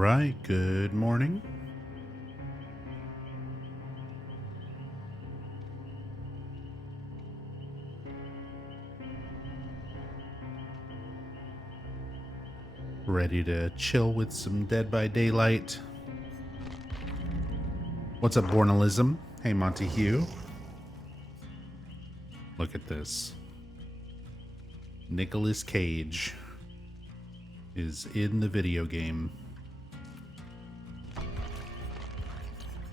right, good morning. Ready to chill with some Dead by Daylight. What's up, Bornalism? Hey, Monty Hugh. Look at this. Nicolas Cage is in the video game.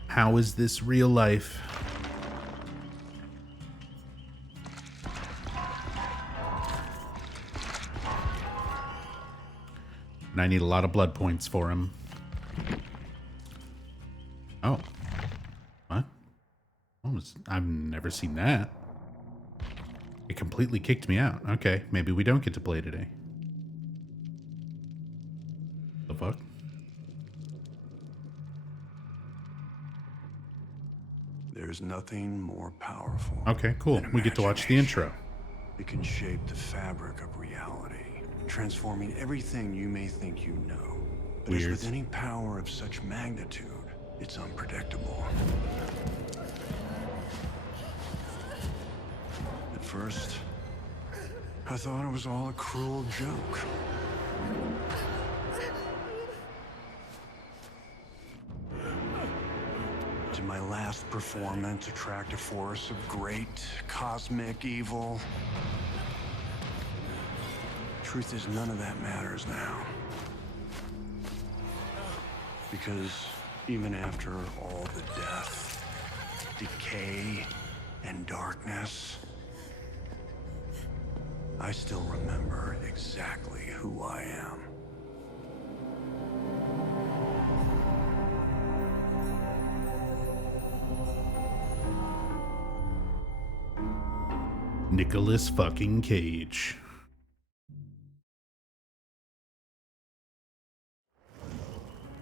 How is this real life? And I need a lot of blood points for him. Oh. What? I've never seen that. It completely kicked me out. Okay, maybe we don't get to play today. The fuck? There's nothing more powerful. Okay, cool. We get to watch the intro. It can shape the fabric of reality, transforming everything you may think you know. But as with any power of such magnitude, it's unpredictable. At first, I thought it was all a cruel joke. Did my last performance attract a force of great cosmic evil? Truth is, none of that matters now. Because even after all the death, decay, and darkness, I still remember exactly who I am. Nicolas fucking Cage.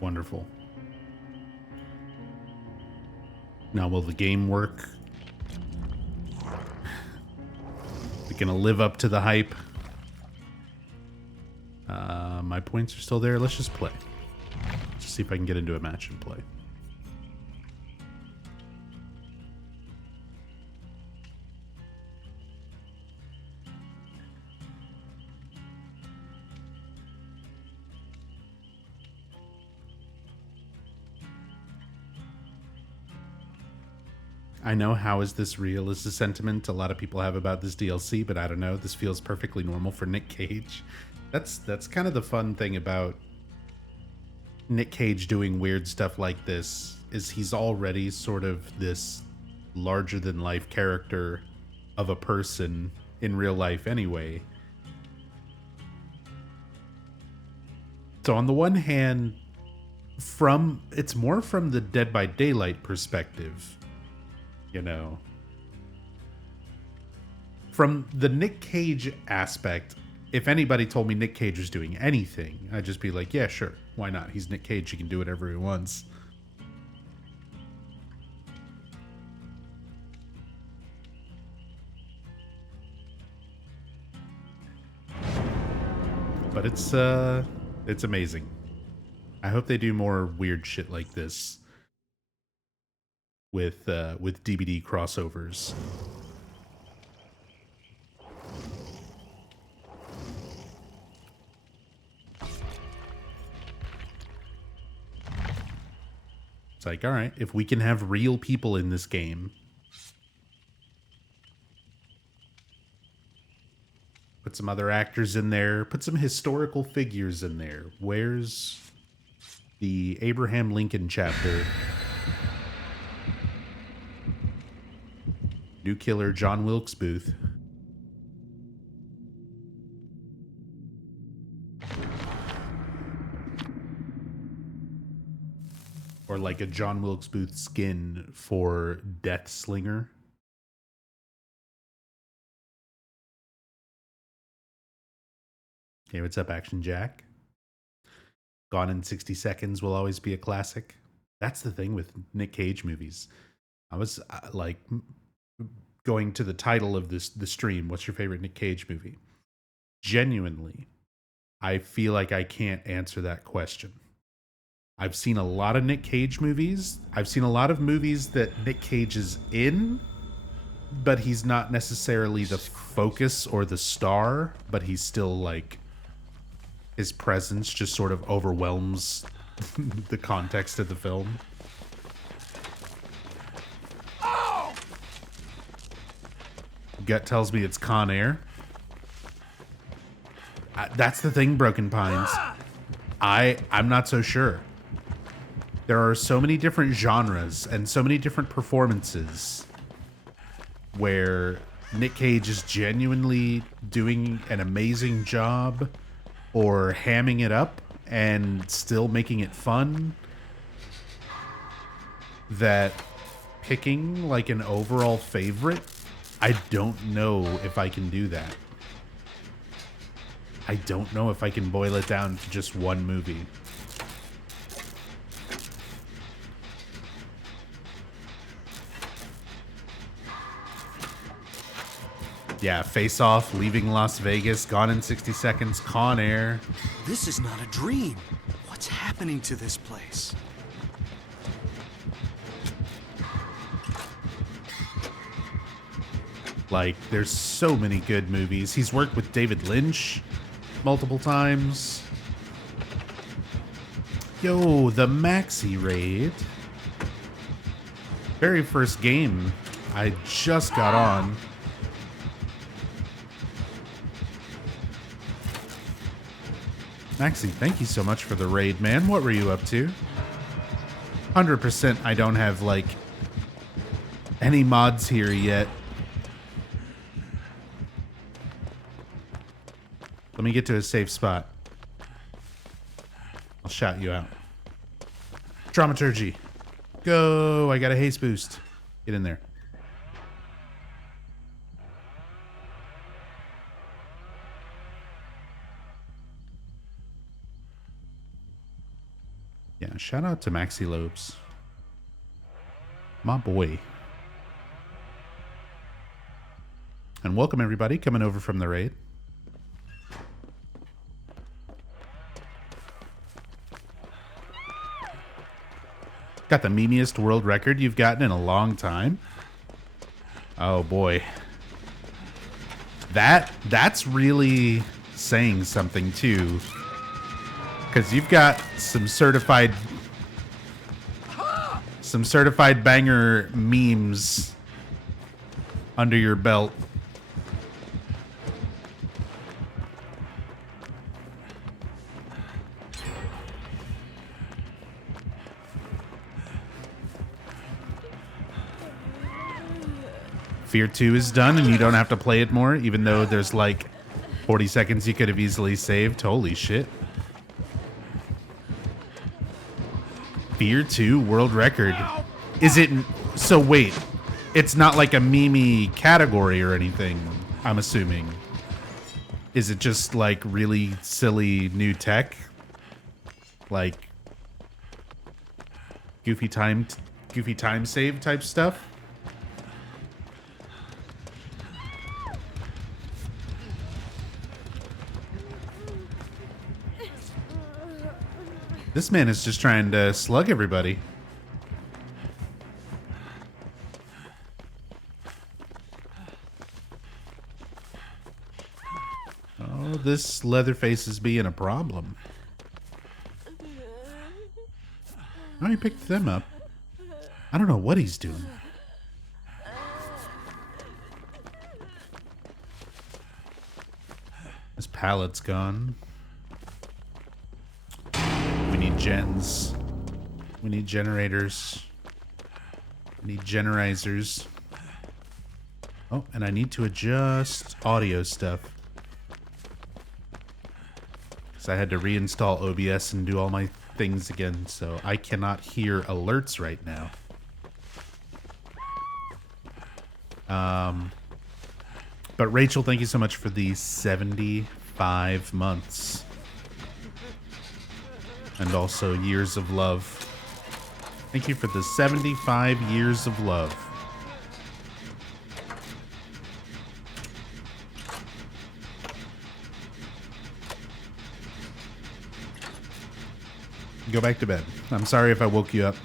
Wonderful. Now, will the game work? We gonna live up to the hype? My points are still there. Let's just play. Let's see if I can get into a match and play. I know how is this real is the sentiment a lot of people have about this DLC, but I don't know. This feels perfectly normal for Nick Cage. That's kind of the fun thing about Nick Cage doing weird stuff like this, is he's already sort of this larger than life character of a person in real life anyway. So on the one hand, it's more from the Dead by Daylight perspective, you know. From the Nick Cage aspect, if anybody told me Nick Cage was doing anything, I'd just be like, yeah, sure, why not? He's Nick Cage, he can do whatever he wants. But it's amazing. I hope they do more weird shit like this with DVD crossovers. It's like, all right, if we can have real people in this game, put some other actors in there, put some historical figures in there. Where's the Abraham Lincoln chapter? New killer John Wilkes Booth. Or like a John Wilkes Booth skin for Death Slinger. Hey, what's up, Action Jack? Gone in 60 Seconds will always be a classic. That's the thing with Nick Cage movies. I was like going to the title of the stream. What's your favorite Nick Cage movie? Genuinely, I feel like I can't answer that question. I've seen a lot of Nick Cage movies. I've seen a lot of movies that Nick Cage is in, but he's not necessarily the focus or the star, but he's still like, his presence just sort of overwhelms the context of the film. Gut tells me it's Con Air. That's the thing, Broken Pines. I'm not so sure. There are so many different genres and so many different performances where Nick Cage is genuinely doing an amazing job or hamming it up and still making it fun, that picking like an overall favorite, I don't know if I can do that. I don't know if I can boil it down to just one movie. Yeah, Face Off, Leaving Las Vegas, Gone in 60 Seconds, Con Air. This is not a dream. What's happening to this place? Like, there's so many good movies. He's worked with David Lynch multiple times. Yo, the Maxi Raid. Very first game I just got on. Maxi, thank you so much for the raid, man. What were you up to? 100% I don't have, like, any mods here yet. Let me get to a safe spot. I'll shout you out. Dramaturgy. Go! I got a haste boost. Get in there. Yeah, shout out to Maxi Lopes. My boy. And welcome everybody coming over from the raid. Got the memeiest world record you've gotten in a long time. Oh boy. That's really saying something too. Because you've got some certified banger memes under your belt. Fear 2 is done and you don't have to play it more, even though there's like 40 seconds you could have easily saved. Holy shit. Fear 2 world record. Is it... So wait. It's not like a meme category or anything, I'm assuming. Is it just like really silly new tech? Like goofy time save type stuff? This man is just trying to slug everybody. Oh, this Leatherface is being a problem. Oh, he picked them up. I don't know what he's doing. This pallet's gone. We need gens. We need generators. We need generizers. Oh, and I need to adjust audio stuff. Because I had to reinstall OBS and do all my things again, so I cannot hear alerts right now. But Rachel, thank you so much for the 75 months. And also years of love. Thank you for the 75 years of love. Go back to bed. I'm sorry if I woke you up.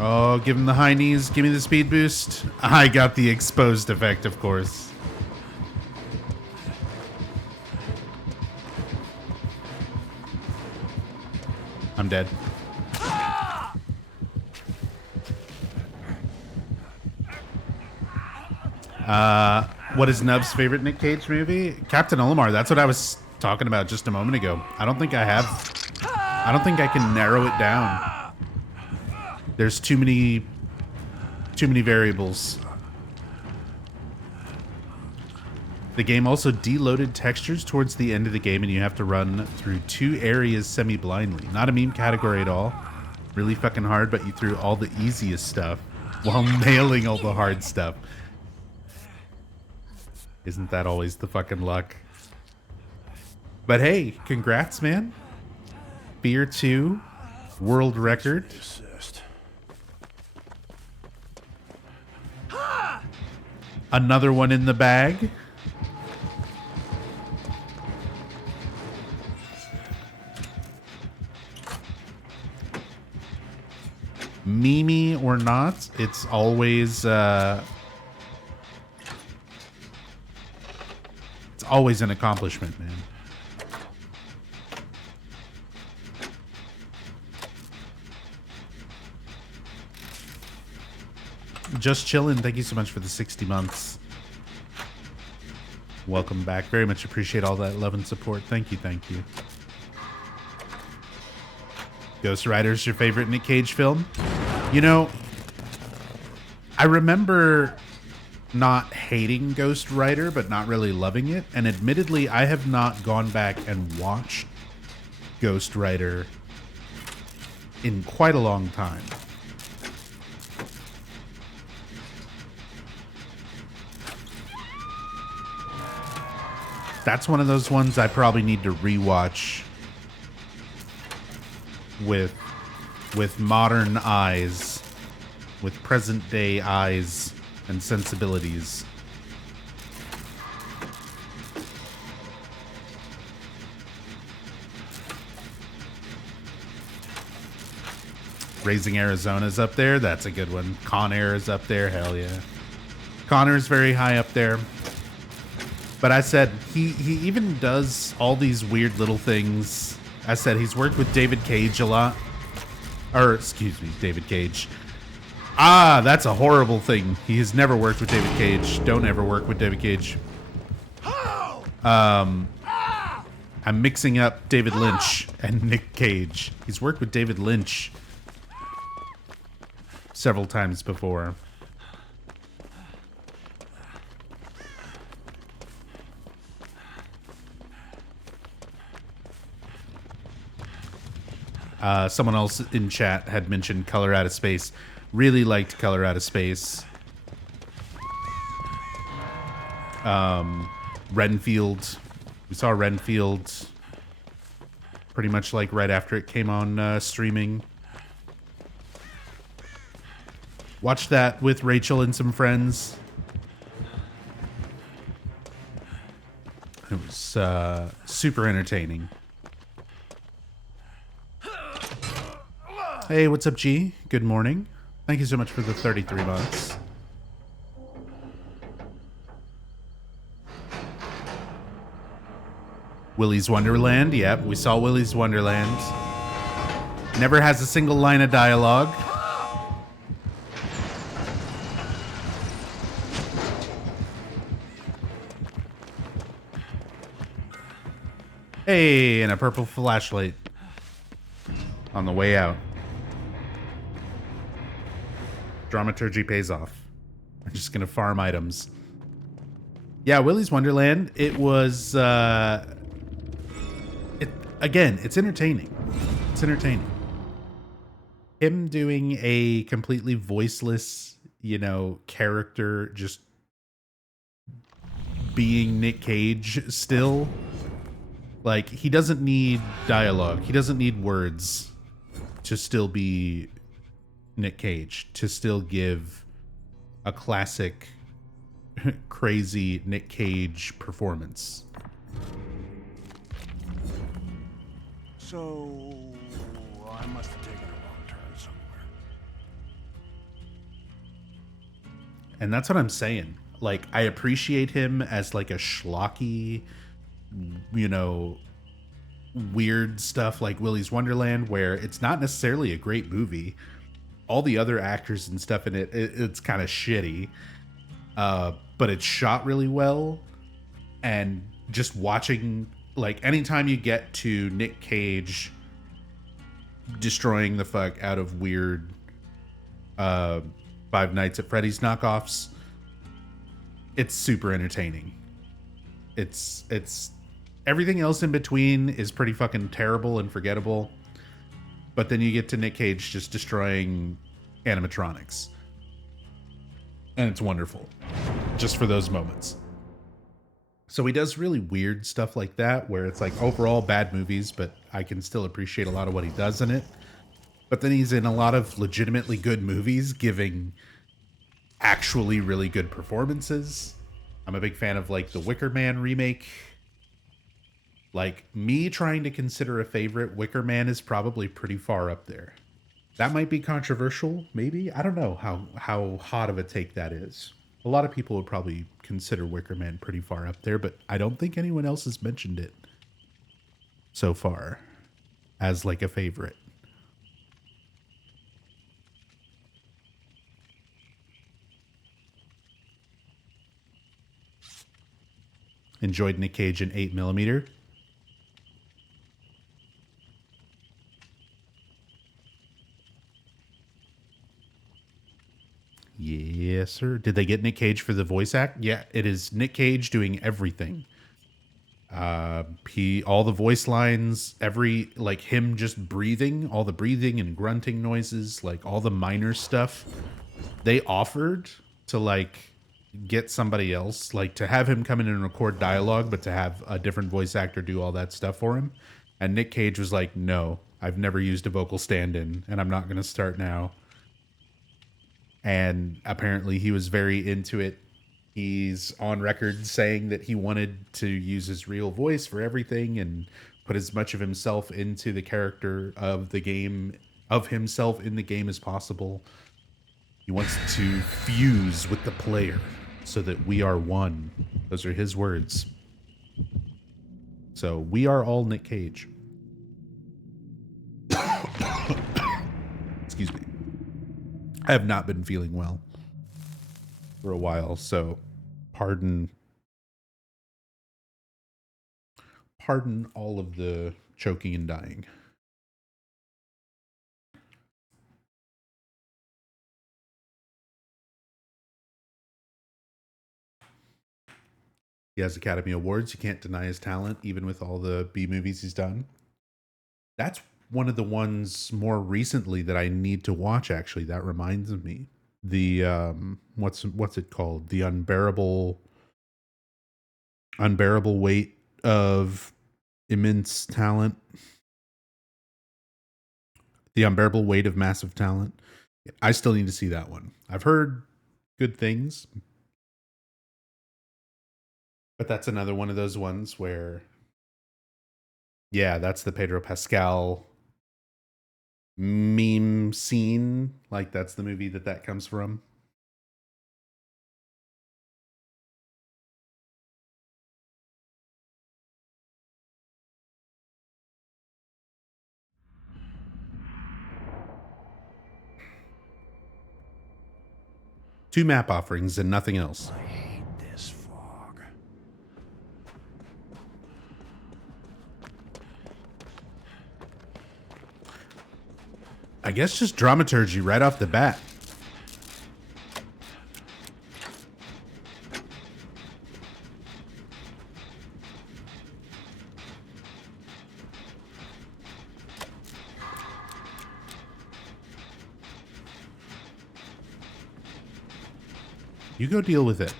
Oh, give him the high knees. Give me the speed boost. I got the exposed effect, of course. I'm dead. What is Nub's favorite Nick Cage movie? Captain Olimar. That's what I was talking about just a moment ago. I don't think I can narrow it down. There's too many variables. The game also deloaded textures towards the end of the game, and you have to run through 2 areas semi-blindly. Not a meme category at all. Really fucking hard, but you threw all the easiest stuff while nailing all the hard stuff. Isn't that always the fucking luck? But hey, congrats, man. Fear 2, world record. Another one in the bag. Mimi or not, it's always an accomplishment, man. Just chillin'. Thank you so much for the 60 months. Welcome back. Very much appreciate all that love and support. Thank you, thank you. Ghost Rider's your favorite Nick Cage film? You know, I remember not hating Ghost Rider, but not really loving it. And admittedly, I have not gone back and watched Ghost Rider in quite a long time. That's one of those ones I probably need to rewatch with modern eyes, with present day eyes and sensibilities. Raising Arizona's up there. That's a good one. Con Air is up there. Hell yeah. Connor's very high up there. But I said, he even does all these weird little things. I said, he's worked with David Cage a lot. Or, excuse me, David Cage. Ah, that's a horrible thing. He has never worked with David Cage. Don't ever work with David Cage. I'm mixing up David Lynch and Nick Cage. He's worked with David Lynch several times before. Someone else in chat had mentioned Color Out of Space. Really liked Color Out of Space. Renfield. We saw Renfield pretty much like right after it came on streaming. Watched that with Rachel and some friends. It was super entertaining. Hey, what's up, G? Good morning. Thank you so much for the 33 months. Willy's Wonderland. Yep, we saw Willy's Wonderland. Never has a single line of dialogue. Hey, and a purple flashlight on the way out. Dramaturgy pays off. I'm just gonna farm items. Yeah, Willy's Wonderland. It was again, it's entertaining. It's entertaining. Him doing a completely voiceless, character, just being Nick Cage still. Like, he doesn't need dialogue. He doesn't need words. to still be Nick Cage, to still give a classic, crazy Nick Cage performance. So, I must have taken a wrong turn somewhere. And that's what I'm saying. Like, I appreciate him as like a schlocky, you know, weird stuff like Willy's Wonderland, where it's not necessarily a great movie. All the other actors and stuff in it's kind of shitty, but it's shot really well. And just watching, like, anytime you get to Nick Cage destroying the fuck out of weird Five Nights at Freddy's knockoffs, it's super entertaining. It's everything else in between is pretty fucking terrible and forgettable. But then you get to Nick Cage just destroying animatronics. And it's wonderful. Just for those moments. So he does really weird stuff like that, where it's like overall bad movies, but I can still appreciate a lot of what he does in it. But then he's in a lot of legitimately good movies, giving actually really good performances. I'm a big fan of like the Wicker Man remake. Like, me trying to consider a favorite, Wicker Man is probably pretty far up there. That might be controversial, maybe. I don't know how hot of a take that is. A lot of people would probably consider Wicker Man pretty far up there, but I don't think anyone else has mentioned it so far as like a favorite. Enjoyed Nick Cage in 8mm. Yes, sir. Did they get Nick Cage for the voice act? Yeah, it is Nick Cage doing everything. All the voice lines, like him just breathing, all the breathing and grunting noises, like all the minor stuff. They offered to like get somebody else, like to have him come in and record dialogue, but to have a different voice actor do all that stuff for him. And Nick Cage was like, no, I've never used a vocal stand-in and I'm not going to start now. And apparently he was very into it. He's on record saying that he wanted to use his real voice for everything and put as much of himself into the character of the game, of himself in the game as possible. He wants to fuse with the player so that we are one. Those are his words. So we are all Nick Cage. Excuse me. I have not been feeling well for a while, so pardon all of the choking and dying. He has Academy Awards. You can't deny his talent, even with all the B movies he's done. That's one of the ones more recently that I need to watch, actually. That reminds me. The what's it called? The unbearable weight of immense talent. The unbearable weight of massive talent. I still need to see that one. I've heard good things. But that's another one of those ones where, yeah, that's the Pedro Pascal meme scene. Like, that's the movie that comes from. Two map offerings and nothing else. I hate this fog. I guess just dramaturgy right off the bat. You go deal with it.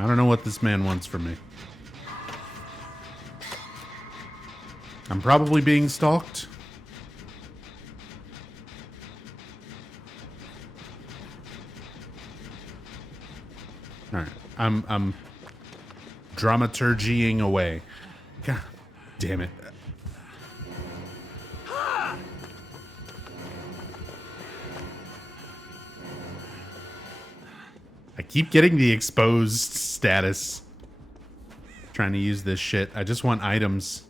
I don't know what this man wants from me. I'm probably being stalked. All right. I'm dramaturgying away. God damn it. I keep getting the exposed status. Trying to use this shit. I just want items.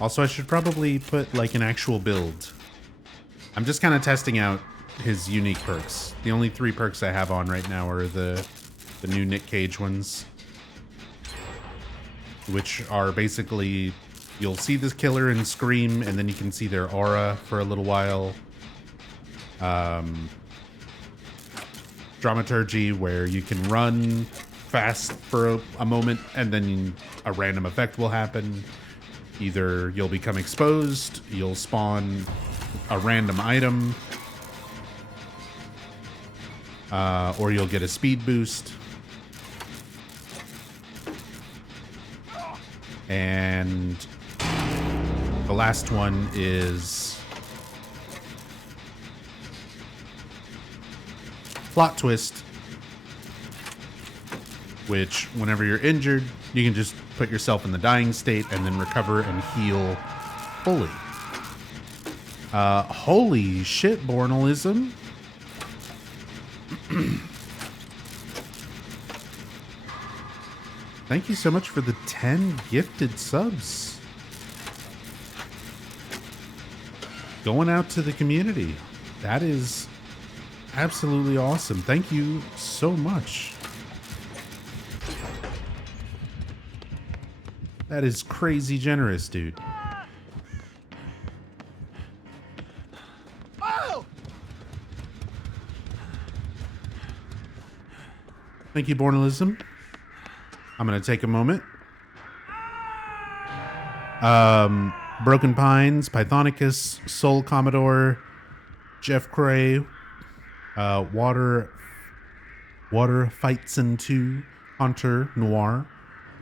Also, I should probably put like an actual build. I'm just kind of testing out his unique perks. The only 3 perks I have on right now are the new Nick Cage ones, which are basically you'll see this killer and scream, and then you can see their aura for a little while. Dramaturgy, where you can run fast for a moment, and then a random effect will happen. Either you'll become exposed, you'll spawn a random item, or you'll get a speed boost. And the last one is plot twist, which whenever you're injured, you can just put yourself in the dying state and then recover and heal fully. Holy shit, Bornalism. Thank you so much for the 10 gifted subs. Going out to the community. That is absolutely awesome. Thank you so much. That is crazy generous, dude. Thank you, Bornalism. I'm going to take a moment. Broken Pines, Pythonicus, Soul Commodore, Jeff Cray, Water Fights in 2, Hunter Noir,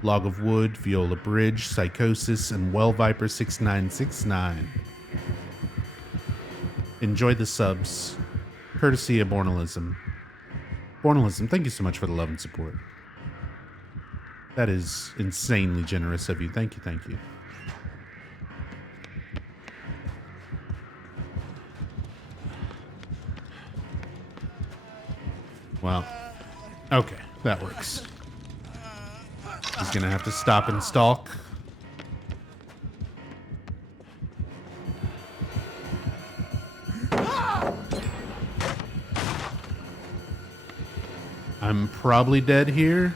Log of Wood, Viola Bridge, Psychosis, and Well Viper 6969. Enjoy the subs, courtesy of Bornalism. Bornalism, thank you so much for the love and support. That is insanely generous of you. Thank you, thank you. Well, okay, that works. He's gonna have to stop and stalk. I'm probably dead here.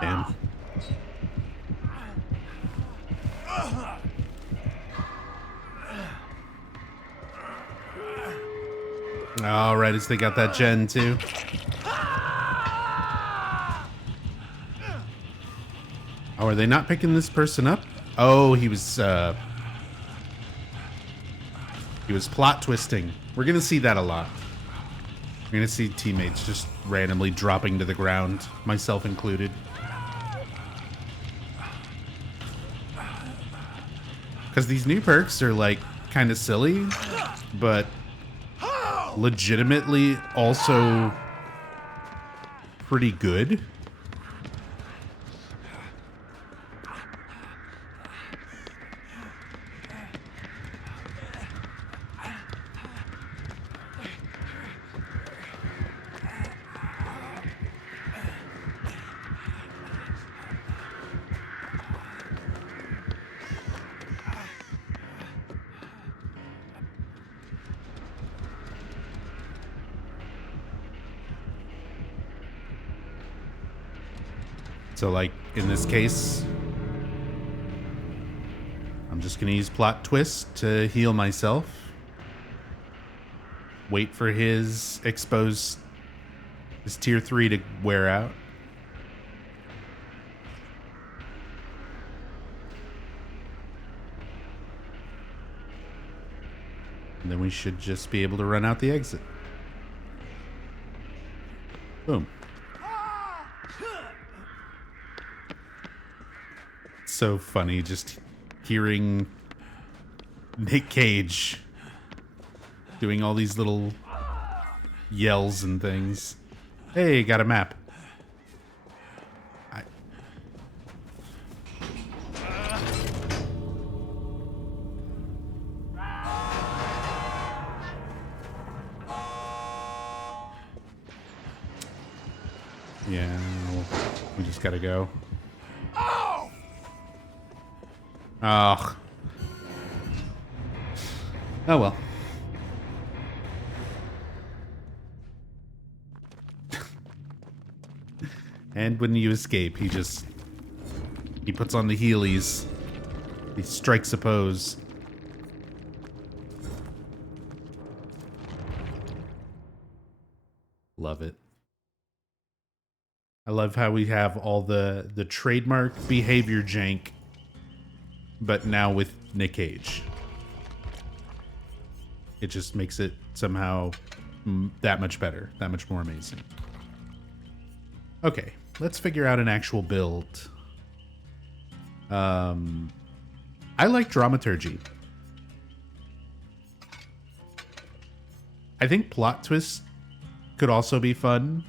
Damn. All right, they got that gen too. Oh, are they not picking this person up? Oh, he was plot twisting. We're gonna see that a lot. We're gonna see teammates just randomly dropping to the ground, myself included. Because these new perks are like kind of silly, but legitimately also pretty good. So like in this case, just gonna use plot twist to heal myself. Wait for his tier 3 to wear out. And then we should just be able to run out the exit. Boom. So funny just hearing Nick Cage doing all these little yells and things. Hey, got a map. Yeah, we just gotta go. Oh. Oh well. And when you escape, he puts on the heelys. He strikes a pose. Love it. I love how we have all the trademark behavior jank, but now with Nick Cage. It just makes it somehow that much better, that much more amazing. Okay, let's figure out an actual build. I like dramaturgy. I think plot twist could also be fun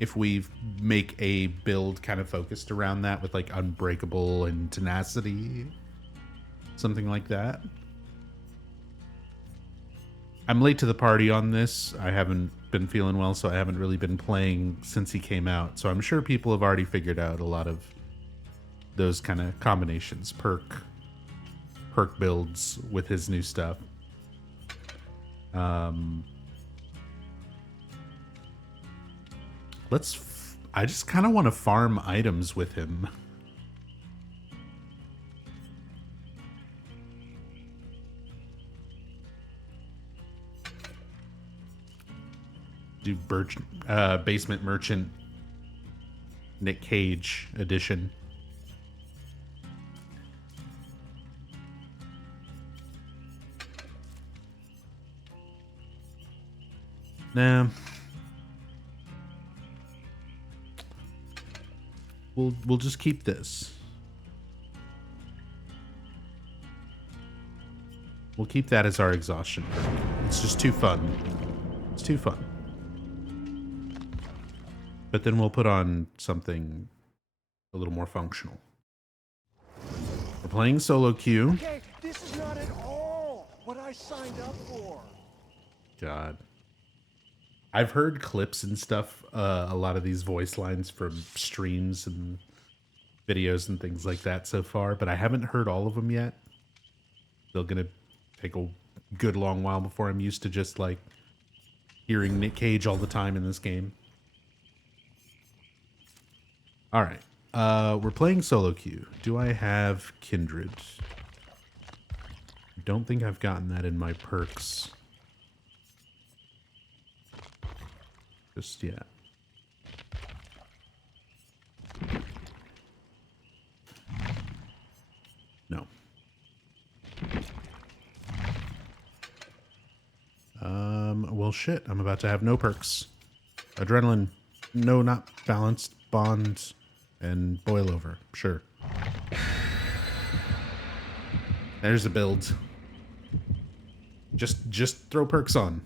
if we make a build kind of focused around that with like unbreakable and tenacity, something like that. I'm late to the party on this. I haven't been feeling well, so I haven't really been playing since he came out. So I'm sure people have already figured out a lot of those kind of combinations, perk builds with his new stuff. I just kind of want to farm items with him. Do Basement Merchant Nick Cage edition. Nah. We'll just keep this. We'll keep that as our exhaustion perk. It's just too fun. It's too fun. But then we'll put on something a little more functional. We're playing solo queue. Okay, this is not at all what I signed up for. God. I've heard clips and stuff, a lot of these voice lines from streams and videos and things like that so far, but I haven't heard all of them yet. Still gonna take a good long while before I'm used to just like hearing Nick Cage all the time in this game. All right, we're playing solo queue. Do I have Kindred? I don't think I've gotten that in my perks just yet. No. Well, shit. I'm about to have no perks. Adrenaline. No, not balanced. Bond. And boil over. Sure. There's a build. Just throw perks on.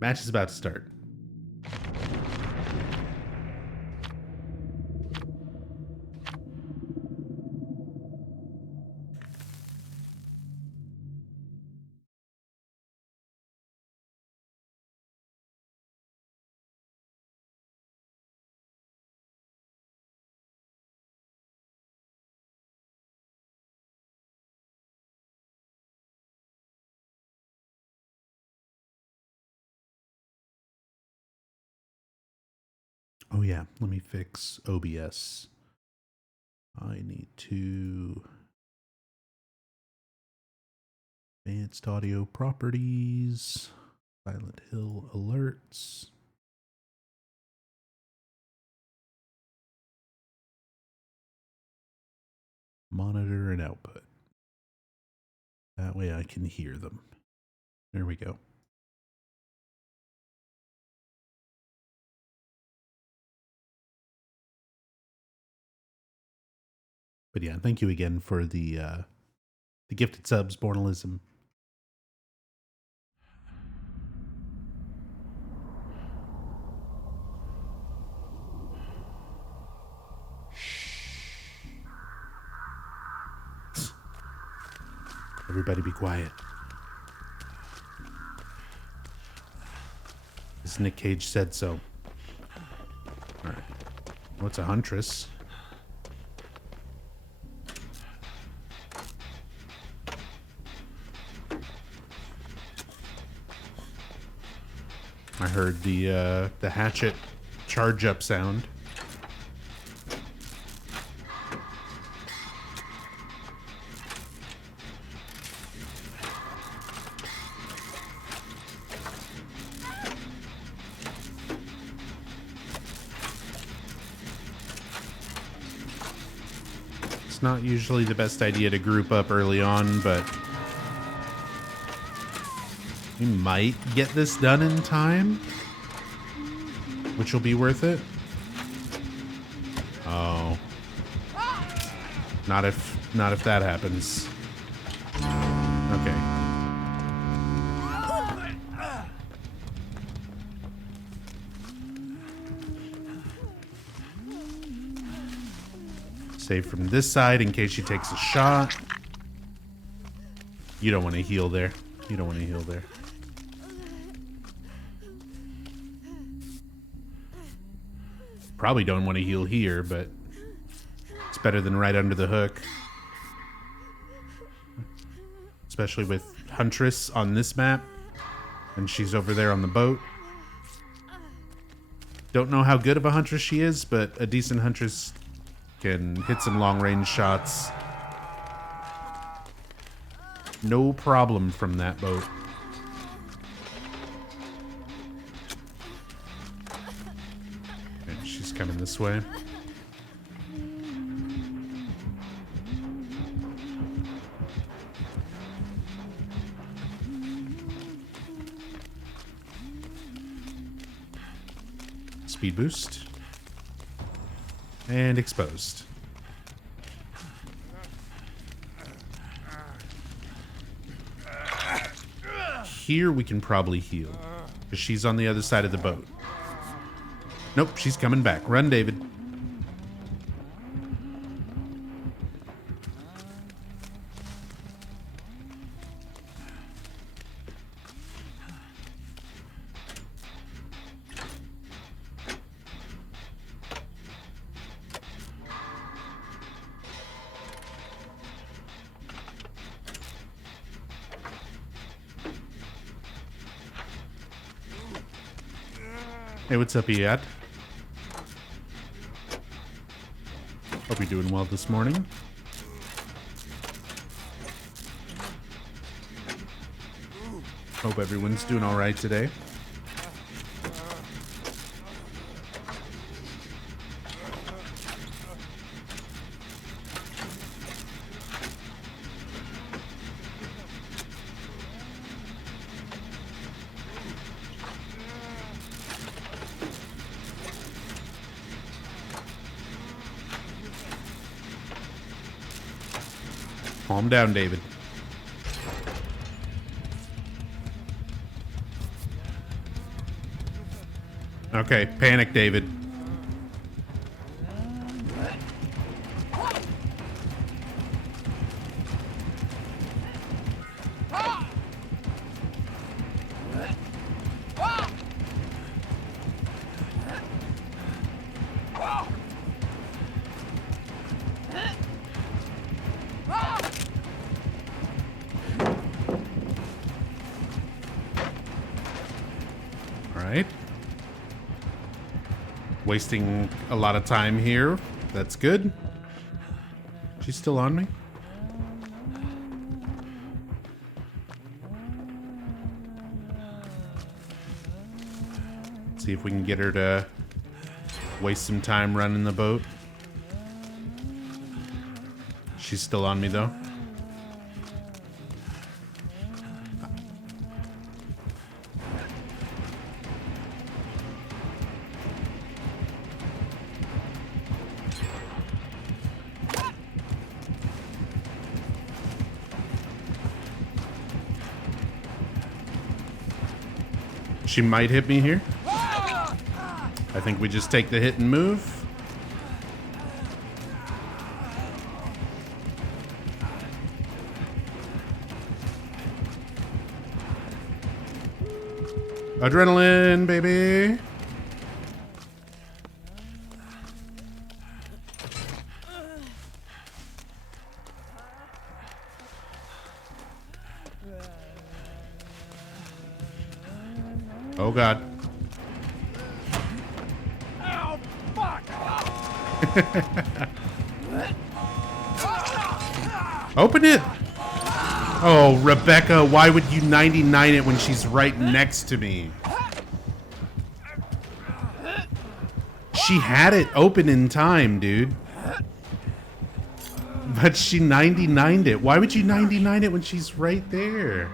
Match is about to start. Oh yeah, let me fix OBS I need to advanced audio properties, Silent Hill alerts. Monitor and output. That way I can hear them. There we go. But yeah, thank you again for the gifted subs, Bornalism. Everybody be quiet. As Nick Cage said so. All right. What's a huntress? I heard the hatchet charge up sound. It's not usually the best idea to group up early on, but we might get this done in time, which will be worth it. Oh. Not if that happens. Okay. Save from this side in case she takes a shot. You don't want to heal there. You don't want to heal there. Probably don't want to heal here, but it's better than right under the hook. Especially with Huntress on this map. And she's over there on the boat. Don't know how good of a Huntress she is, but a decent Huntress can hit some long-range shots. No problem from that boat. Okay, she's coming this way. Speed boost. And exposed. Here we can probably heal, because she's on the other side of the boat. Nope, she's coming back. Run, David. Hey, what's up, Iad? Hope you're doing well this morning. Hope everyone's doing all right today. Calm down, David. Okay, panic, David. Wasting a lot of time here. That's good. She's still on me? See if we can get her to waste some time running the boat. She's still on me though. She might hit me here. I think we just take the hit and move. Adrenaline, baby. Oh God. Ow, fuck! Open it. Oh, Rebecca, why would you 99 it when she's right next to me? She had it open in time, dude. But she 99'd it. Why would you 99 it when she's right there?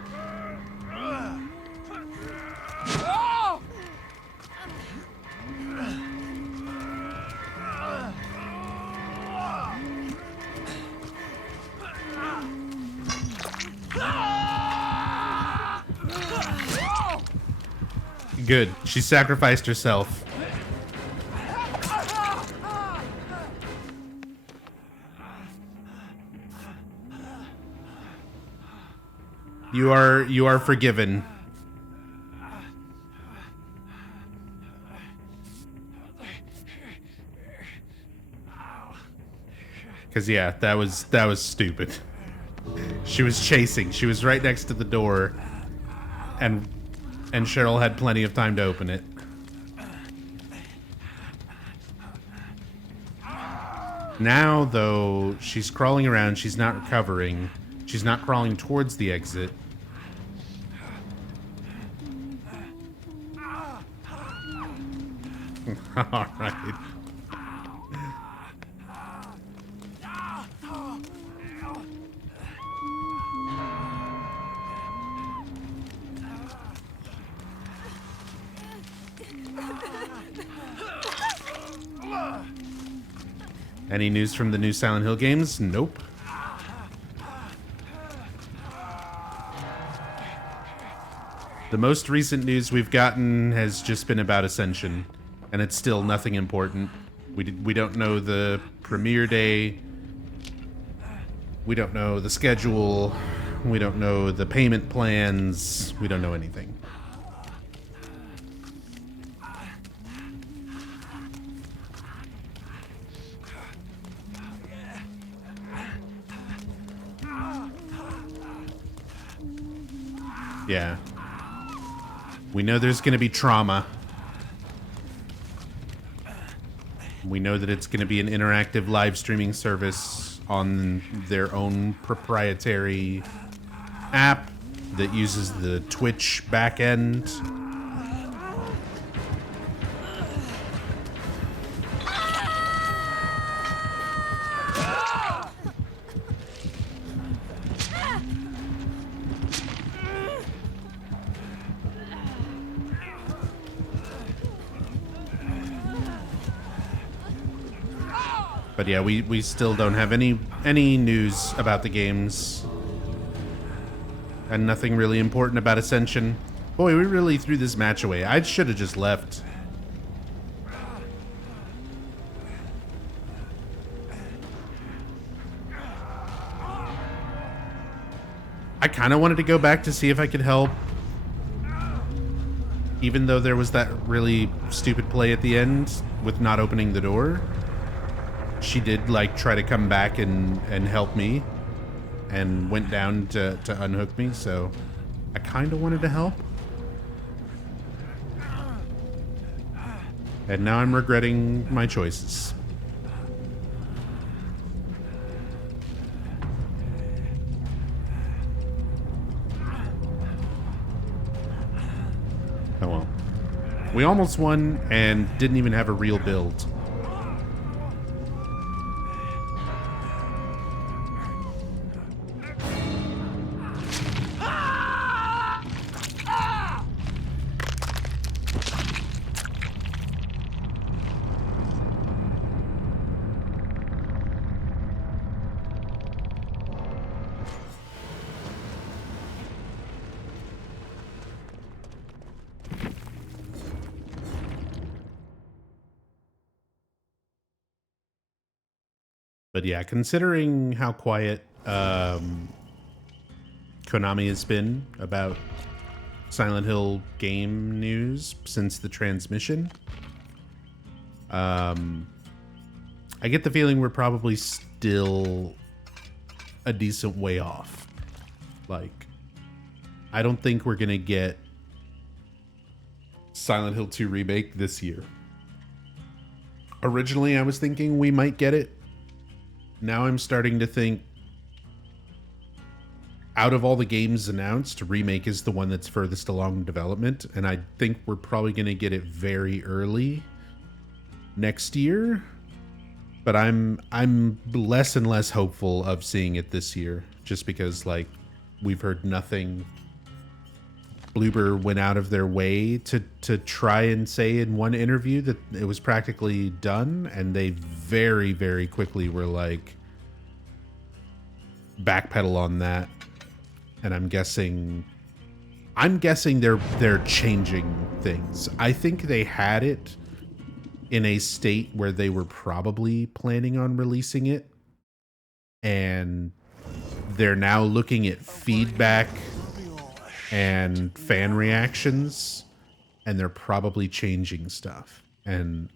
Good. She sacrificed herself. You are forgiven. Cause yeah, that was stupid. She was chasing. She was right next to the door, and Cheryl had plenty of time to open it. Now, though, she's crawling around. She's not recovering. She's not crawling towards the exit. All right. Any news from the new Silent Hill games? Nope. The most recent news we've gotten has just been about Ascension, and it's still nothing important. We don't know the premiere day. We don't know the schedule. We don't know the payment plans. We don't know anything. Yeah. We know there's going to be trauma. We know that it's going to be an interactive live streaming service on their own proprietary app that uses the Twitch backend. But yeah, we still don't have any news about the games. And nothing really important about Ascension. Boy, we really threw this match away. I should have just left. I kind of wanted to go back to see if I could help. Even though there was that really stupid play at the end with not opening the door. She did like try to come back and help me and went down to unhook me, so I kind of wanted to help. And now I'm regretting my choices. Oh well. We almost won and didn't even have a real build. But yeah, considering how quiet Konami has been about Silent Hill game news since the transmission, I get the feeling we're probably still a decent way off. Like, I don't think we're gonna get Silent Hill 2 remake this year. Originally, I was thinking we might get it. Now I'm starting to think, out of all the games announced, remake is the one that's furthest along in development, and I think we're probably going to get it very early next year. But I'm less and less hopeful of seeing it this year, just because, like, we've heard nothing. Bloober went out of their way to try and say in one interview that it was practically done, and they very, very quickly were like, backpedal on that. And I'm guessing they're changing things. I think they had it in a state where they were probably planning on releasing it, and they're now looking at feedback and fan reactions, and they're probably changing stuff. And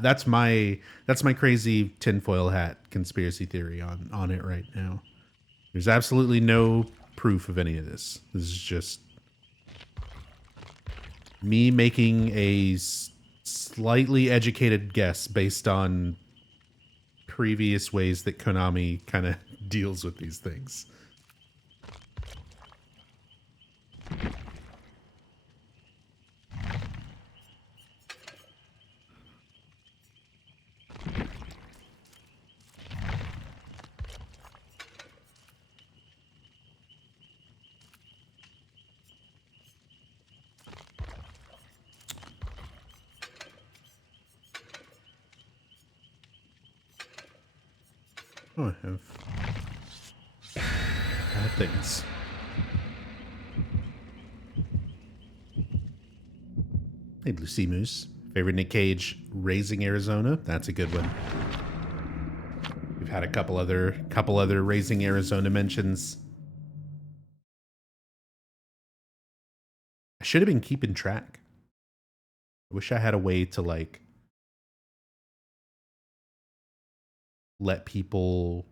that's my crazy tinfoil hat conspiracy theory on it right now. There's absolutely no proof of any of this. This is just me making a slightly educated guess based on previous ways that Konami kind of deals with these things. Oh, I have bad things. Hey, Lucy Moose. Favorite Nick Cage, Raising Arizona. That's a good one. We've had a couple other Raising Arizona mentions. I should have been keeping track. I wish I had a way to, like, let people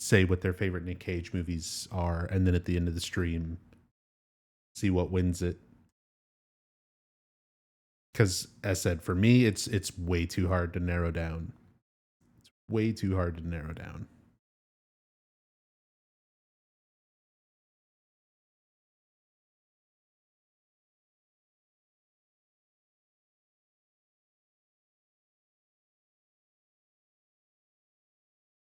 say what their favorite Nick Cage movies are, and then at the end of the stream, see what wins it. Because, as said, for me, it's way too hard to narrow down. It's way too hard to narrow down.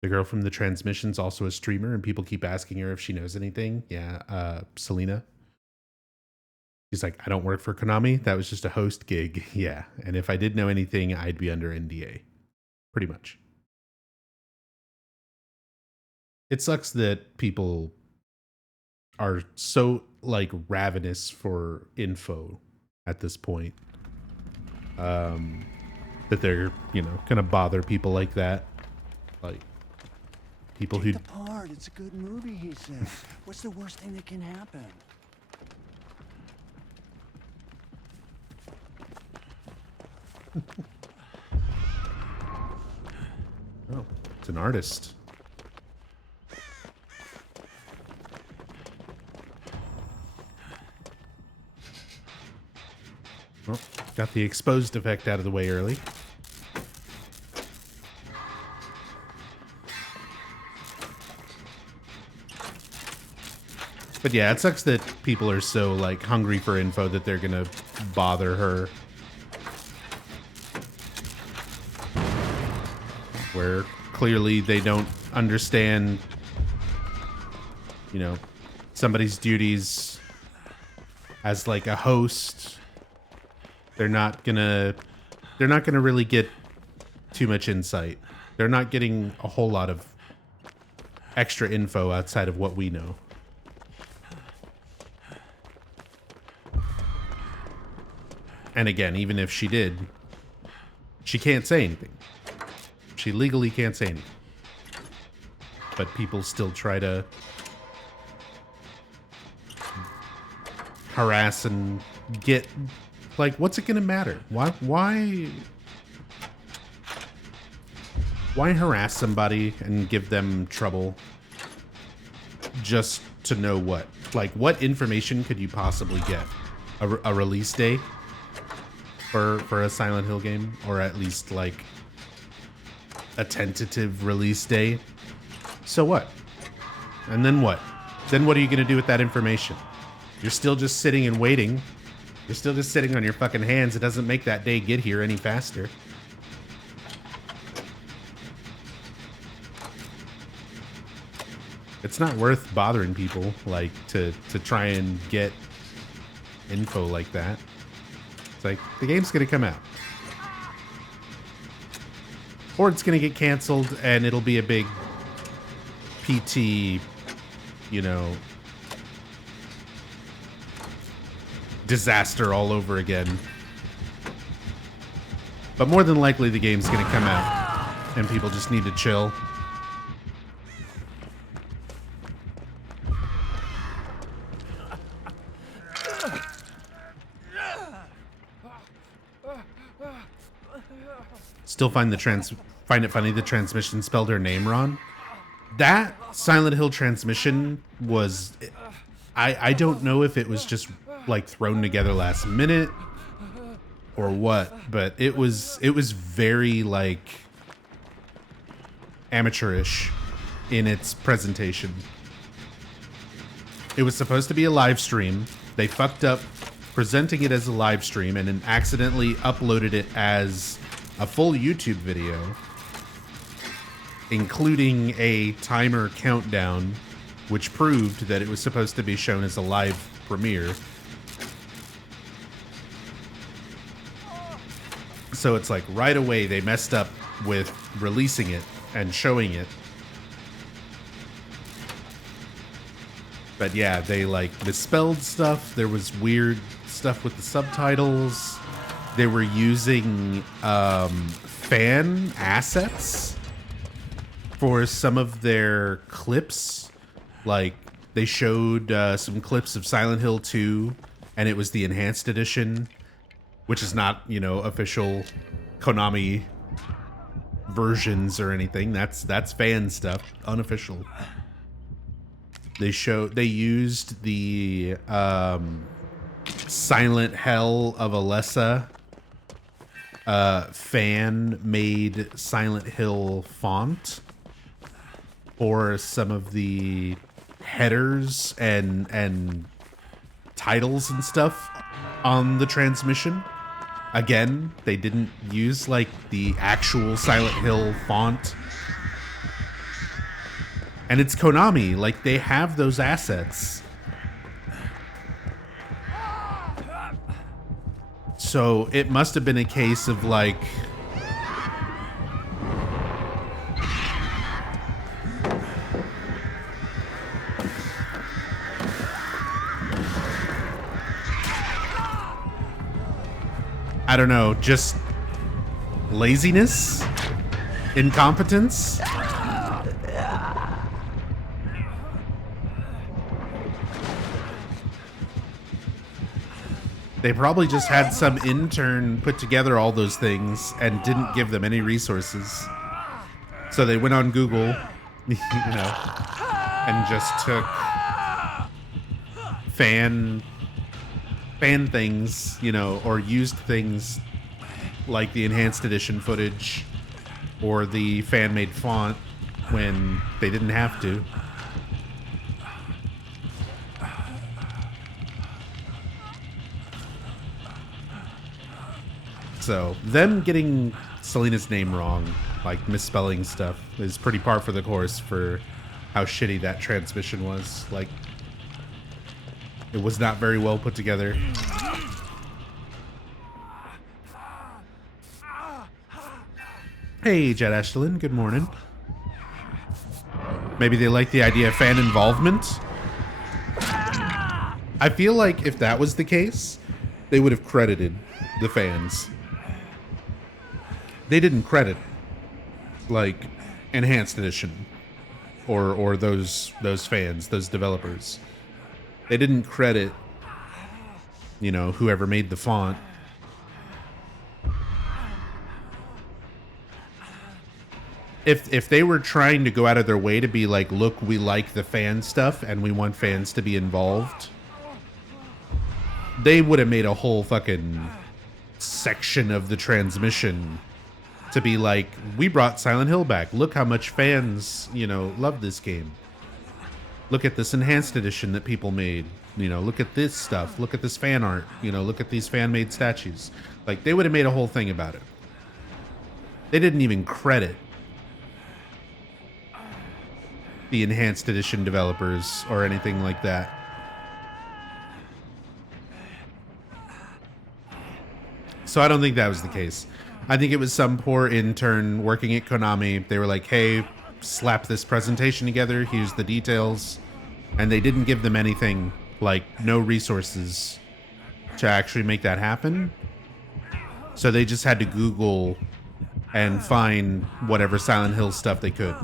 The girl from the transmission's also a streamer, and people keep asking her if she knows anything. Yeah, Selena. She's like, I don't work for Konami. That was just a host gig. Yeah, and if I did know anything, I'd be under NDA. Pretty much. It sucks that people are so, like, ravenous for info at this point. That they're, gonna bother people like that. Like, people who... Take the part. It's a good movie, he says. What's the worst thing that can happen? Oh, it's an artist. Well, got the exposed effect out of the way early. But yeah, it sucks that people are so like hungry for info that they're gonna bother her. Where clearly they don't understand, you know, somebody's duties as like a host. They're not gonna really get too much insight. They're not getting a whole lot of extra info outside of what we know. And again, even if she did, she can't say anything. She legally can't say anything. But people still try to harass and get, like, what's it gonna matter? Why harass somebody and give them trouble just to know what? Like, what information could you possibly get? A release date for a Silent Hill game? Or at least, like, a tentative release date? So what? And then what? Then what are you going to do with that information? You're still just sitting and waiting. You're still just sitting on your fucking hands. It doesn't make that day get here any faster. It's not worth bothering people, like, to try and get info like that. It's like, the game's gonna come out. Or it's gonna get canceled and it'll be a big PT, you know, disaster all over again. But more than likely the game's gonna come out and people just need to chill. Still find it funny the transmission spelled her name wrong. That Silent Hill transmission was, I don't know if it was just like thrown together last minute or what, but it was very like amateurish in its presentation. It was supposed to be a live stream. They fucked up presenting it as a live stream and then accidentally uploaded it as a full YouTube video, including a timer countdown, which proved that it was supposed to be shown as a live premiere. So it's like right away they messed up with releasing it and showing it. But yeah, they like misspelled stuff. There was weird stuff with the subtitles. They were using fan assets for some of their clips. Like, they showed some clips of Silent Hill 2, and it was the enhanced edition, which is not, you know, official Konami versions or anything. That's fan stuff, unofficial. They used the Silent Hell of Alessa fan-made Silent Hill font for some of the headers and titles and stuff on the transmission. Again, they didn't use like the actual Silent Hill font. And it's Konami, like they have those assets. So it must have been a case of like, I don't know, just laziness, incompetence. They probably just had some intern put together all those things and didn't give them any resources. So they went on Google, you know, and just took fan things, you know, or used things like the enhanced edition footage or the fan-made font when they didn't have to. So them getting Selena's name wrong, like misspelling stuff, is pretty par for the course for how shitty that transmission was. Like, it was not very well put together. Hey, Jet Ashton, good morning. Maybe they like the idea of fan involvement. I feel like if that was the case, they would have credited the fans. They didn't credit, like, Enhanced Edition or those fans, those developers. They didn't credit, you know, whoever made the font. If they were trying to go out of their way to be like, look, we like the fan stuff and we want fans to be involved, they would have made a whole fucking section of the transmission to be like, we brought Silent Hill back. Look how much fans, you know, love this game. Look at this Enhanced Edition that people made. You know, look at this stuff. Look at this fan art. You know, look at these fan-made statues. Like, they would have made a whole thing about it. They didn't even credit the Enhanced Edition developers or anything like that. So I don't think that was the case. I think it was some poor intern working at Konami. They were like, hey, slap this presentation together. Here's the details. And they didn't give them anything, like no resources to actually make that happen. So they just had to Google and find whatever Silent Hill stuff they could.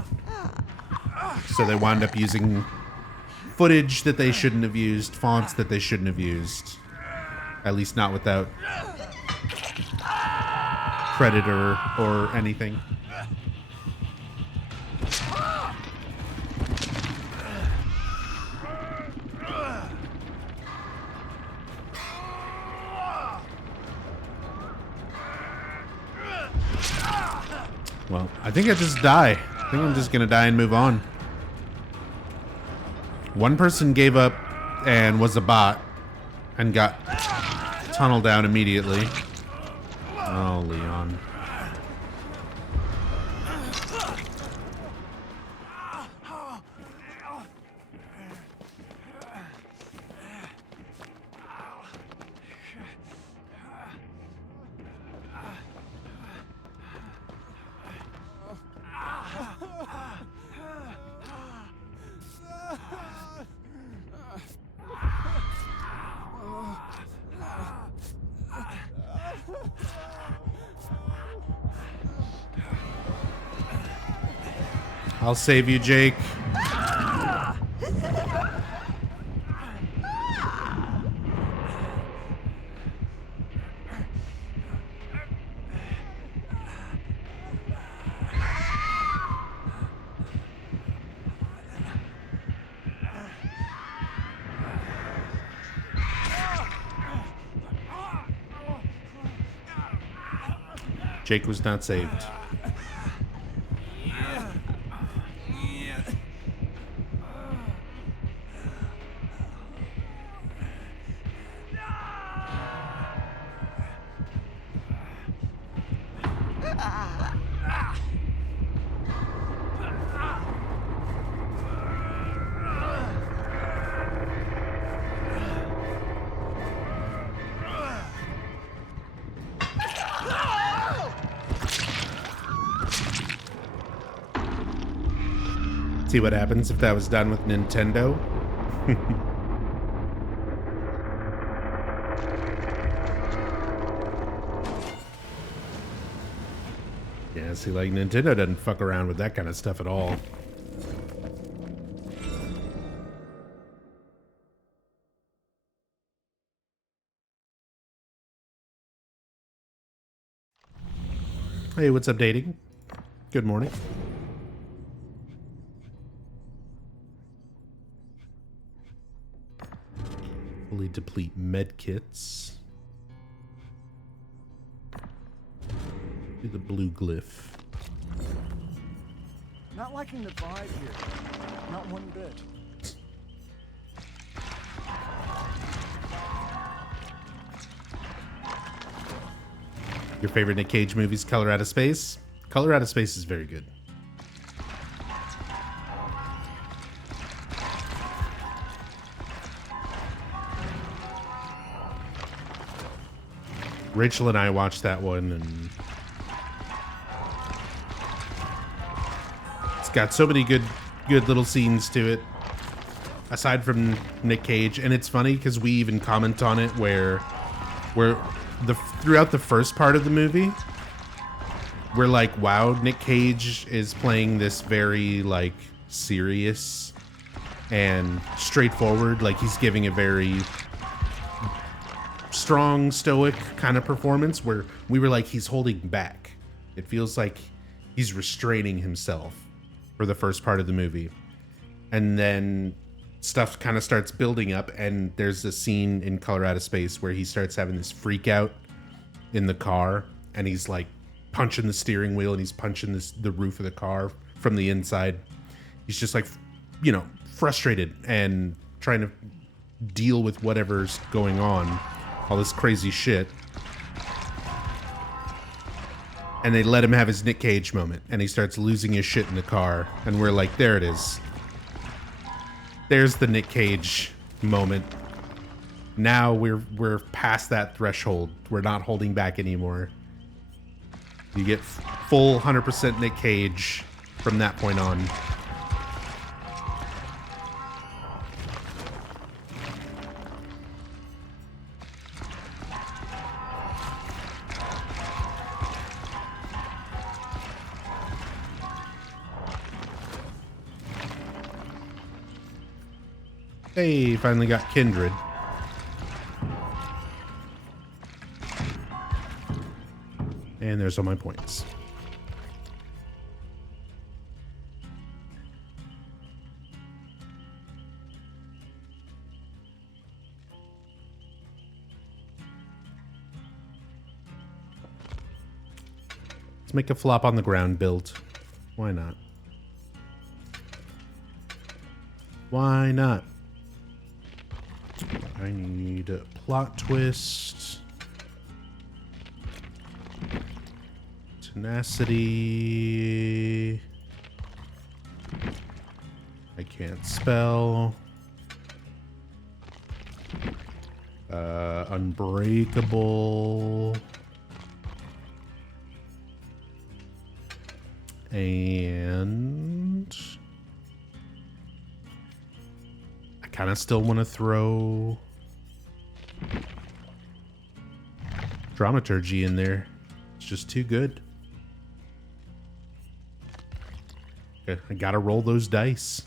So they wound up using footage that they shouldn't have used, fonts that they shouldn't have used. At least not without credit or anything. Well, I think I just die. I think I'm just gonna die and move on. One person gave up and was a bot and got tunneled down immediately. Oh, Leon. I'll save you, Jake. Jake was not saved. See what happens if that was done with Nintendo. Yeah, see, like, Nintendo doesn't fuck around with that kind of stuff at all. Hey, what's up, dating? Good morning. Fully deplete med kits. Do the blue glyph. Not liking the vibe here. Not one bit. Your favorite Nick Cage movies, Color Out of Space? Color Out of Space is very good. Rachel and I watched that one, and it's got so many good little scenes to it, aside from Nick Cage. And it's funny because we even comment on it where throughout the first part of the movie, we're like, wow, Nick Cage is playing this very like serious and straightforward, like he's giving a very strong, stoic kind of performance, where we were like, he's holding back. It feels like he's restraining himself for the first part of the movie. And then stuff kind of starts building up, and there's a scene in Color Out of Space where he starts having this freak out in the car, and he's like punching the steering wheel, and he's punching the roof of the car from the inside. He's just like, you know, frustrated and trying to deal with whatever's going on, all this crazy shit. And they let him have his Nick Cage moment, and he starts losing his shit in the car, and we're like, there it is. There's the Nick Cage moment. Now we're past that threshold. We're not holding back anymore. You get full 100% Nick Cage from that point on. Hey, finally got Kindred. And there's all my points. Let's make a flop on the ground build. Why not? Why not? I need a plot twist. Tenacity. I can't spell. Unbreakable. And I kind of still want to throw dramaturgy in there. It's just too good. Okay, I gotta roll those dice.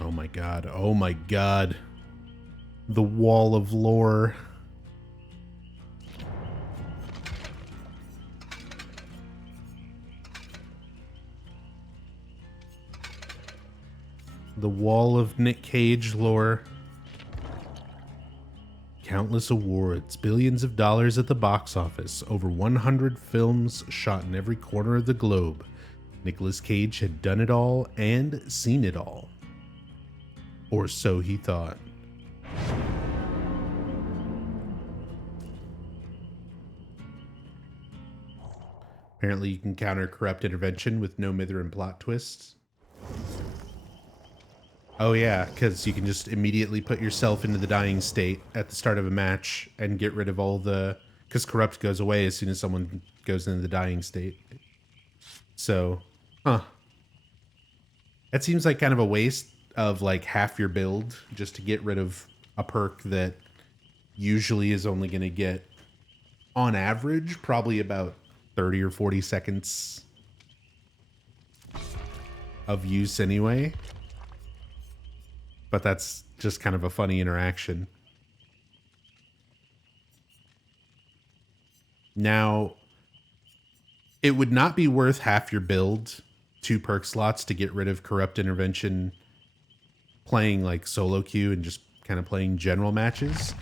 Oh my god. Oh my god. The wall of lore. The wall of Nick Cage lore. Countless awards, billions of dollars at the box office, over 100 films shot in every corner of the globe. Nicolas Cage had done it all and seen it all. Or so he thought. Apparently you can counter corrupt intervention with no Mithrin plot twists. Oh yeah, because you can just immediately put yourself into the dying state at the start of a match and get rid of all the... Because corrupt goes away as soon as someone goes into the dying state. So, huh. That seems like kind of a waste of like half your build just to get rid of a perk that usually is only going to get, on average, probably about 30 or 40 seconds of use anyway. But that's just kind of a funny interaction. Now, it would not be worth half your build, 2 perk slots to get rid of corrupt intervention playing like solo queue and just kind of playing general matches.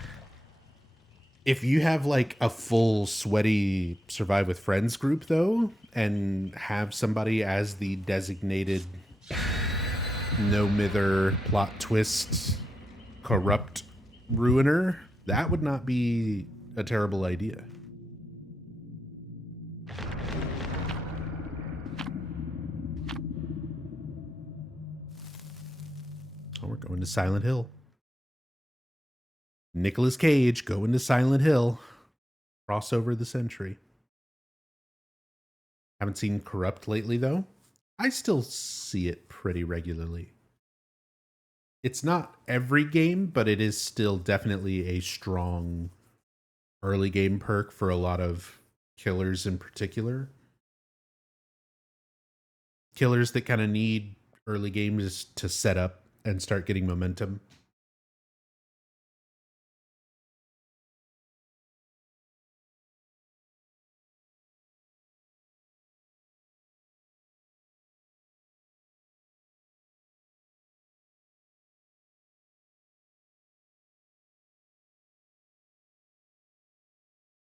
If you have like a full sweaty survive with friends group though, and have somebody as the designated no mither plot twist corrupt ruiner, that would not be a terrible idea. Oh, we're going to Silent Hill. Nicolas Cage going to Silent Hill. Crossover of the century. Haven't seen Corrupt lately, though. I still see it pretty regularly. It's not every game, but it is still definitely a strong early game perk for a lot of killers in particular. Killers that kind of need early games to set up and start getting momentum.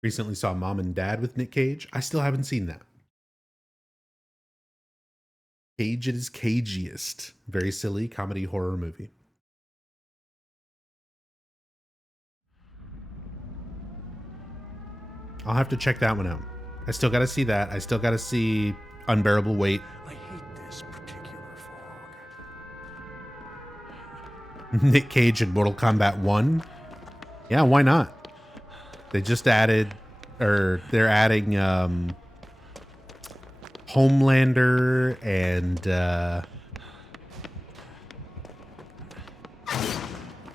Recently saw Mom and Dad with Nick Cage. I still haven't seen that. Cage at his cagiest. Very silly comedy horror movie. I'll have to check that one out. I still got to see that. I still got to see Unbearable Weight. I hate this particular fog. Nick Cage in Mortal Kombat 1. Yeah, why not? They just added, or they're adding Homelander and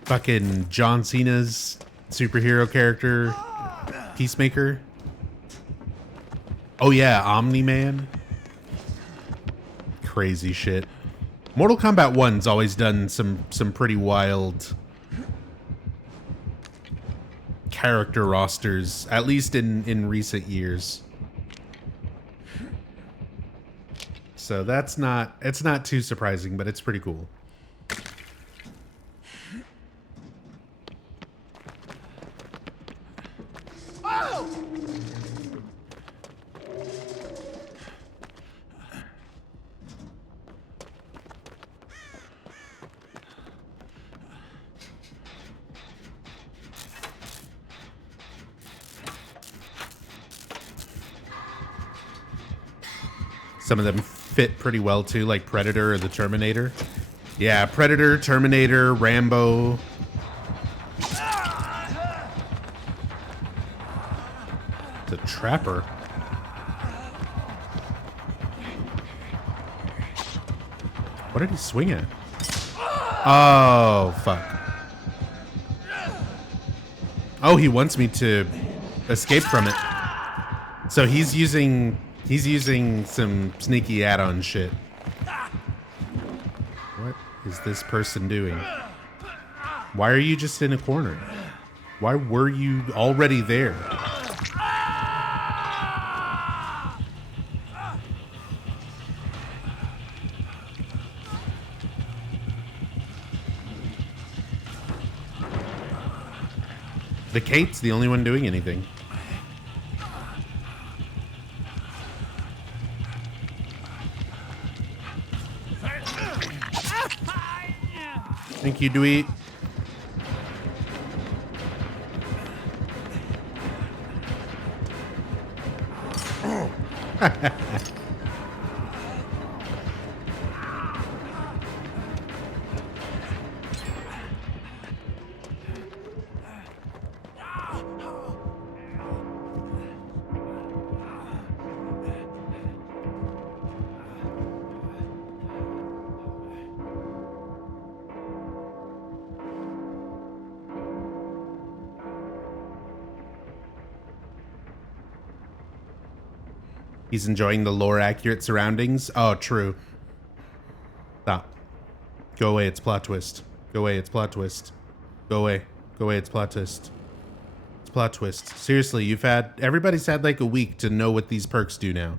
fucking John Cena's superhero character, Peacemaker. Oh yeah, Omni-Man. Crazy shit. Mortal Kombat 1's always done some pretty wild character rosters, at least in recent years. So it's not too surprising, but it's pretty cool. Some of them fit pretty well too, like Predator or the Terminator. Yeah, Predator, Terminator, Rambo. It's a trapper. What did he swing at? Oh, fuck. Oh, he wants me to escape from it. So he's using some sneaky add-on shit. What is this person doing? Why are you just in a corner? Why were you already there? The Kate's the only one doing anything. Thank you, Dweet. He's enjoying the lore accurate surroundings. Oh, true. Stop. Go away, it's plot twist. Go away, it's plot twist. Go away. Go away, it's plot twist. It's plot twist. Seriously, everybody's had like a week to know what these perks do now.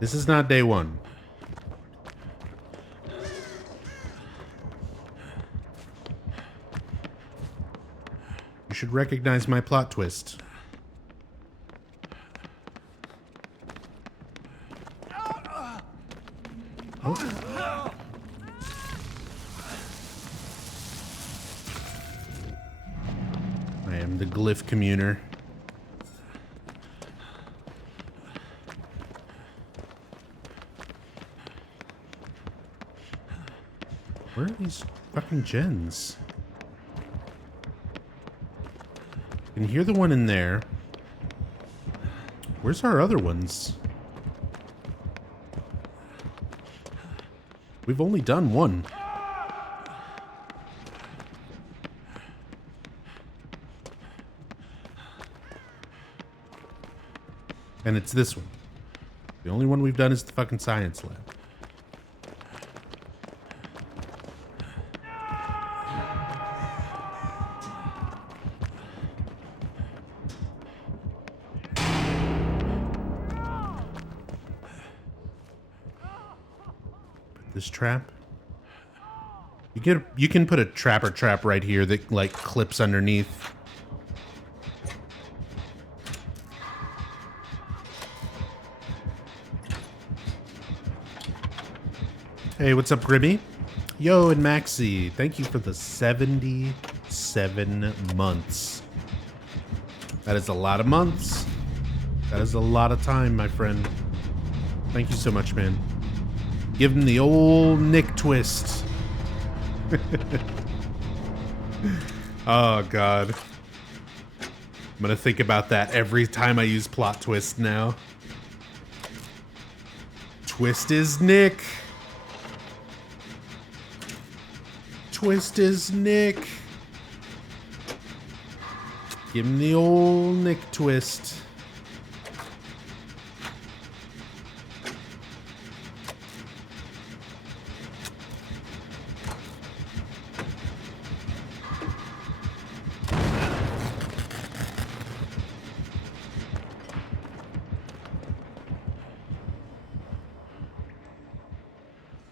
This is not day one. should recognize my plot twist. Oh. I am the glyph communer. Where are these fucking gens? I can hear the one in there. Where's our other ones? We've only done one. And it's this one. The only one we've done is the fucking science lab. This trap. You can put a trapper trap right here that like clips underneath. Hey, what's up, Grimmy? Yo, and Maxi, thank you for the 77 months. That is a lot of months. That is a lot of time, my friend. Thank you so much, man. Give him the old Nick twist. Oh, God. I'm gonna think about that every time I use plot twist now. Twist is Nick. Twist is Nick. Give him the old Nick twist.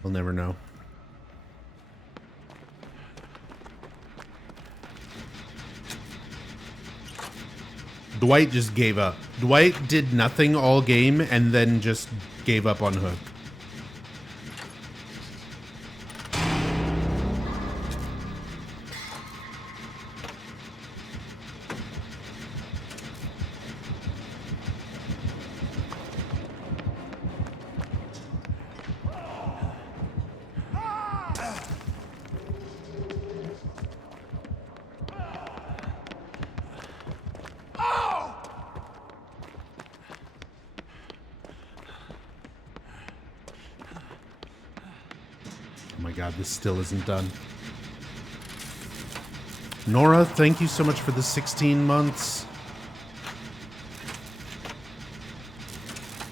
We'll never know. Dwight just gave up. Dwight did nothing all game and then just gave up on Hook. Oh my God, this still isn't done. Nora, thank you so much for the 16 months.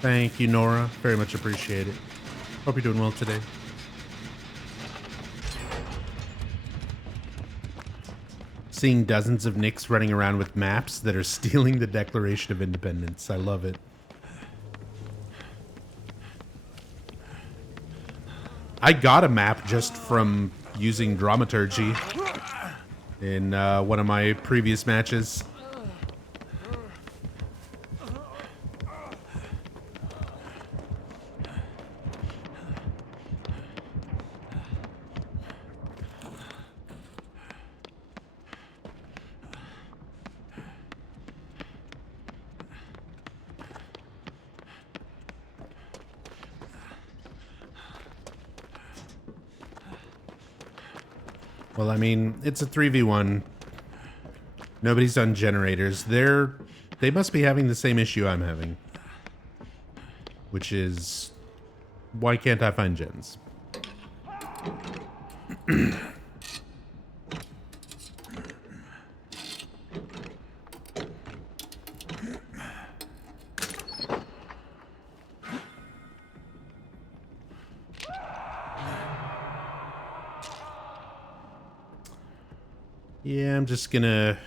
Thank you, Nora. Very much appreciate it. Hope you're doing well today. Seeing dozens of Nicks running around with maps that are stealing the Declaration of Independence. I love it. I got a map just from using dramaturgy in one of my previous matches. Well, I mean, it's a 3v1. Nobody's done generators. They must be having the same issue I'm having. Which is, why can't I find gens? Yeah, I'm just gonna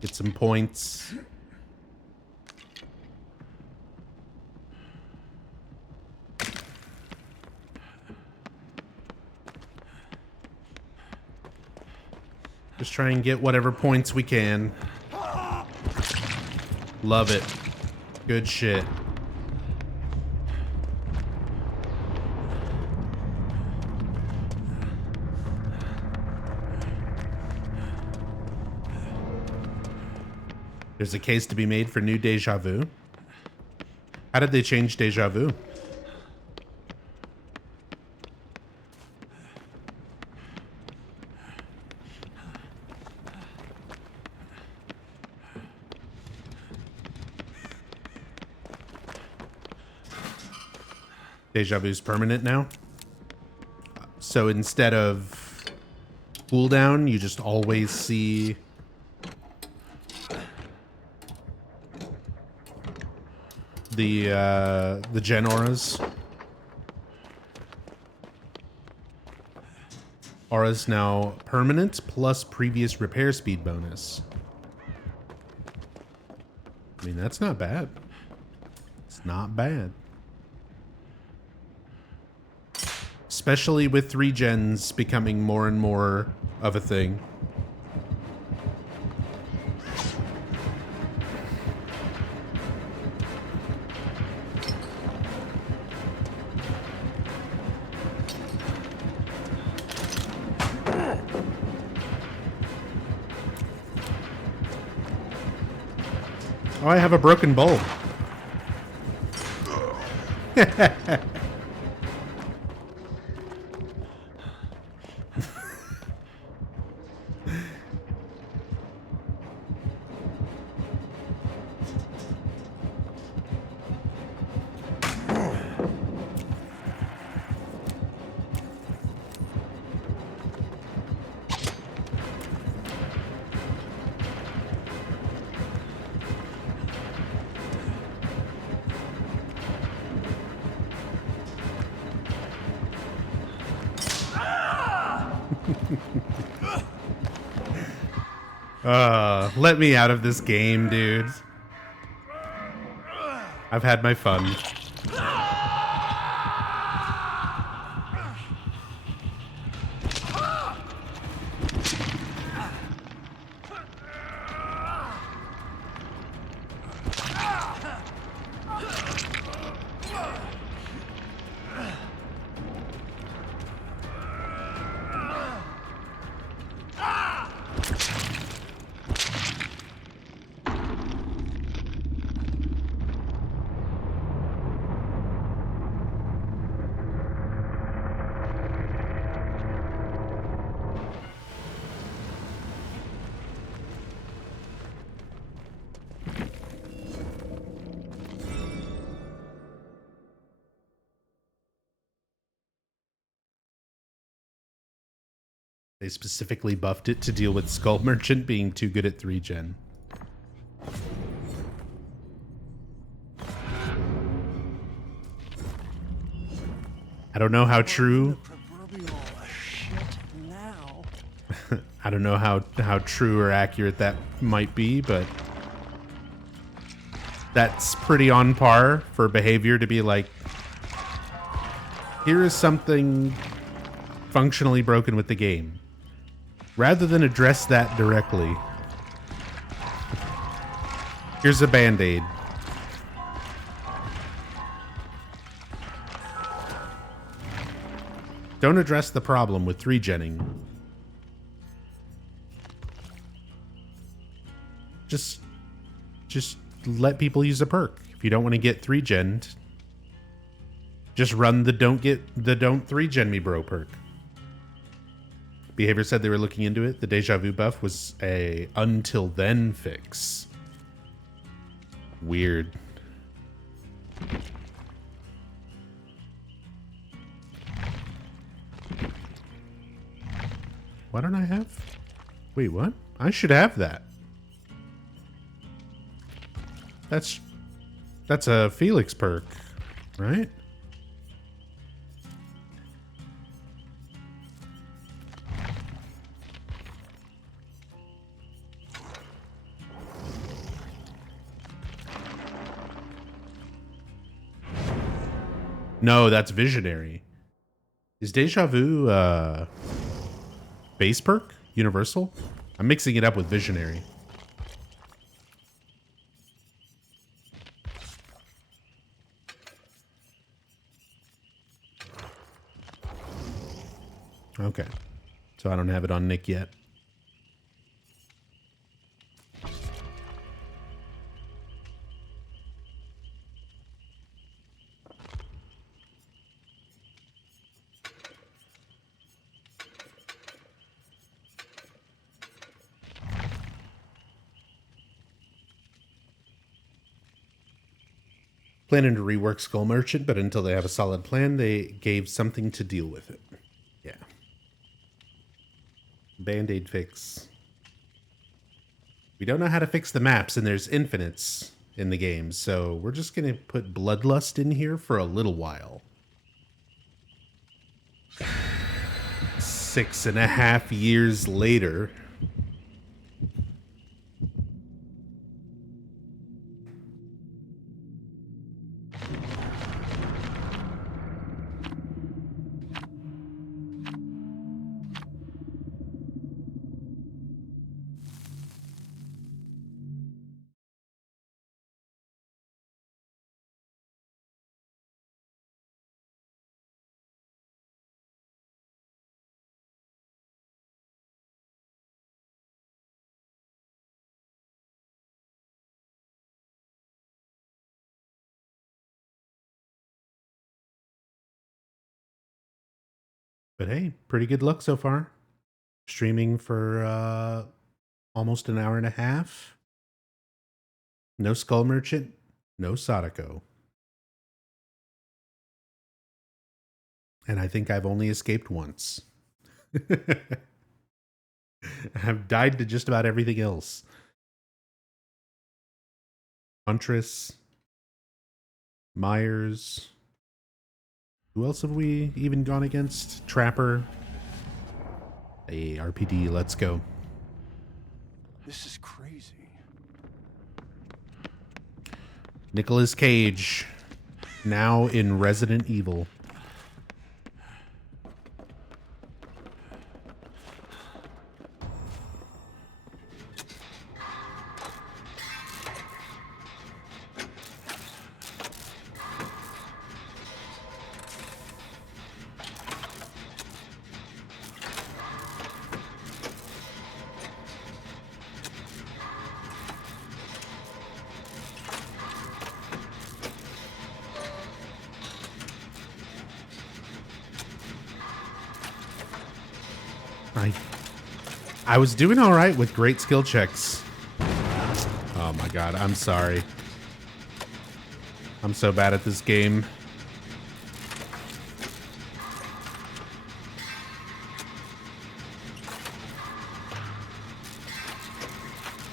get some points. Just try and get whatever points we can. Love it. Good shit. There's a case to be made for new Deja Vu. How did they change Deja Vu? Deja Vu's permanent now. So instead of cooldown, you just always see the gen auras. Auras now permanent plus previous repair speed bonus. I mean, that's not bad. It's not bad. Especially with 3 gens becoming more and more of a thing. Oh, I have a broken bulb. Let me out of this game, dude. I've had my fun. They specifically buffed it to deal with Skull Merchant being too good at 3 gen. I don't know how true. I don't know how true or accurate that might be, but that's pretty on par for behavior to be like, here is something functionally broken with the game. Rather than address that directly, here's a band-aid. Don't address the problem with 3-genning. Just let people use a perk. If you don't want to get 3-genned, just run the don't 3-gen me bro perk. Behavior said they were looking into it. The Deja Vu buff was a until then fix. Weird. Why don't I have? Wait, what? I should have that. That's a Felix perk, right? No, that's Visionary. Is Deja Vu base perk? Universal? I'm mixing it up with Visionary. Okay. So I don't have it on Nick yet. Planning to rework Skull Merchant, but until they have a solid plan, they gave something to deal with it. Yeah. Band-Aid fix. We don't know how to fix the maps, and there's infinites in the game, so we're just going to put Bloodlust in here for a little while. 6.5 years later. But hey, pretty good luck so far. Streaming for almost an hour and a half. No Skull Merchant, no Sadako. And I think I've only escaped once. I've died to just about everything else. Huntress, Myers. Who else have we even gone against? Trapper. Hey, RPD, let's go. This is crazy. Nicolas Cage, now in Resident Evil. I was doing all right with great skill checks. Oh my god, I'm sorry. I'm so bad at this game.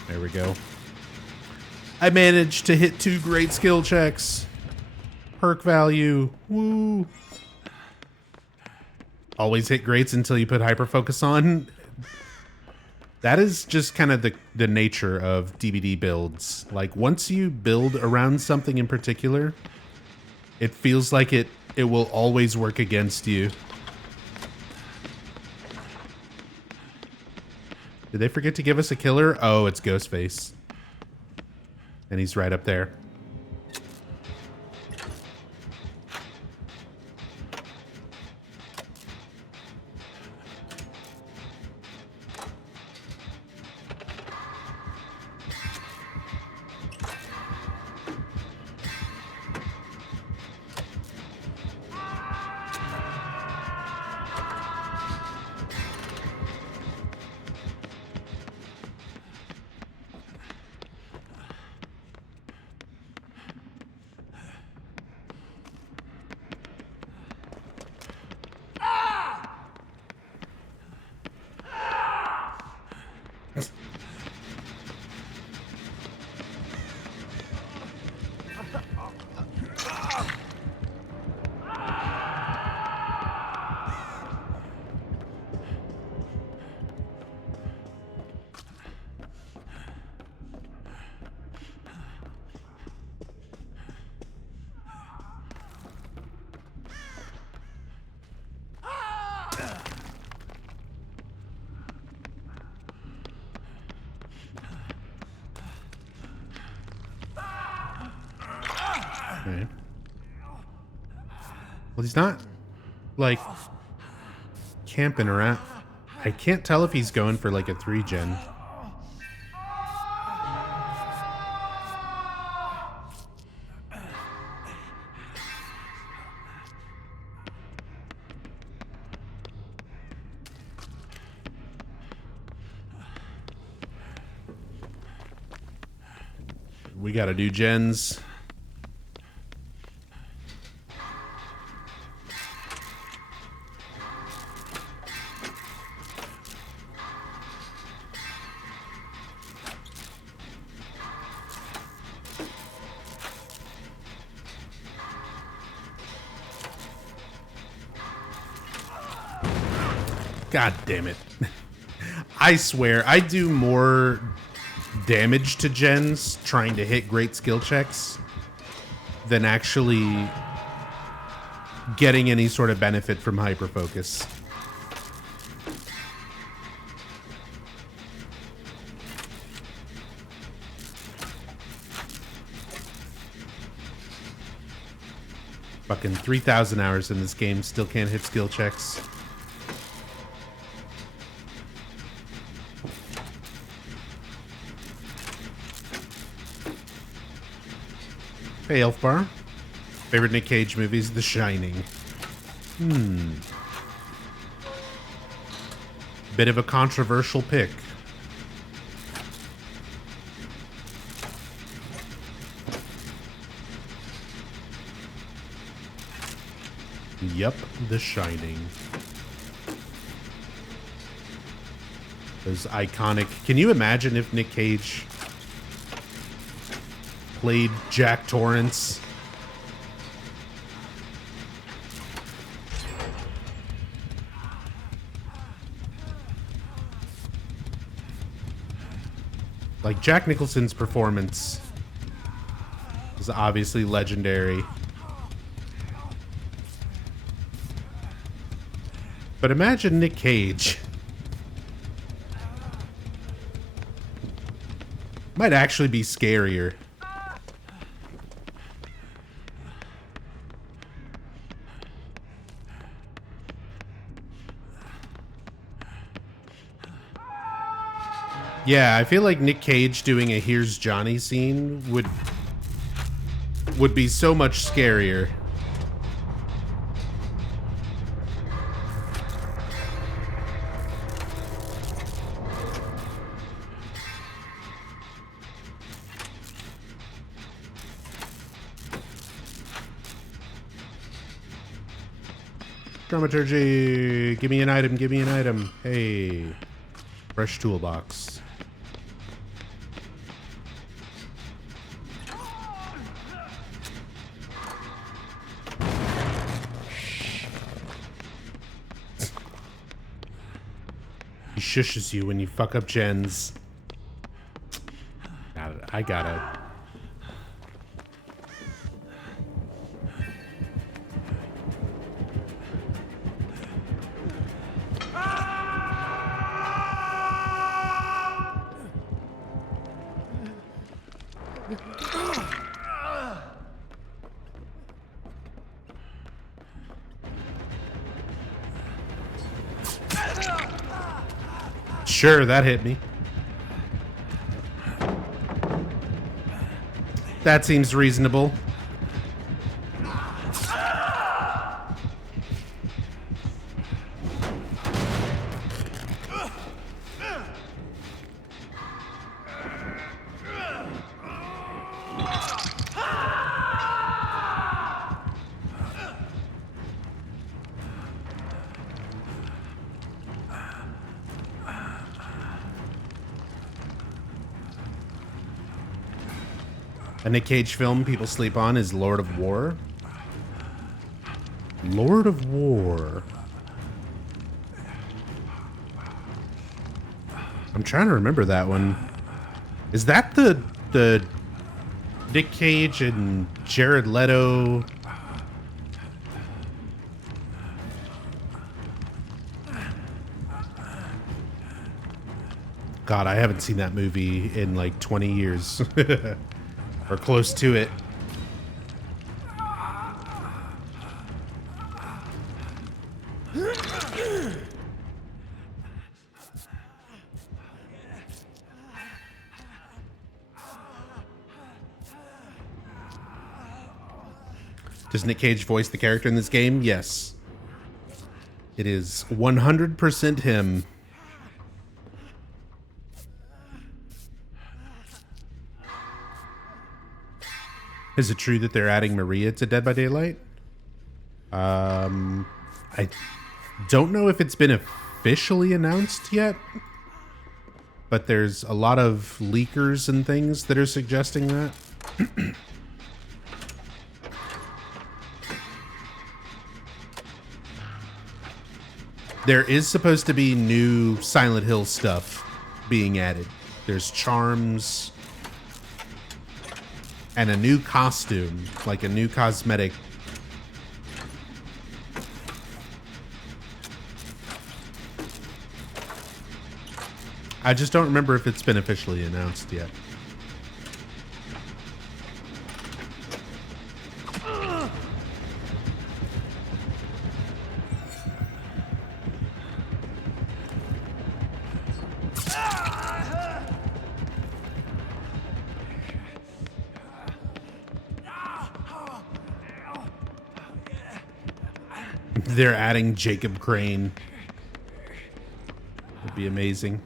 There we go. I managed to hit 2 great skill checks. Perk value. Woo. Always hit greats until you put hyperfocus on. That is just kind of the nature of DVD builds. Like, once you build around something in particular, it feels like it will always work against you. Did they forget to give us a killer? Oh, it's Ghostface. And he's right up there. Okay. Well, he's not, like, camping around. I can't tell if he's going for, like, a 3-gen. We gotta do gens. God damn it. I swear, I do more damage to gens trying to hit great skill checks than actually getting any sort of benefit from hyperfocus. Fucking 3,000 hours in this game, still can't hit skill checks. Hey, Elfbar. Favorite Nick Cage movies? The Shining. Bit of a controversial pick. Yep, The Shining. Those iconic... Can you imagine if Nick Cage played Jack Torrance? Like, Jack Nicholson's performance is obviously legendary. But imagine Nick Cage. Might actually be scarier. Yeah, I feel like Nick Cage doing a Here's Johnny scene would be so much scarier. Dramaturgy, give me an item, give me an item. Hey, fresh toolbox. He shushes you when you fuck up gens. Got it. I got it. Sure, that hit me. That seems reasonable. A Nick Cage film people sleep on is Lord of War. Lord of War. I'm trying to remember that one. Is that the Nick Cage and Jared Leto? God, I haven't seen that movie in like 20 years. Or close to it. Does Nick Cage voice the character in this game? Yes. It is 100% him. Is it true that they're adding Maria to Dead by Daylight? I don't know if it's been officially announced yet, but there's a lot of leakers and things that are suggesting that. There is supposed to be new Silent Hill stuff being added. There's charms and a new costume, like a new cosmetic. I just don't remember if it's been officially announced yet. They're adding Jacob Crane. Would be amazing.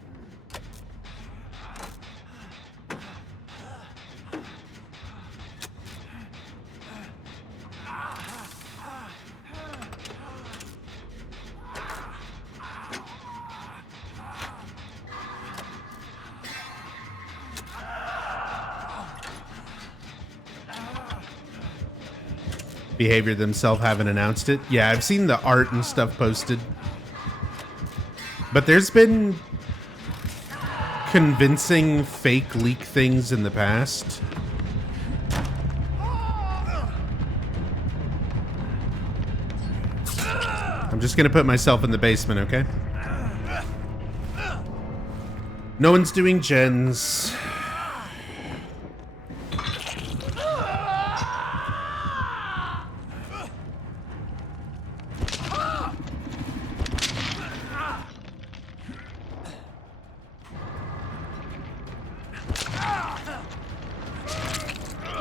Behavior themselves haven't announced it. Yeah, I've seen the art and stuff posted. But there's been convincing fake leak things in the past. I'm just gonna put myself in the basement, okay? No one's doing gens.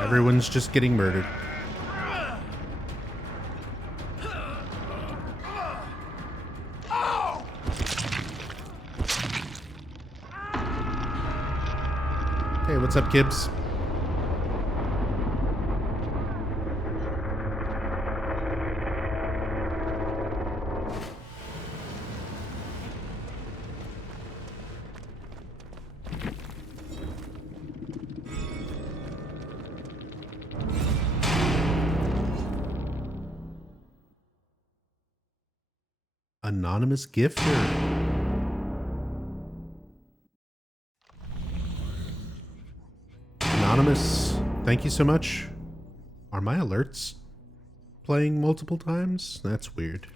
Everyone's just getting murdered. Hey, what's up, Gibbs? Anonymous gifter. Anonymous, thank you so much. Are my alerts playing multiple times? That's weird.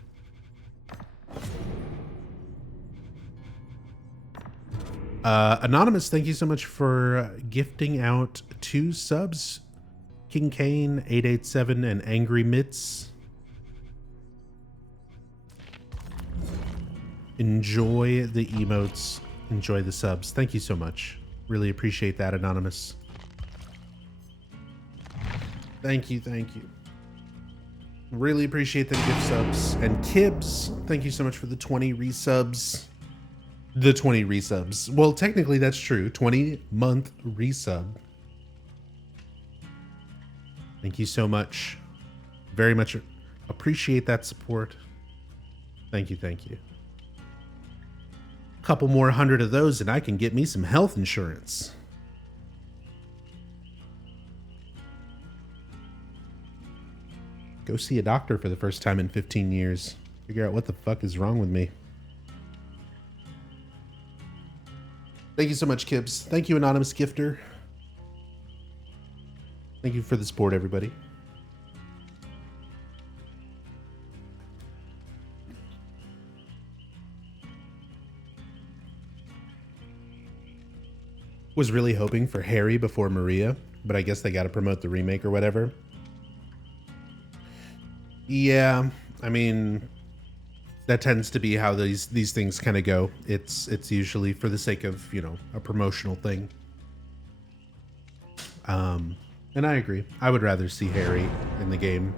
Anonymous, thank you so much for gifting out 2 subs. King Kane 887 and Angry Mitts. Enjoy the emotes. Enjoy the subs. Thank you so much. Really appreciate that, Anonymous. Thank you, thank you. Really appreciate the gift subs. And Kibbs, thank you so much for the 20 resubs. The 20 resubs. Well, technically that's true. 20-month resub. Thank you so much. Very much appreciate that support. Thank you, thank you. Couple more 100 of those and I can get me some health insurance. Go see a doctor for the first time in 15 years. Figure out what the fuck is wrong with me. Thank you so much, Kibbs. Thank you, Anonymous Gifter. Thank you for the support, everybody. Was really hoping for Harry before Maria, but I guess they got to promote the remake or whatever. Yeah, I mean, that tends to be how these things kind of go. It's usually for the sake of, you know, a promotional thing. And I agree. I would rather see Harry in the game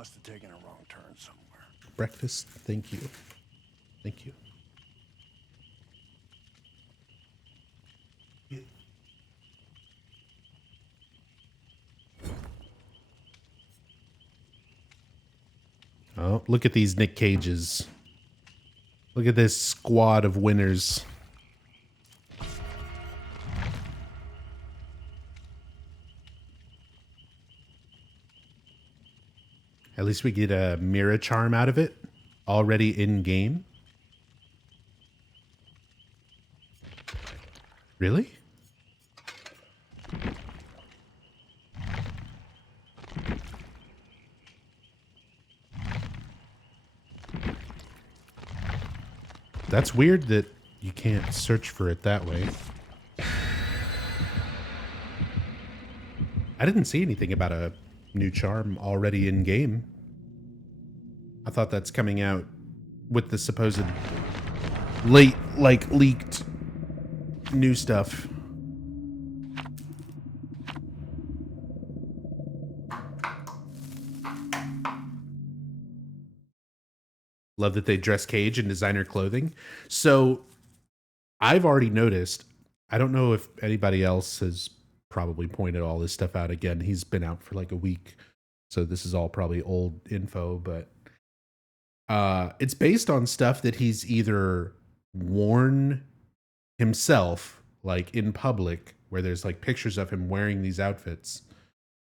must have taken a wrong turn somewhere. Breakfast. Thank you. Thank you. Oh, look at these Nick Cages. Look at this squad of winners. At least we get a mirror charm out of it already in game. Really? That's weird that you can't search for it that way. I didn't see anything about a new charm already in game. I thought that's coming out with the supposed leaked new stuff. Love that they dress Cage in designer clothing. So I've already noticed, I don't know if anybody else has probably pointed all this stuff out again. He's been out for like a week, so this is all probably old info, but it's based on stuff that he's either worn himself, like in public, where there's like pictures of him wearing these outfits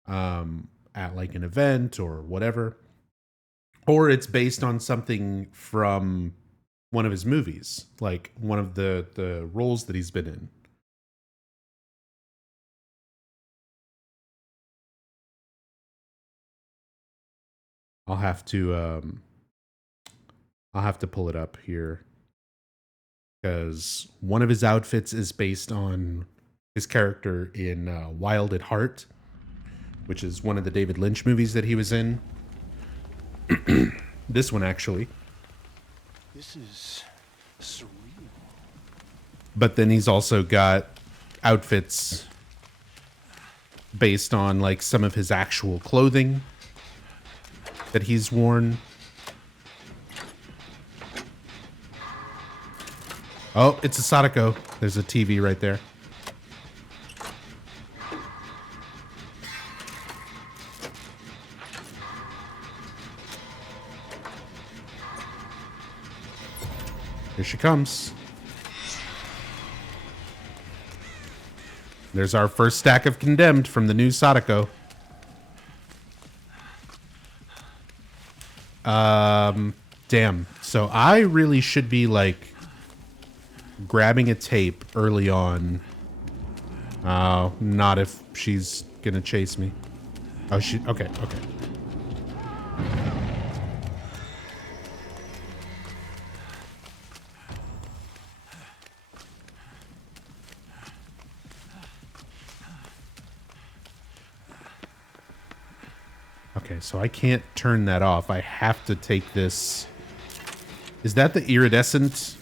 at like an event or whatever, or it's based on something from one of his movies, like one of the roles that he's been in. I'll have to pull it up here, because one of his outfits is based on his character in Wild at Heart, which is one of the David Lynch movies that he was in. This one, actually. This is surreal. But then he's also got outfits based on like some of his actual clothing that he's worn. Oh, it's a Sadako. There's a TV right there. Here she comes. There's our first stack of Condemned from the new Sadako. Damn. So I really should be like grabbing a tape early on. Not if she's gonna chase me. Oh, okay. Okay, so I can't turn that off. I have to take this. Is that the iridescent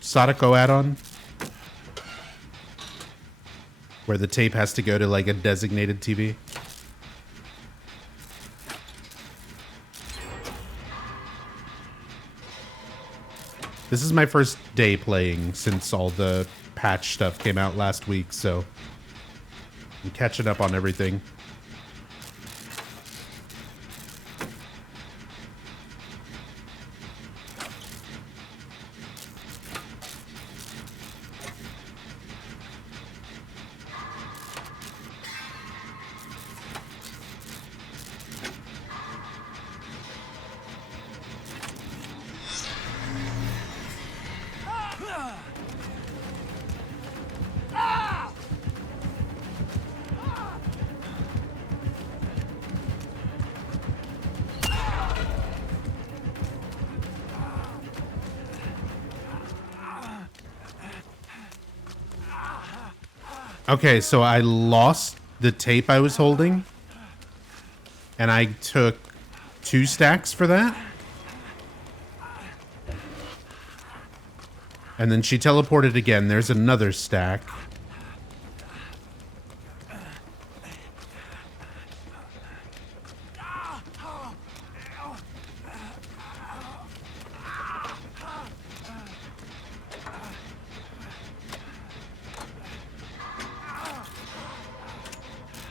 Sadako add-on? Where the tape has to go to like a designated TV? This is my first day playing since all the patch stuff came out last week, so I'm catching up on everything. Okay, so I lost the tape I was holding, and I took 2 stacks for that. And then she teleported again. There's another stack.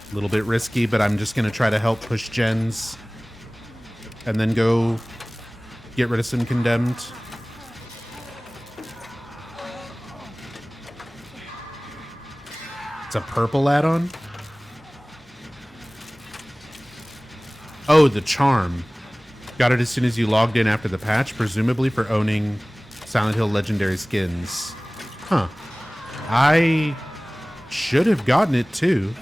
A little bit risky, but I'm just going to try to help push gens. And then go get rid of some condemned. It's a purple add-on? Oh, the charm. Got it as soon as you logged in after the patch, presumably for owning Silent Hill Legendary skins. Huh. I should have gotten it too.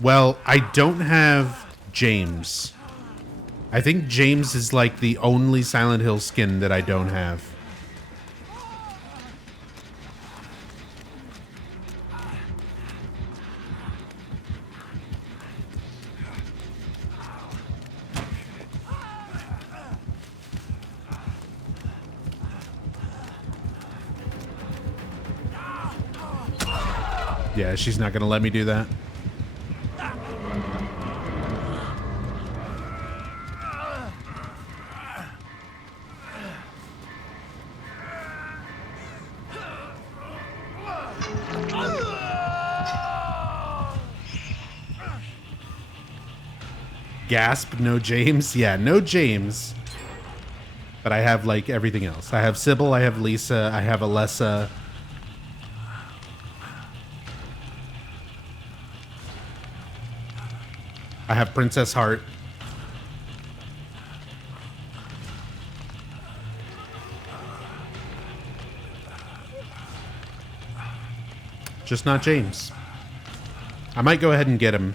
Well, I don't have James. I think James is like the only Silent Hill skin that I don't have. Yeah, she's not gonna let me do that. Gasp, no James? Yeah, no James. But I have, like, everything else. I have Sybil, I have Lisa, I have Alessa. I have Princess Heart. Just not James. I might go ahead and get him.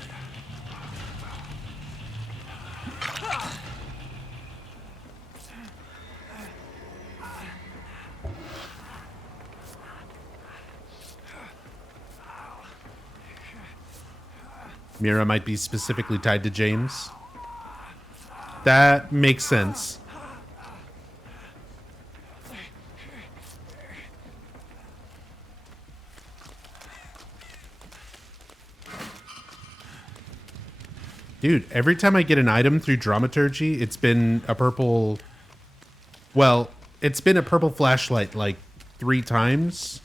Mira might be specifically tied to James. That makes sense. Dude, every time I get an item through Dramaturgy, it's been a purple... Well, it's been a purple flashlight like 3 times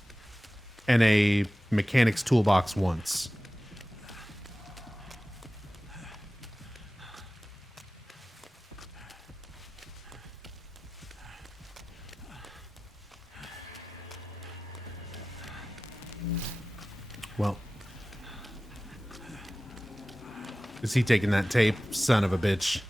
and a mechanic's toolbox once. Well, is he taking that tape? Son of a bitch.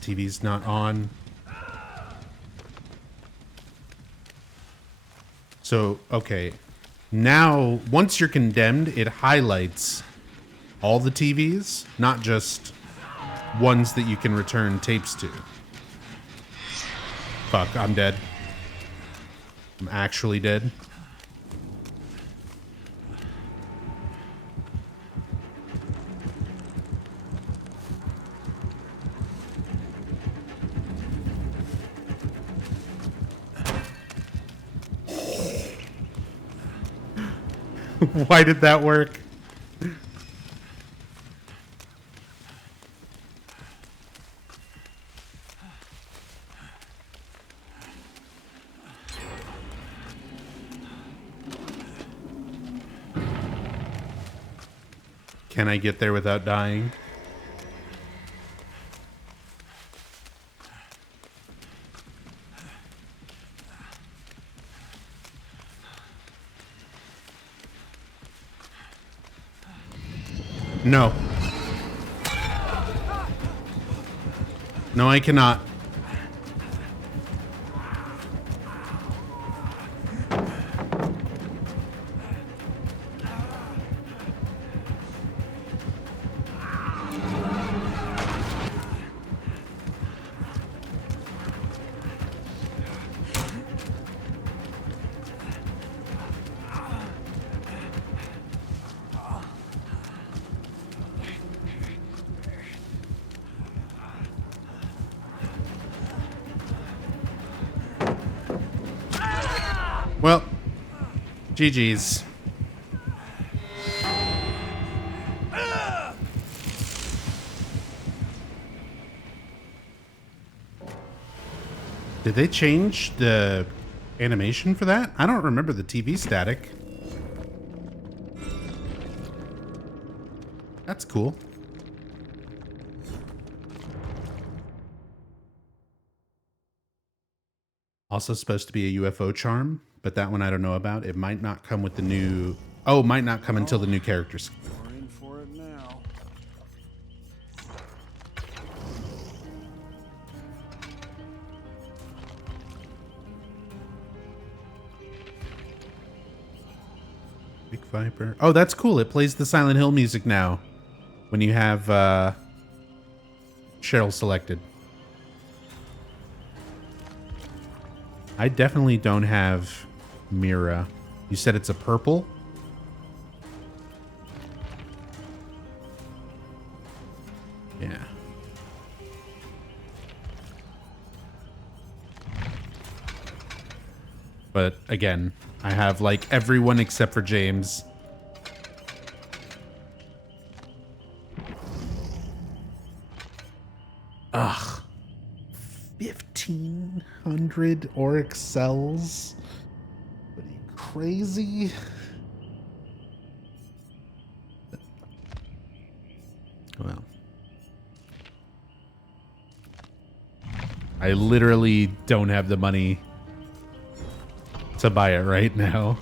TV's not on. So, okay. Now, once you're condemned, it highlights all the TVs, not just ones that you can return tapes to. Fuck, I'm dead. I'm actually dead. Why did that work? Can I get there without dying? No. No, I cannot. GG's. Did they change the animation for that? I don't remember the TV static. That's cool. Also supposed to be a UFO charm, but that one I don't know about. It might not come with the new... Oh, might not come until the new characters. We're in for it now. Big Viper. Oh, that's cool. It plays the Silent Hill music now when you have Cheryl selected. I definitely don't have Mira. You said it's a purple? Yeah. But again, I have like everyone except for James. Ugh. 1,500 Oryx cells? What are you, crazy? Well. I literally don't have the money to buy it right now.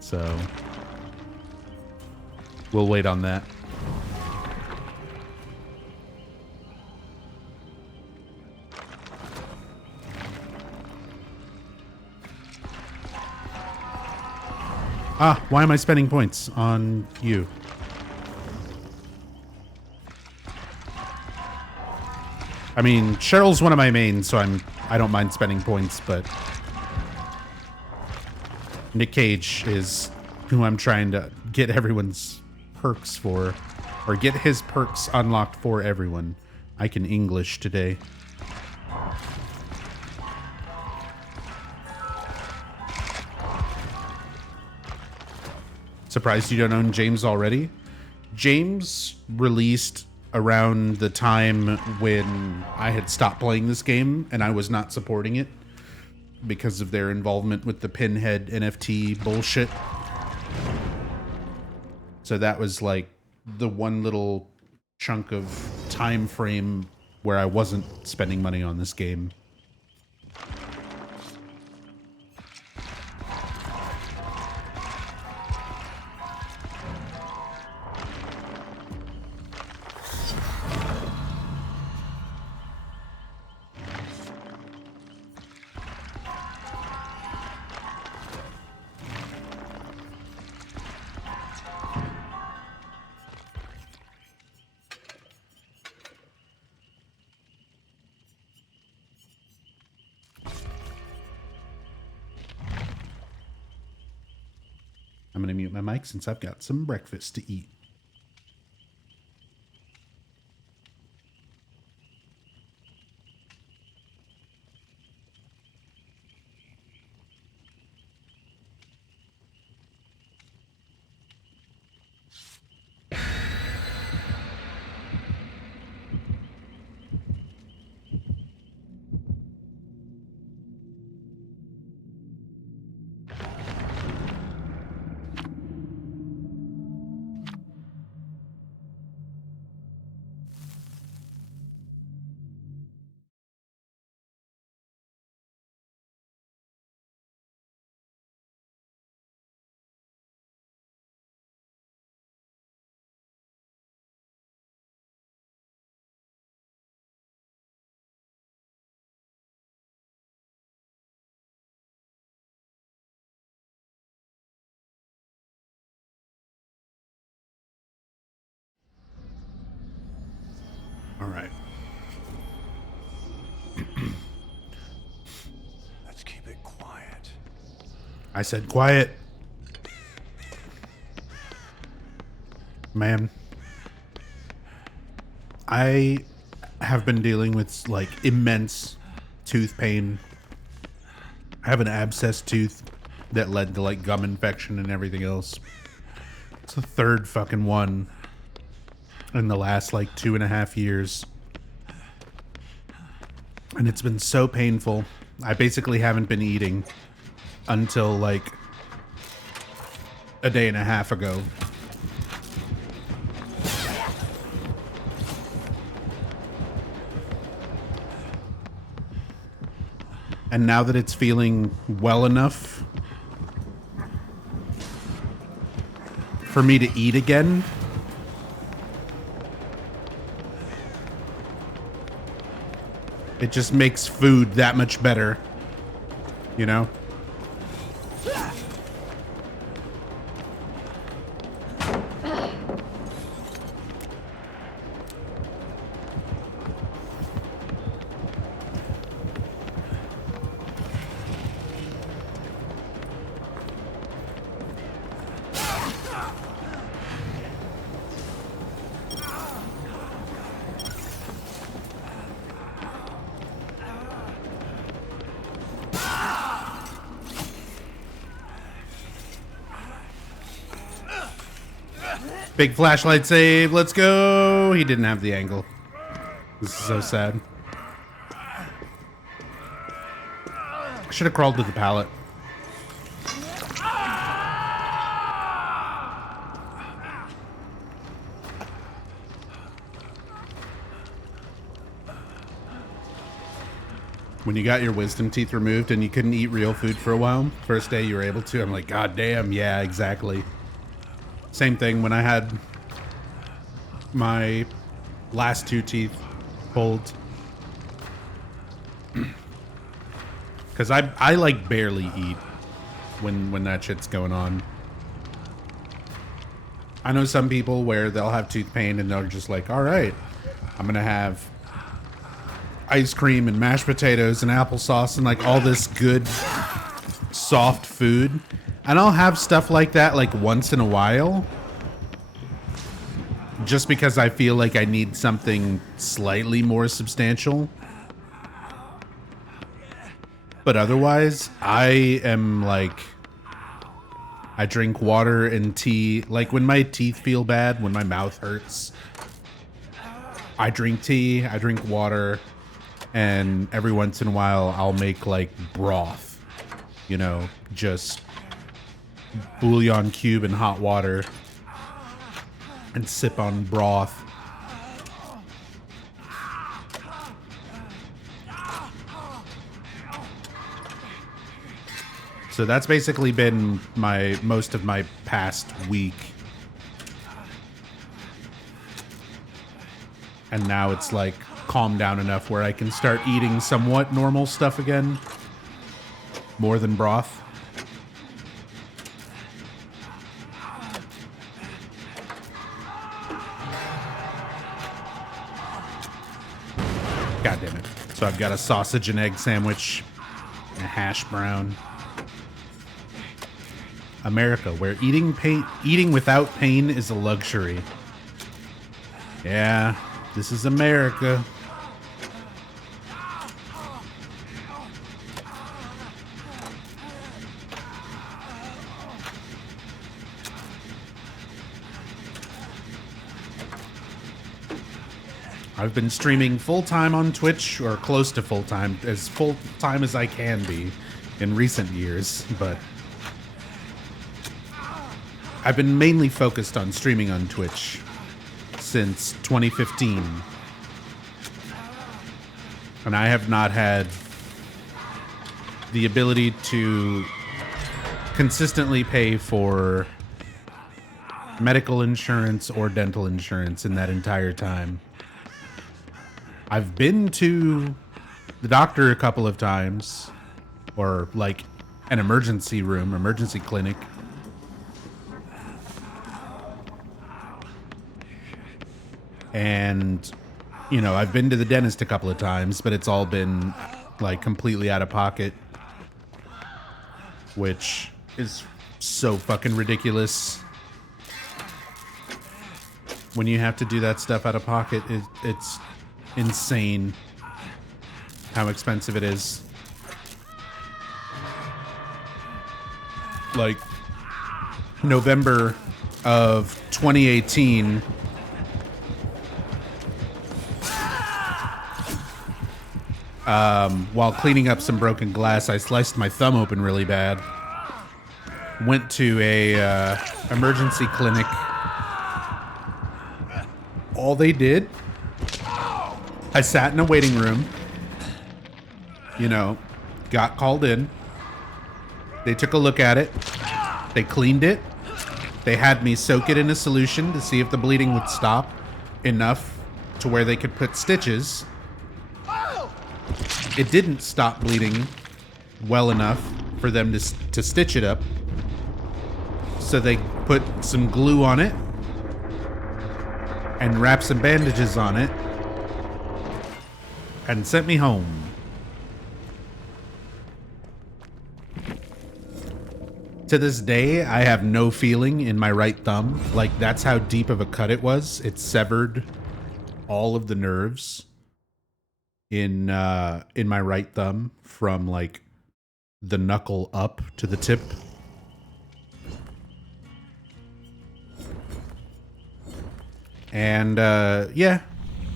So we'll wait on that. Ah, why am I spending points on you? I mean, Cheryl's one of my mains, so I don't mind spending points, but Nick Cage is who I'm trying to get everyone's perks for, or get his perks unlocked for everyone. I can English today. Surprised you don't own James already? James released around the time when I had stopped playing this game and I was not supporting it because of their involvement with the Pinhead NFT bullshit. So that was like the one little chunk of time frame where I wasn't spending money on this game. I'm going to mute my mic since I've got some breakfast to eat. All right. Let's keep it quiet. I said quiet. Man, I have been dealing with like immense tooth pain I have an abscessed tooth that led to like gum infection and everything else. It's the third fucking one in the last like 2.5 years. And it's been so painful. I basically haven't been eating until like a day and a half ago. And now that it's feeling well enough for me to eat again, it just makes food that much better, you know? Big flashlight save, let's go. He didn't have the angle. This is so sad. I should have crawled to the pallet. When you got your wisdom teeth removed and you couldn't eat real food for a while, first day you were able to, I'm like, God damn, yeah, exactly. Same thing when I had my last 2 teeth pulled. Because I like barely eat when that shit's going on. I know some people where they'll have tooth pain and they're just like, all right, I'm going to have ice cream and mashed potatoes and applesauce and like all this good soft food. And I'll have stuff like that like once in a while. Just because I feel like I need something slightly more substantial. But otherwise, I am like, I drink water and tea. Like when my teeth feel bad, when my mouth hurts, I drink tea, I drink water, and every once in a while I'll make like broth, you know, just bouillon cube and hot water and sip on broth. So that's basically been most of my past week. And now it's like calmed down enough where I can start eating somewhat normal stuff again. More than broth. God damn it. So I've got a sausage and egg sandwich and a hash brown. America, where eating without pain is a luxury. Yeah, this is America. I've been streaming full-time on Twitch, or close to full-time, as full-time as I can be in recent years, but I've been mainly focused on streaming on Twitch since 2015. And I have not had the ability to consistently pay for medical insurance or dental insurance in that entire time. I've been to the doctor a couple of times, or like an emergency room, emergency clinic. And, you know, I've been to the dentist a couple of times, but it's all been like completely out of pocket, which is so fucking ridiculous. When you have to do that stuff out of pocket, it's insane how expensive it is. like November of 2018. While cleaning up some broken glass, I sliced my thumb open really bad. Went to a emergency clinic. All they did, I sat in a waiting room, you know, got called in. They took a look at it. They cleaned it. They had me soak it in a solution to see if the bleeding would stop enough to where they could put stitches. It didn't stop bleeding well enough for them to stitch it up. So they put some glue on it and wrapped some bandages on it and sent me home. To this day, I have no feeling in my right thumb. Like, that's how deep of a cut it was. It severed all of the nerves in my right thumb from like the knuckle up to the tip. And yeah,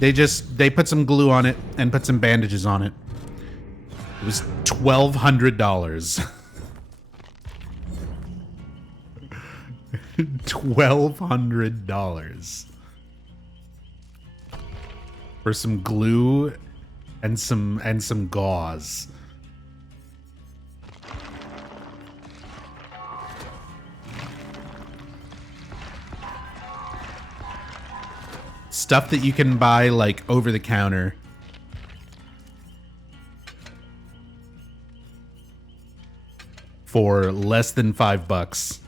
they put some glue on it and put some bandages on it. It was $1,200. $1,200 for some glue and some gauze. Stuff that you can buy like over the counter. For less than $5.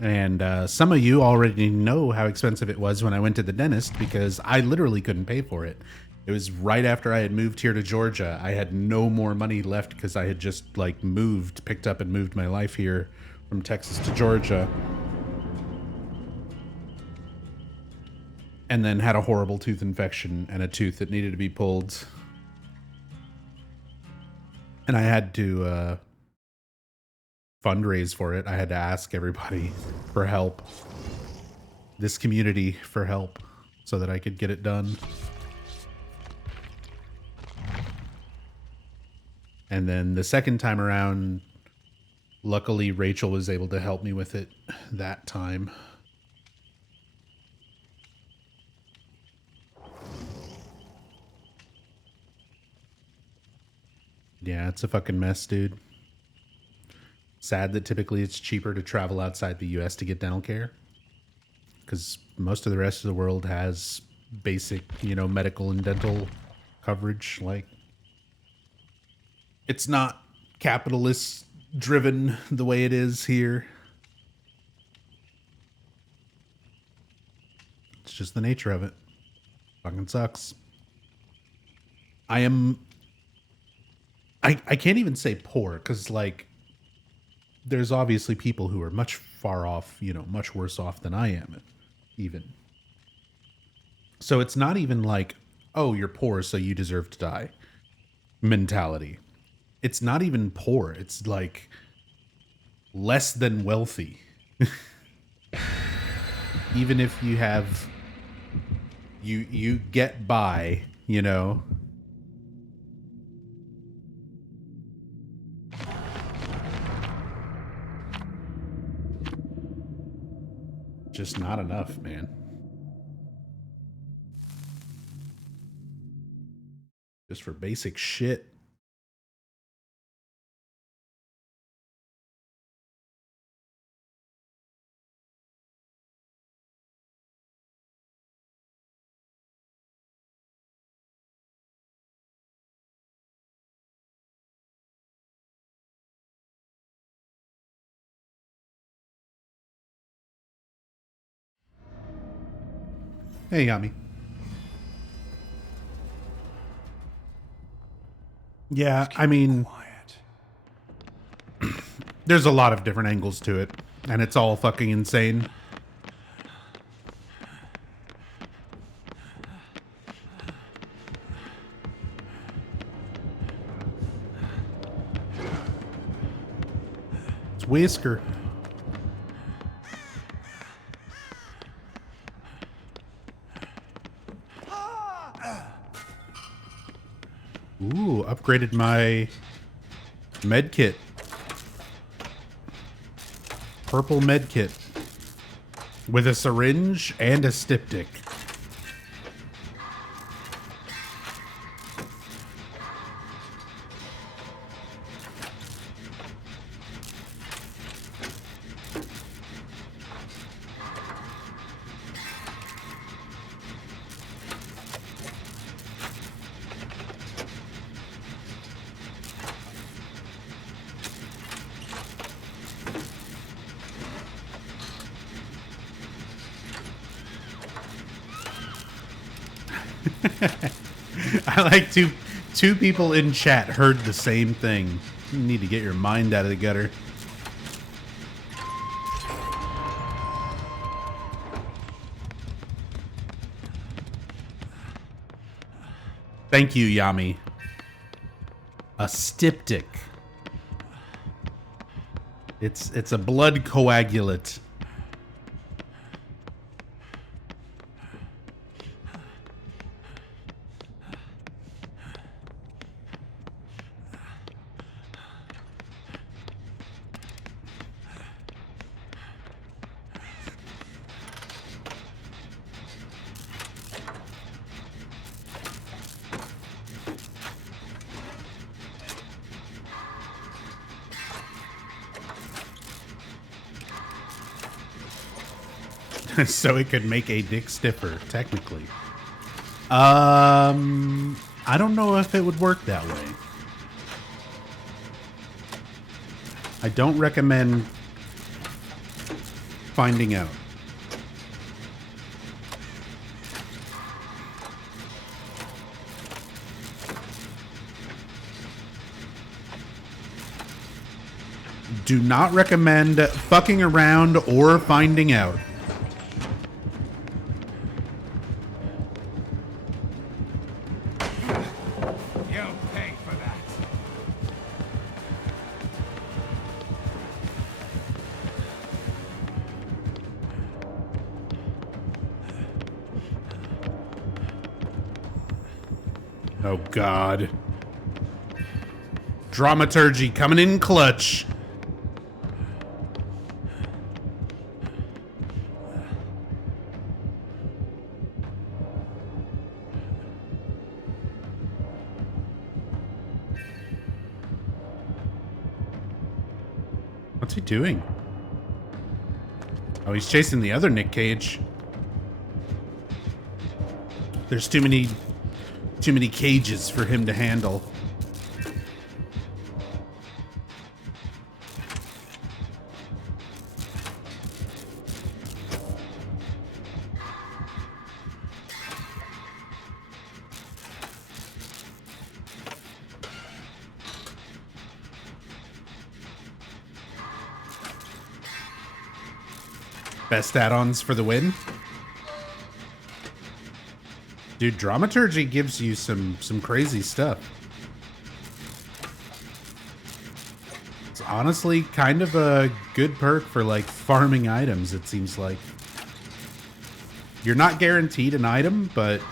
And some of you already know how expensive it was when I went to the dentist because I literally couldn't pay for it. It was right after I had moved here to Georgia. I had no more money left because I had just like picked up and moved my life here from Texas to Georgia. And then had a horrible tooth infection and a tooth that needed to be pulled. And I had to fundraise for it. I had to ask everybody for help. This community for help so that I could get it done. And then the second time around, luckily Rachel was able to help me with it that time. Yeah, it's a fucking mess, dude. Sad that typically it's cheaper to travel outside the US to get dental care because most of the rest of the world has basic, medical and dental coverage. Like, it's not capitalist driven the way it is here. It's just the nature of it. Fucking sucks. I can't even say poor because like there's obviously people who are much far off, much worse off than I am even. So it's not even like, oh, you're poor, so you deserve to die mentality. It's not even poor. It's like less than wealthy. Even if you have, you get by, Just not enough, man. Just for basic shit. Hey, Yami. Yeah, Just keep I mean, quiet. there's a lot of different angles to it, and it's all fucking insane. It's Whisker. Ooh, upgraded my med kit. Purple med kit. With a syringe and a styptic. I like two people in chat heard the same thing. You need to get your mind out of the gutter. Thank you, Yami. A styptic. It's a blood coagulant. So it could make a dick stiffer, technically. I don't know if it would work that way. I don't recommend finding out. Do not recommend fucking around or finding out. Oh, God. Dramaturgy coming in clutch. What's he doing? Oh, he's chasing the other Nick Cage. There's too many cages for him to handle. Best add-ons for the win. Dude, dramaturgy gives you some crazy stuff. It's honestly kind of a good perk for like farming items, it seems like. You're not guaranteed an item, but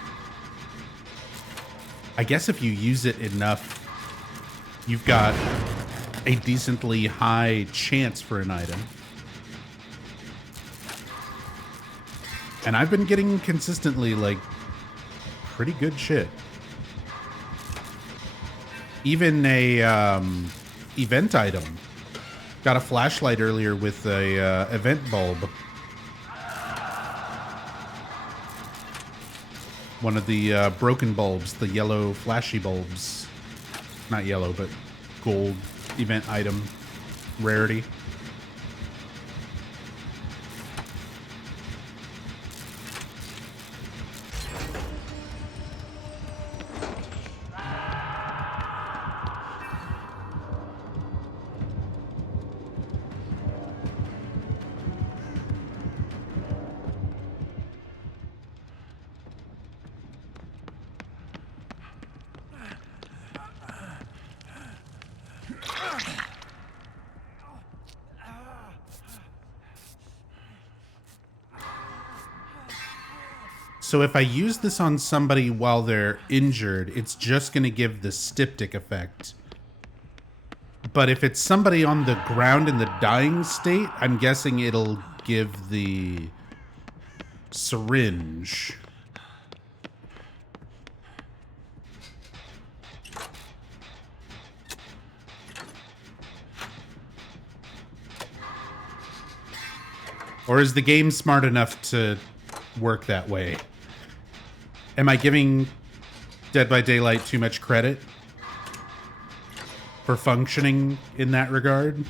I guess if you use it enough, you've got a decently high chance for an item. And I've been getting consistently like pretty good shit. Even a event item. Got a flashlight earlier with a event bulb. One of the broken bulbs, the yellow flashy bulbs. Not yellow, but gold event item rarity. So if I use this on somebody while they're injured, it's just going to give the styptic effect. But if it's somebody on the ground in the dying state, I'm guessing it'll give the syringe. Or is the game smart enough to work that way? Am I giving Dead by Daylight too much credit for functioning in that regard?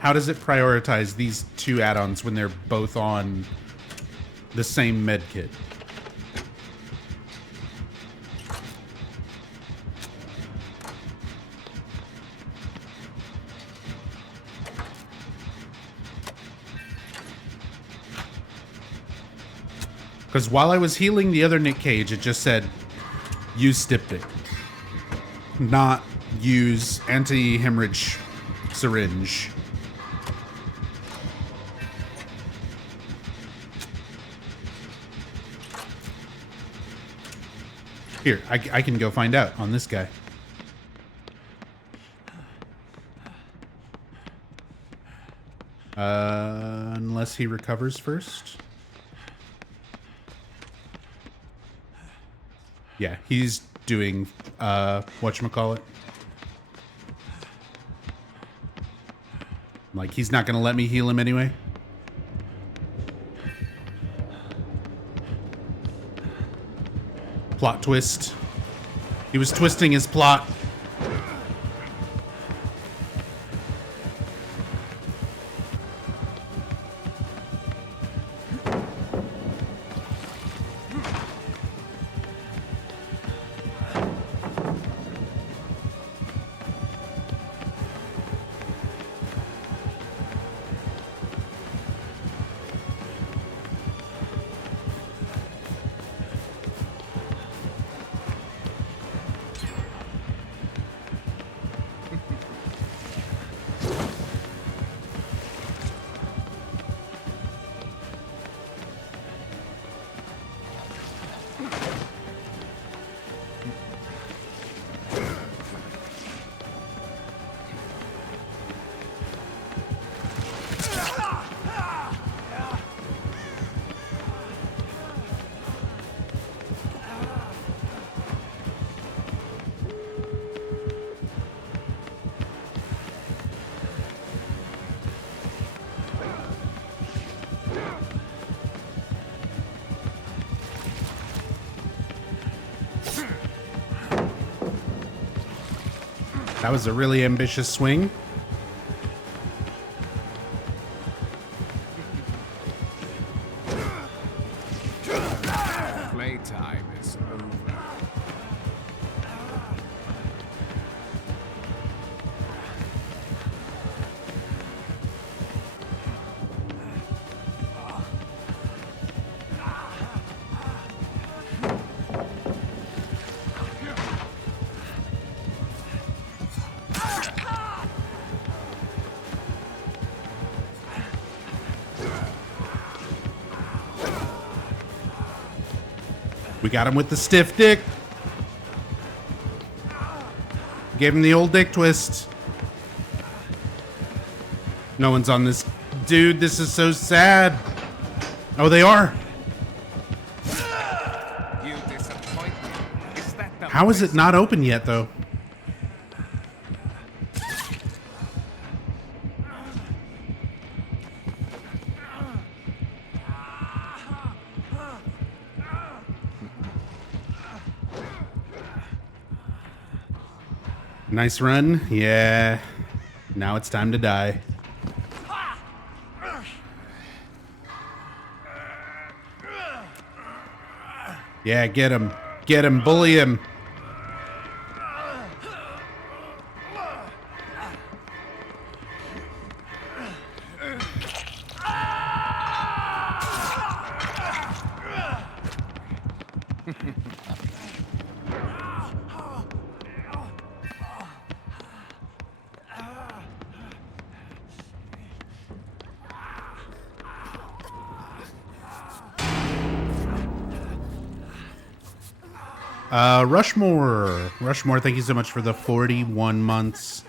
How does it prioritize these two add-ons when they're both on the same medkit? Because while I was healing the other Nick Cage, it just said, use styptic. Not use anti-hemorrhage syringe. Here, I can go find out on this guy. Unless he recovers first. Yeah, he's doing, whatchamacallit. Like, he's not going to let me heal him anyway. Plot twist. He was twisting his plot. That was a really ambitious swing. Playtime is over. We got him with the stiff dick. Gave him the old dick twist. No one's on this. Dude, this is so sad. Oh, they are. You disappoint me. Is that the How is it not open yet, though? Nice run. Yeah. Now it's time to die. Yeah, get him. Get him. Bully him. Rushmore. Rushmore, thank you so much for the 41 months.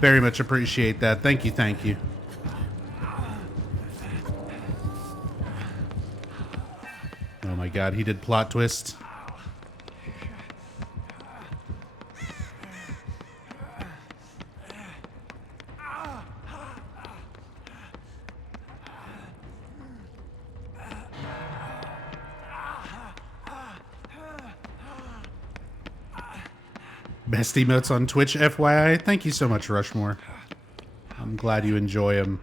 Very much appreciate that. Thank you, thank you. Oh my god, he did plot twist. Best emotes on Twitch, FYI. Thank you so much, Rushmore. I'm glad you enjoy them.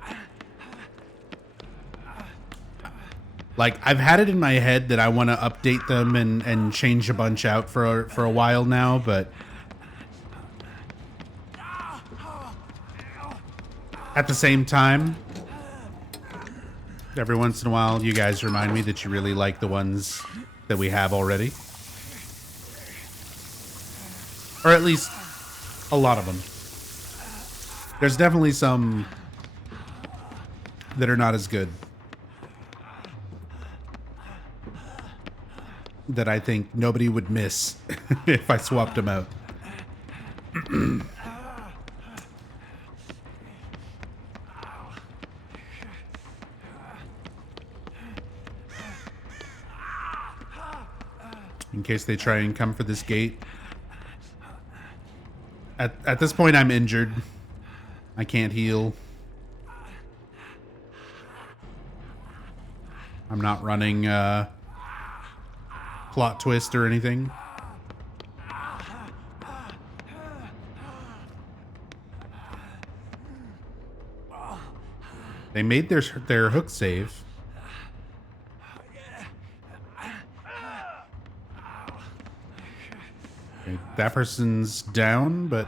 Like, I've had it in my head that I want to update them and change a bunch out for a while now, but at the same time, every once in a while, you guys remind me that you really like the ones that we have already. Or at least a lot of them. There's definitely some that are not as good. That I think nobody would miss if I swapped them out. In case they try and come for this gate. At this point, I'm injured. I can't heal. I'm not running plot twist or anything. They made their hook save. Okay, that person's down, but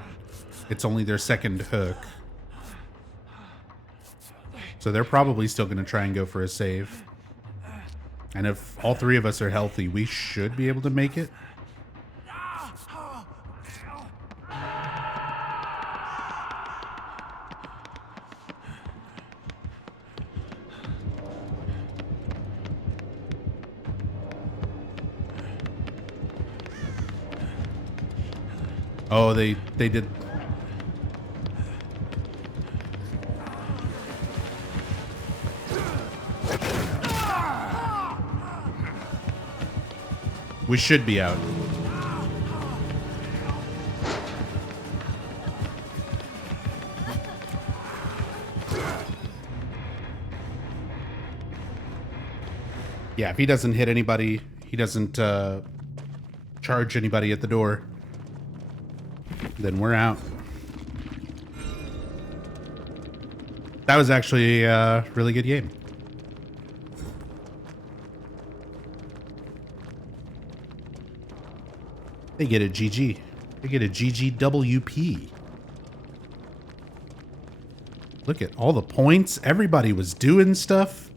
it's only their second hook. So they're probably still going to try and go for a save. And if all three of us are healthy, we should be able to make it. Oh, they did. We should be out. Yeah, if he doesn't hit anybody, he doesn't charge anybody at the door, then we're out. That was actually a really good game. They get a GG. They get a GGWP. Look at all the points. Everybody was doing stuff.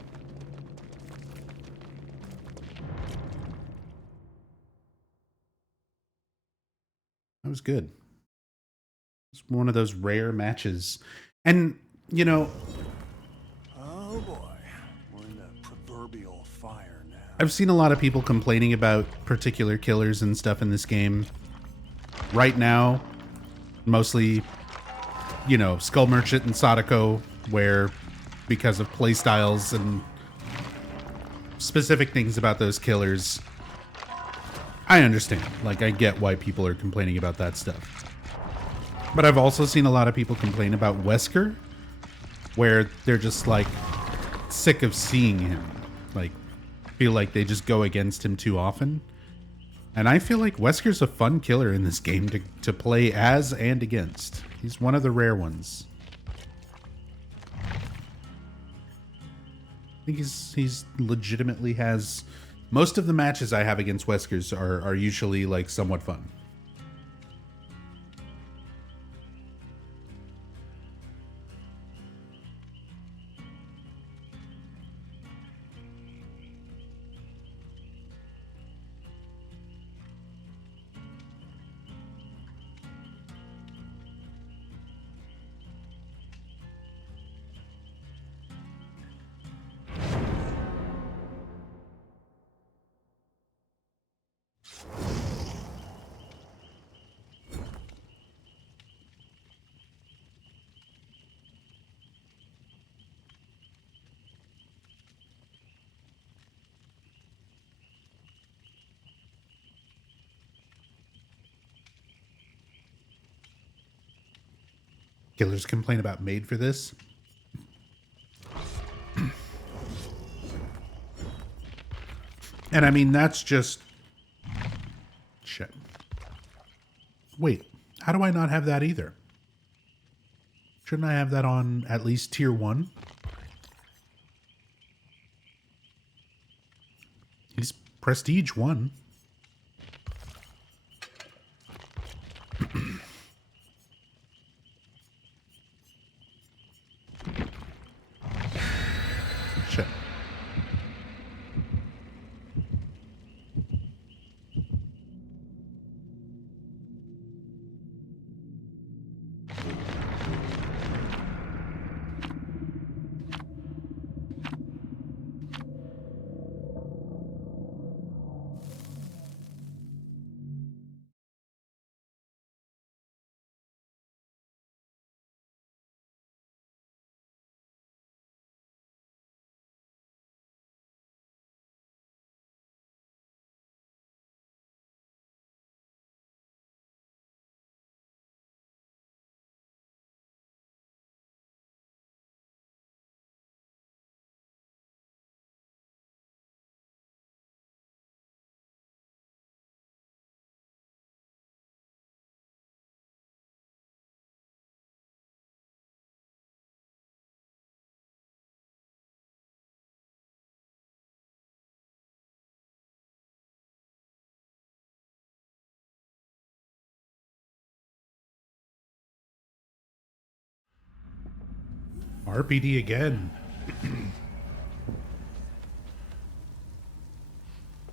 That was good. It's one of those rare matches. And, you know... Oh boy, we're in the proverbial fire now. I've seen a lot of people complaining about particular killers and stuff in this game. Right now, mostly, you know, Skull Merchant and Sadako, where because of playstyles and specific things about those killers, I understand. Like, I get why people are complaining about that stuff. But I've also seen a lot of people complain about Wesker, where they're just, like, sick of seeing him. Like, feel like they just go against him too often. And I feel like Wesker's a fun killer in this game to play as and against. He's one of the rare ones. I think he's legitimately has... Most of the matches I have against Weskers are usually, like, somewhat fun. Killers complain about made for this. And I mean, that's just... Shit. Wait, how do I not have that either? Shouldn't I have that on at least tier 1? He's prestige 1. Shit. RPD again.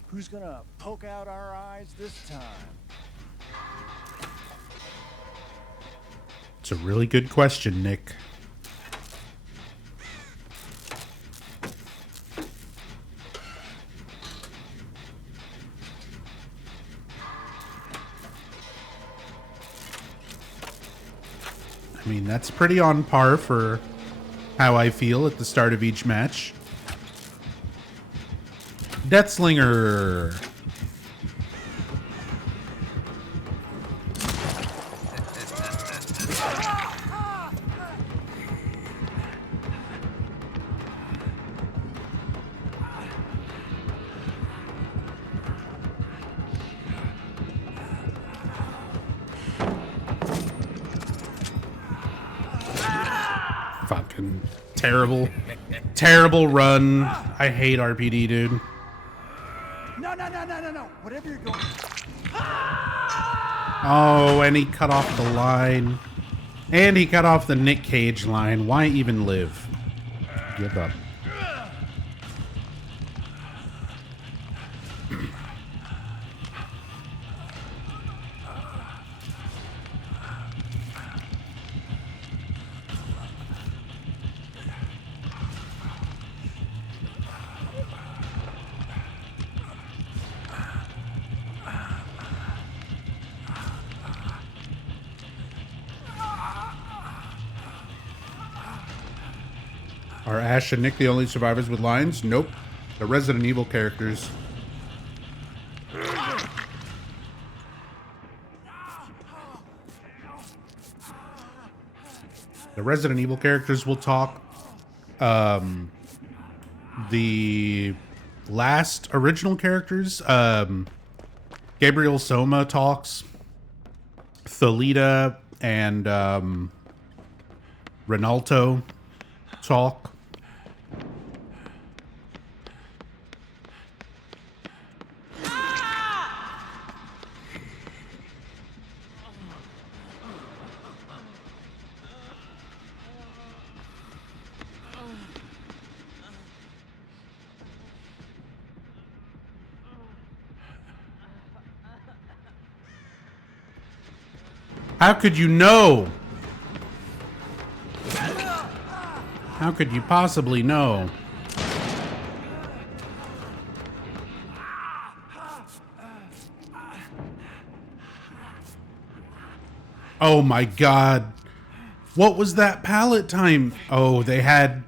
Who's gonna poke out our eyes this time? It's a really good question, Nick. I mean, that's pretty on par for how I feel at the start of each match. Deathslinger. Fucking terrible, terrible run. I hate RPD, dude. No. Whatever you're going. Oh, and he cut off the line. And he cut off the Nick Cage line. Why even live? Give up. Are Ash and Nick the only survivors with lines? Nope. The Resident Evil characters. The Resident Evil characters will talk. The last original characters, Gabriel Soma talks. Thalita and Ronaldo talk. How could you know? How could you possibly know? Oh my god. What was that pallet time? Oh, they had...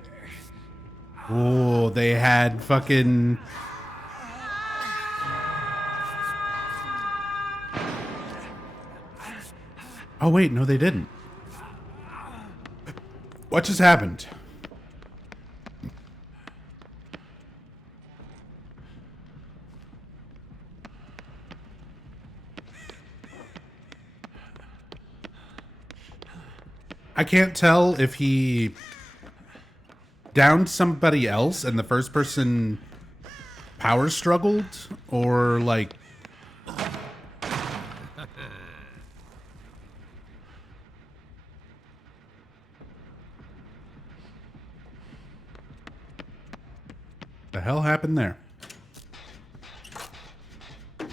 Oh, they had fucking... Oh wait, no they didn't. What just happened? I can't tell if he downed somebody else and the first person power struggled, or like... The hell happened there? Okay.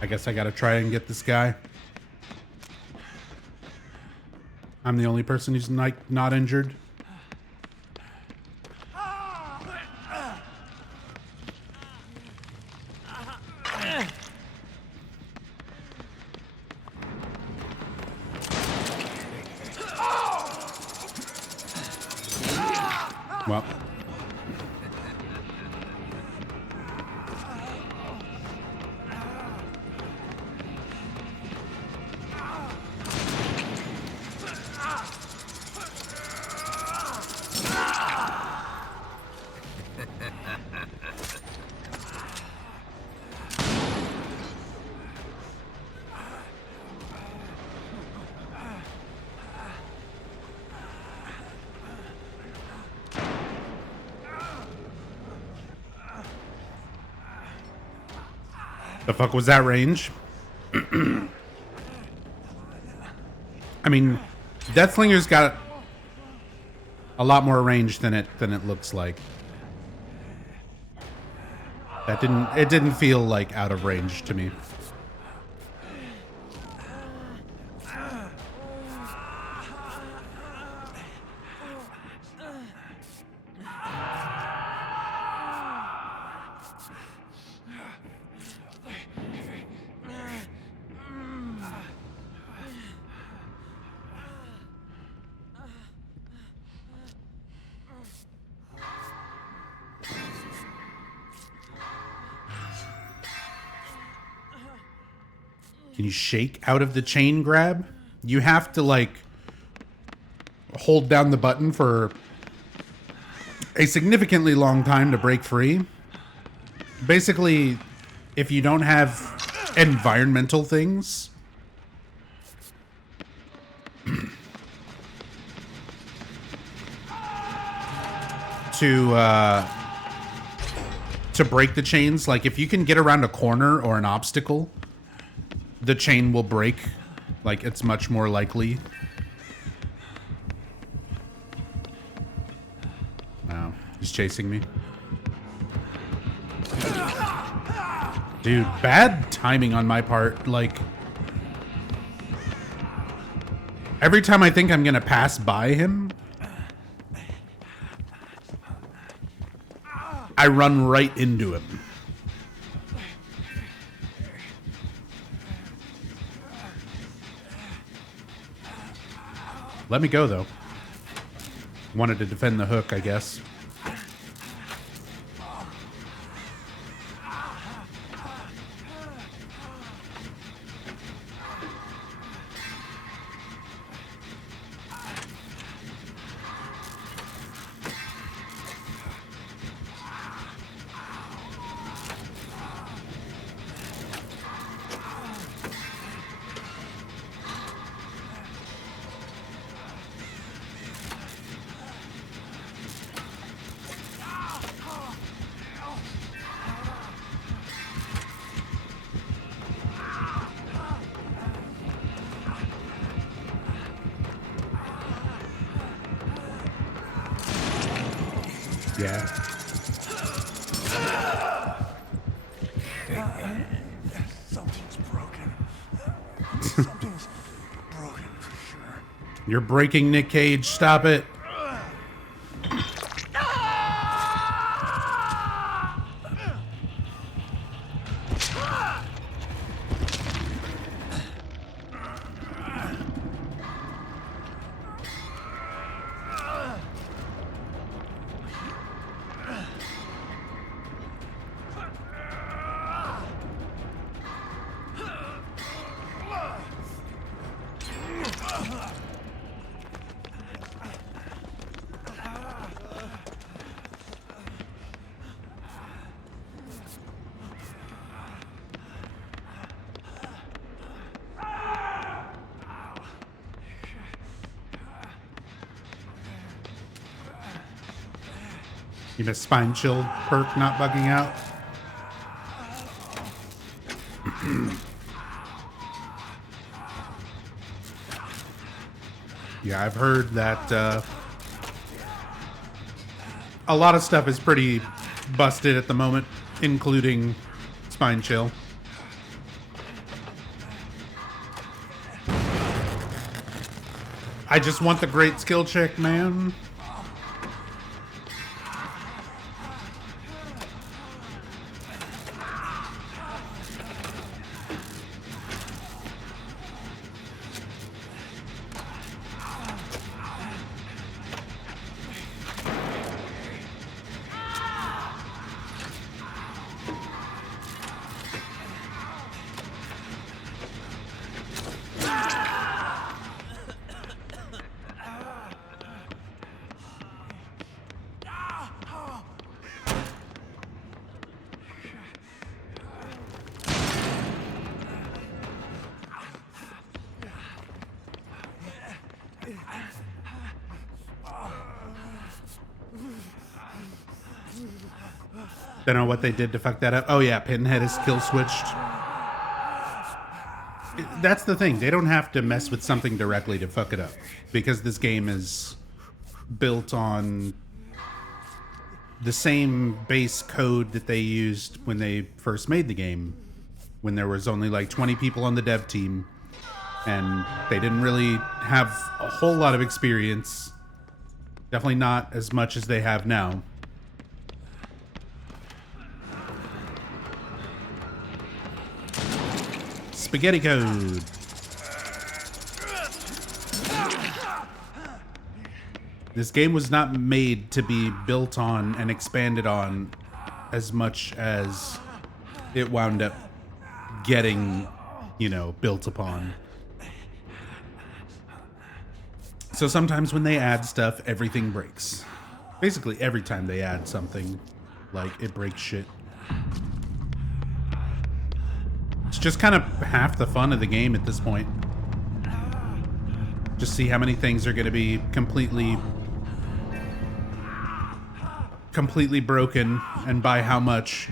I guess I gotta try and get this guy. I'm the only person who's not injured. Well. The fuck was that range? I mean, Deathslinger's got a lot more range than it looks like. It didn't feel like out of range to me. Can you shake out of the chain grab? You have to, like, hold down the button for a significantly long time to break free. Basically, if you don't have environmental things to break the chains, like if you can get around a corner or an obstacle, the chain will break. Like, it's much more likely. Wow, he's chasing me. Dude, bad timing on my part. Like, every time I think I'm gonna pass by him, I run right into him. Let me go, though. Wanted to defend the hook, I guess. Yeah. Something's broken. Something's broken for sure. You're breaking Nick Cage. Stop it. You missed spine chill perk not bugging out. Yeah, I've heard that a lot of stuff is pretty busted at the moment, including spine chill. I just want the great skill check, man. Don't know what they did to fuck that up. Oh yeah, Pinhead is kill switched. That's the thing. They don't have to mess with something directly to fuck it up. Because this game is built on the same base code that they used when they first made the game. When there was only like 20 people on the dev team. And they didn't really have a whole lot of experience. Definitely not as much as they have now. Spaghetti code. This game was not made to be built on and expanded on as much as it wound up getting, you know, built upon. So sometimes when they add stuff, everything breaks. Basically every time they add something, like, it breaks shit. It's just kind of half the fun of the game at this point. Just see how many things are going to be completely broken and by how much.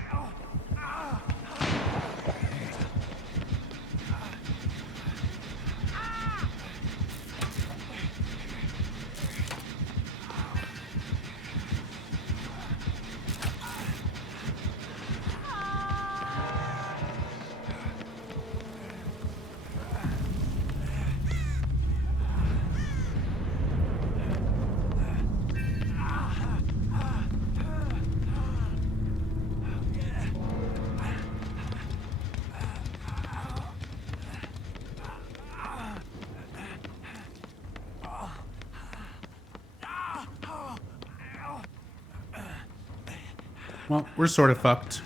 Well, we're sort of fucked.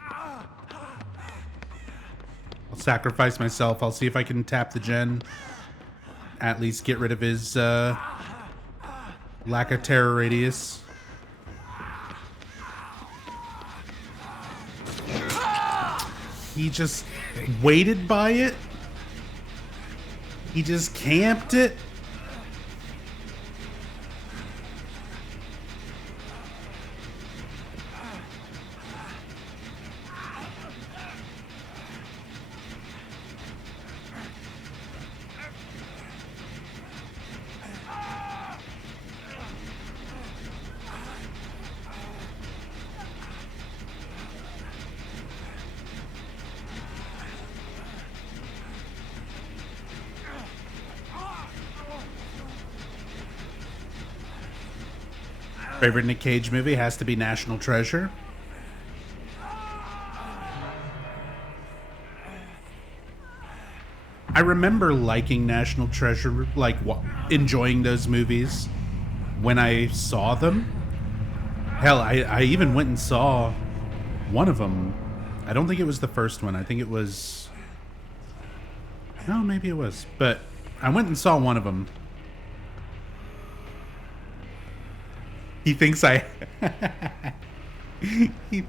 I'll sacrifice myself. I'll see if I can tap the gen. At least get rid of his lack of terror radius. He just waited by it. He just camped it. Favorite Nick Cage movie has to be National Treasure. I remember liking National Treasure, like enjoying those movies when I saw them. Hell, I even went and saw one of them. I don't think it was the first one. I think it was... No, maybe it was. But I went and saw one of them. He thinks I... he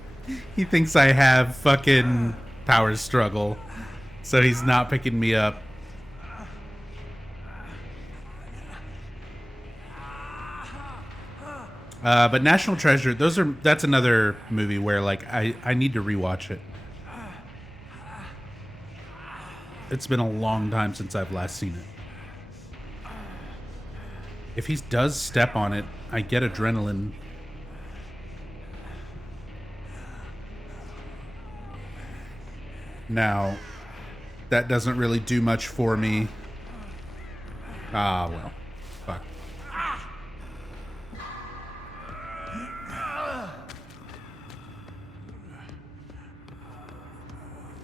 thinks I have fucking power struggle. So he's not picking me up. But National Treasure, that's another movie where like I need to rewatch it. It's been a long time since I've last seen it. If he does step on it, I get adrenaline. Now, that doesn't really do much for me. Ah, well. Fuck.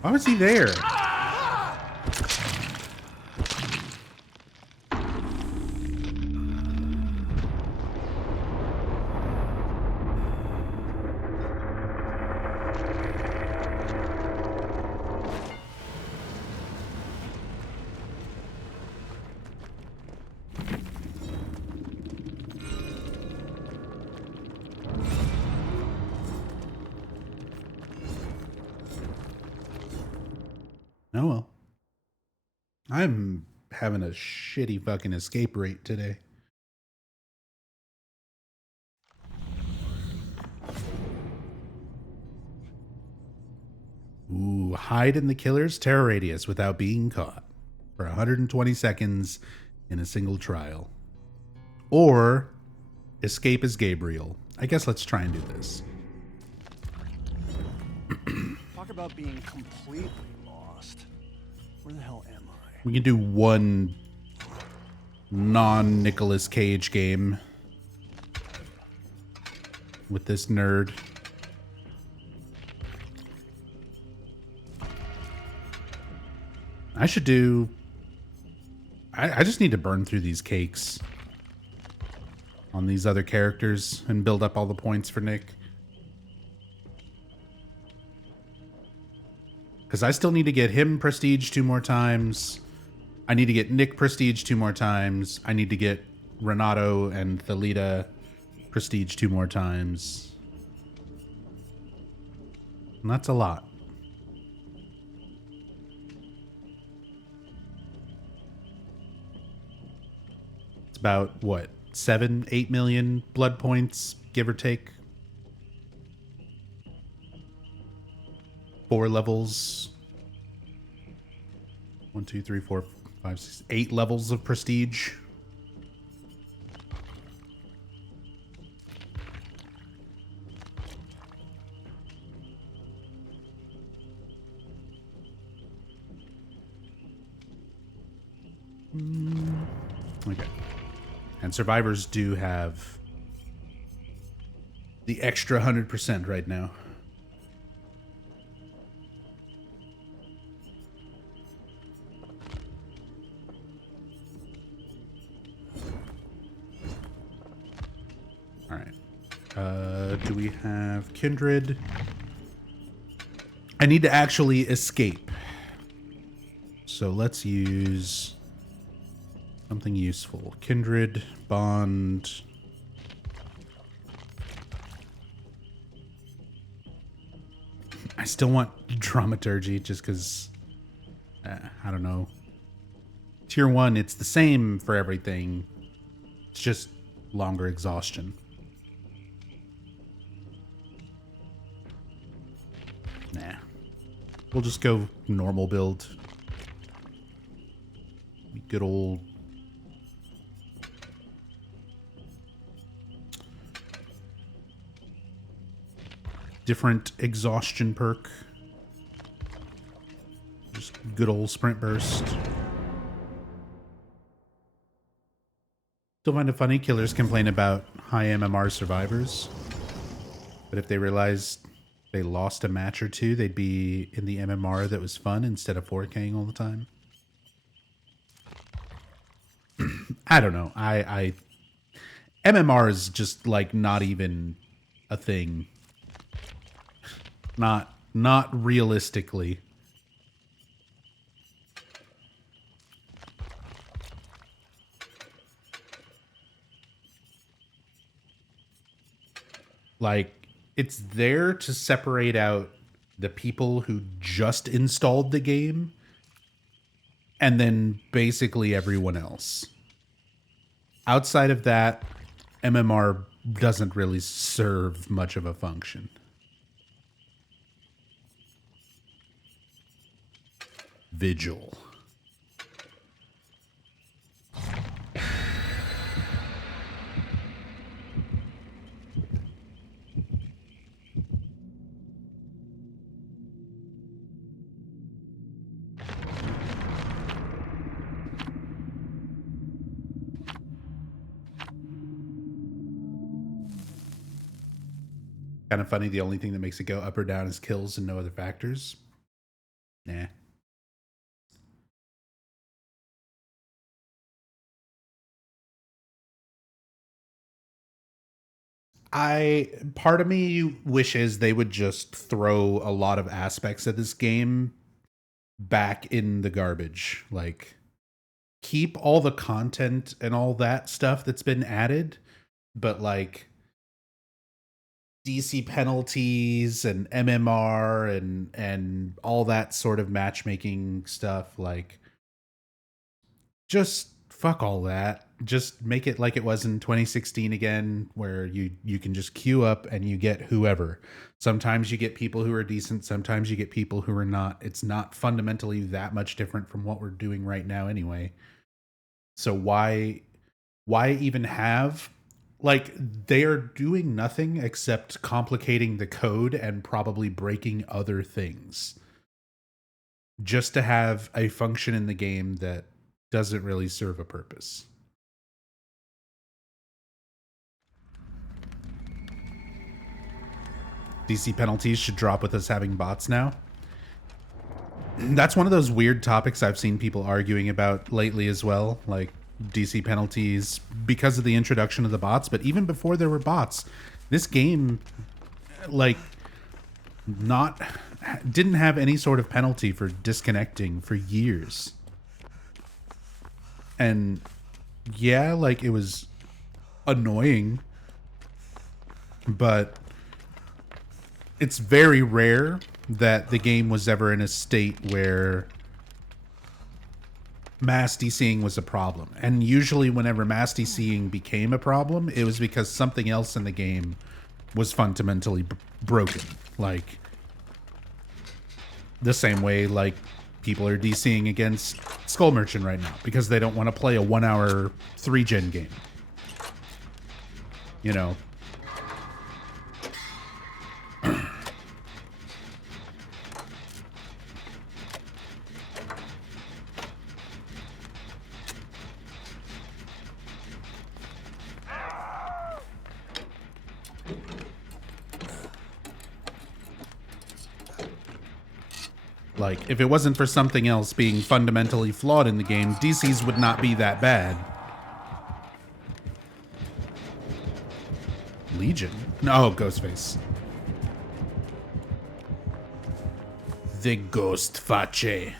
Why was he there? Oh well. I'm having a shitty fucking escape rate today. Ooh, hide in the killer's terror radius without being caught for 120 seconds in a single trial. Or escape as Gabriel. I guess let's try and do this. Talk about being completely lost. Where the hell am I? We can do one non-Nicolas Cage game with this nerd. I should do... I just need to burn through these cakes on these other characters and build up all the points for Nick. Because I still need to get him prestige 2 more times. I need to get Nick prestige 2 more times. I need to get Renato and Thalita prestige 2 more times. And that's a lot. It's about, what, 7-8 million blood points, give or take. 4 levels. 1, 2, 3, 4, 5, 6, 8 levels of prestige. Okay. And survivors do have the extra 100% right now. All right. Do we have Kindred? I need to actually escape. So let's use something useful. Kindred, Bond. I still want Dramaturgy just because, I don't know. Tier 1, it's the same for everything. It's just longer exhaustion. Nah. We'll just go normal build. Good old... different exhaustion perk. Just good old sprint burst. Still find it funny, killers complain about high MMR survivors. But if they realized they lost a match or two, they'd be in the MMR that was fun instead of 4King all the time. I don't know. MMR is just like not even a thing. Not realistically. Like, it's there to separate out the people who just installed the game and then basically everyone else. Outside of that, MMR doesn't really serve much of a function. Vigil. Kind of funny. The only thing that makes it go up or down is kills and no other factors. Nah. Part of me wishes they would just throw a lot of aspects of this game back in the garbage. Like, keep all the content and all that stuff that's been added, but like DC penalties and MMR and all that sort of matchmaking stuff, like, just fuck all that. Just make it like it was in 2016 again, where you can just queue up and you get whoever. Sometimes you get people who are decent, sometimes you get people who are not. It's not fundamentally that much different from what we're doing right now anyway. So why even have, like, they are doing nothing except complicating the code and probably breaking other things just to have a function in the game that doesn't really serve a purpose. DC penalties should drop with us having bots now. That's one of those weird topics I've seen people arguing about lately as well, like DC penalties because of the introduction of the bots. But even before there were bots, this game, like, didn't have any sort of penalty for disconnecting for years. And yeah, like, it was annoying, but it's very rare that the game was ever in a state where mass DCing was a problem. And usually whenever mass DCing became a problem, it was because something else in the game was fundamentally broken. Like, the same way, like, people are DCing against Skull Merchant right now because they don't want to play a 1 hour 3-gen game. You know? Like, if it wasn't for something else being fundamentally flawed in the game, DCs would not be that bad. Legion? No, Ghostface. The Ghost Face. It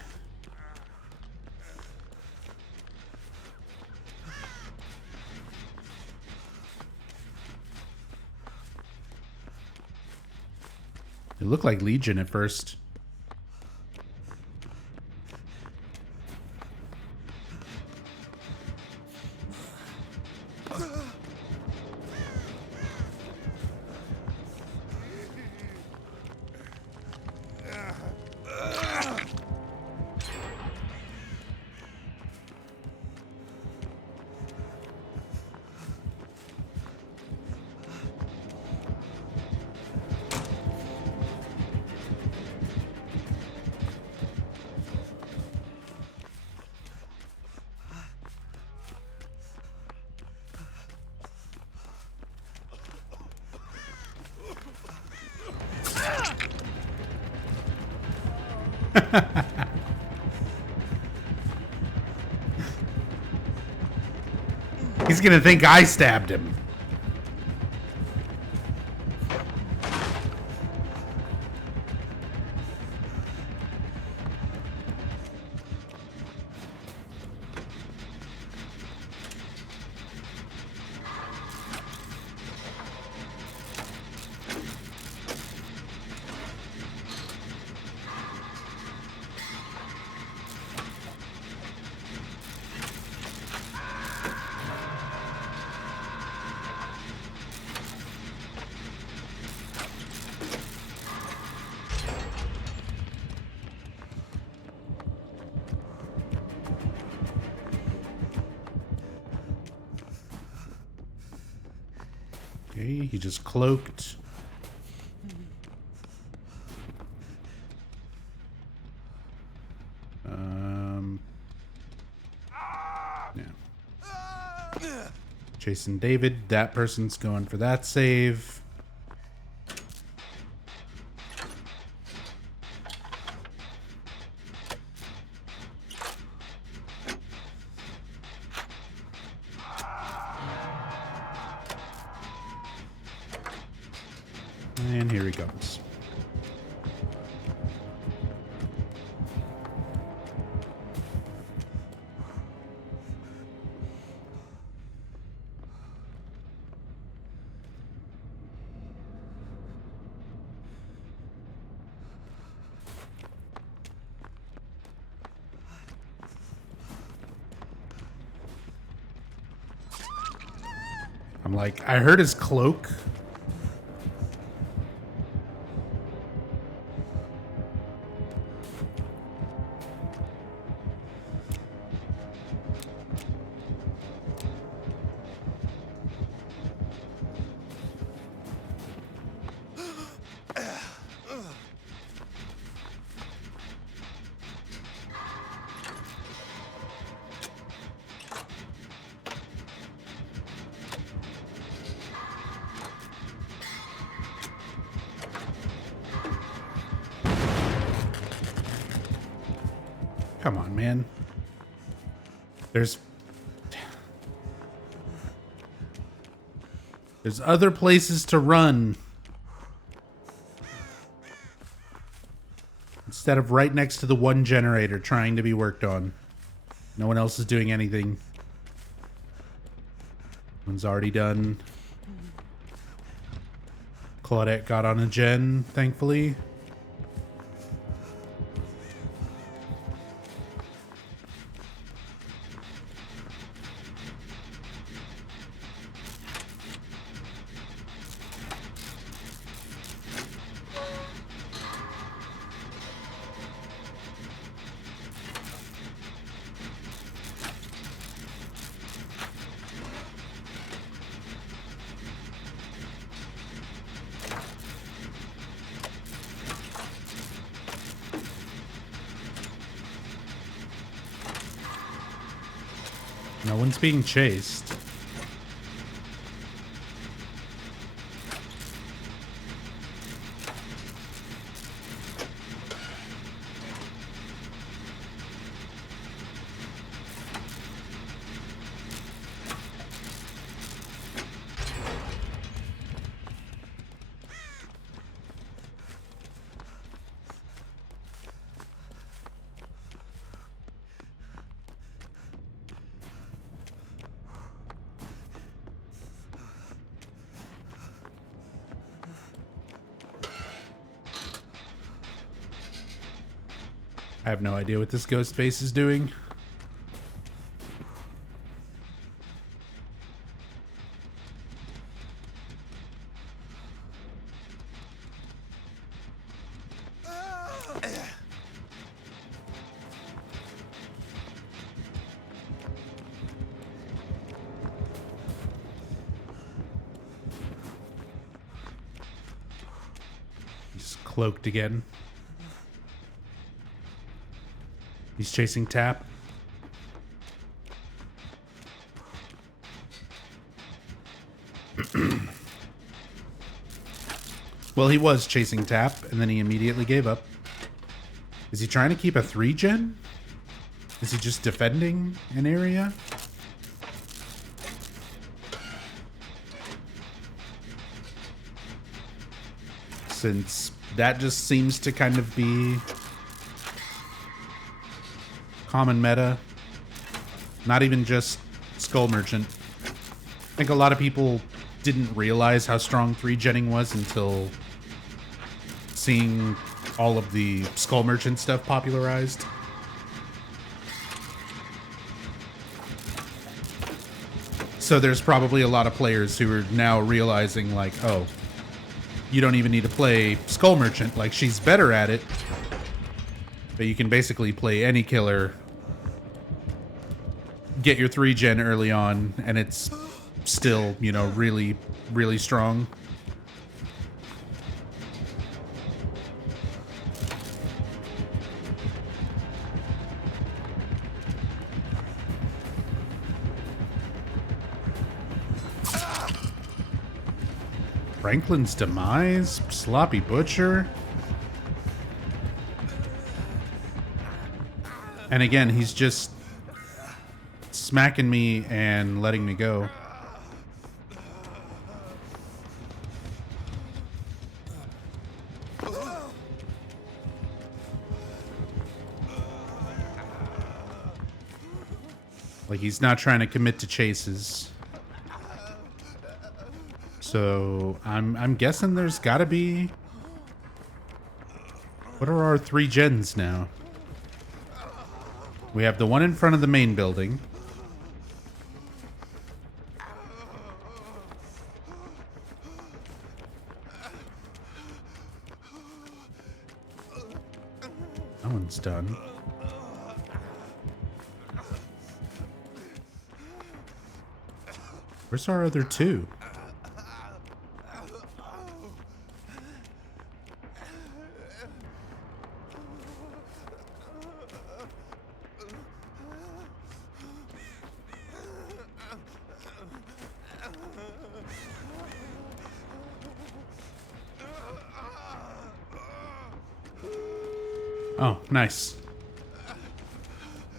looked like Legion at first. He's gonna think I stabbed him. Okay, he just cloaked. Yeah. Jason David, that person's going for that save. And here he comes. I'm like, I heard his cloak. Come on, man. There's other places to run. Instead of right next to the one generator trying to be worked on. No one else is doing anything. One's already done. Claudette got on a gen, thankfully. No one's being chased. I have no idea what this ghost face is doing. He's cloaked again. He's chasing Tap. Well, he was chasing Tap, and then he immediately gave up. Is he trying to keep a 3-gen? Is he just defending an area? Since that just seems to kind of be common meta. Not even just Skull Merchant. I think a lot of people didn't realize how strong 3-genning was until seeing all of the Skull Merchant stuff popularized. So there's probably a lot of players who are now realizing, like, oh, you don't even need to play Skull Merchant. Like, she's better at it. But you can basically play any killer, get your 3-gen early on, and it's still, you know, really, really strong. Franklin's demise? Sloppy Butcher? And again, he's just smacking me and letting me go. Like, he's not trying to commit to chases. So I'm guessing there's gotta be... What are our 3 gens now? We have the one in front of the main building. That one's done. Where's our other 2? Oh, nice.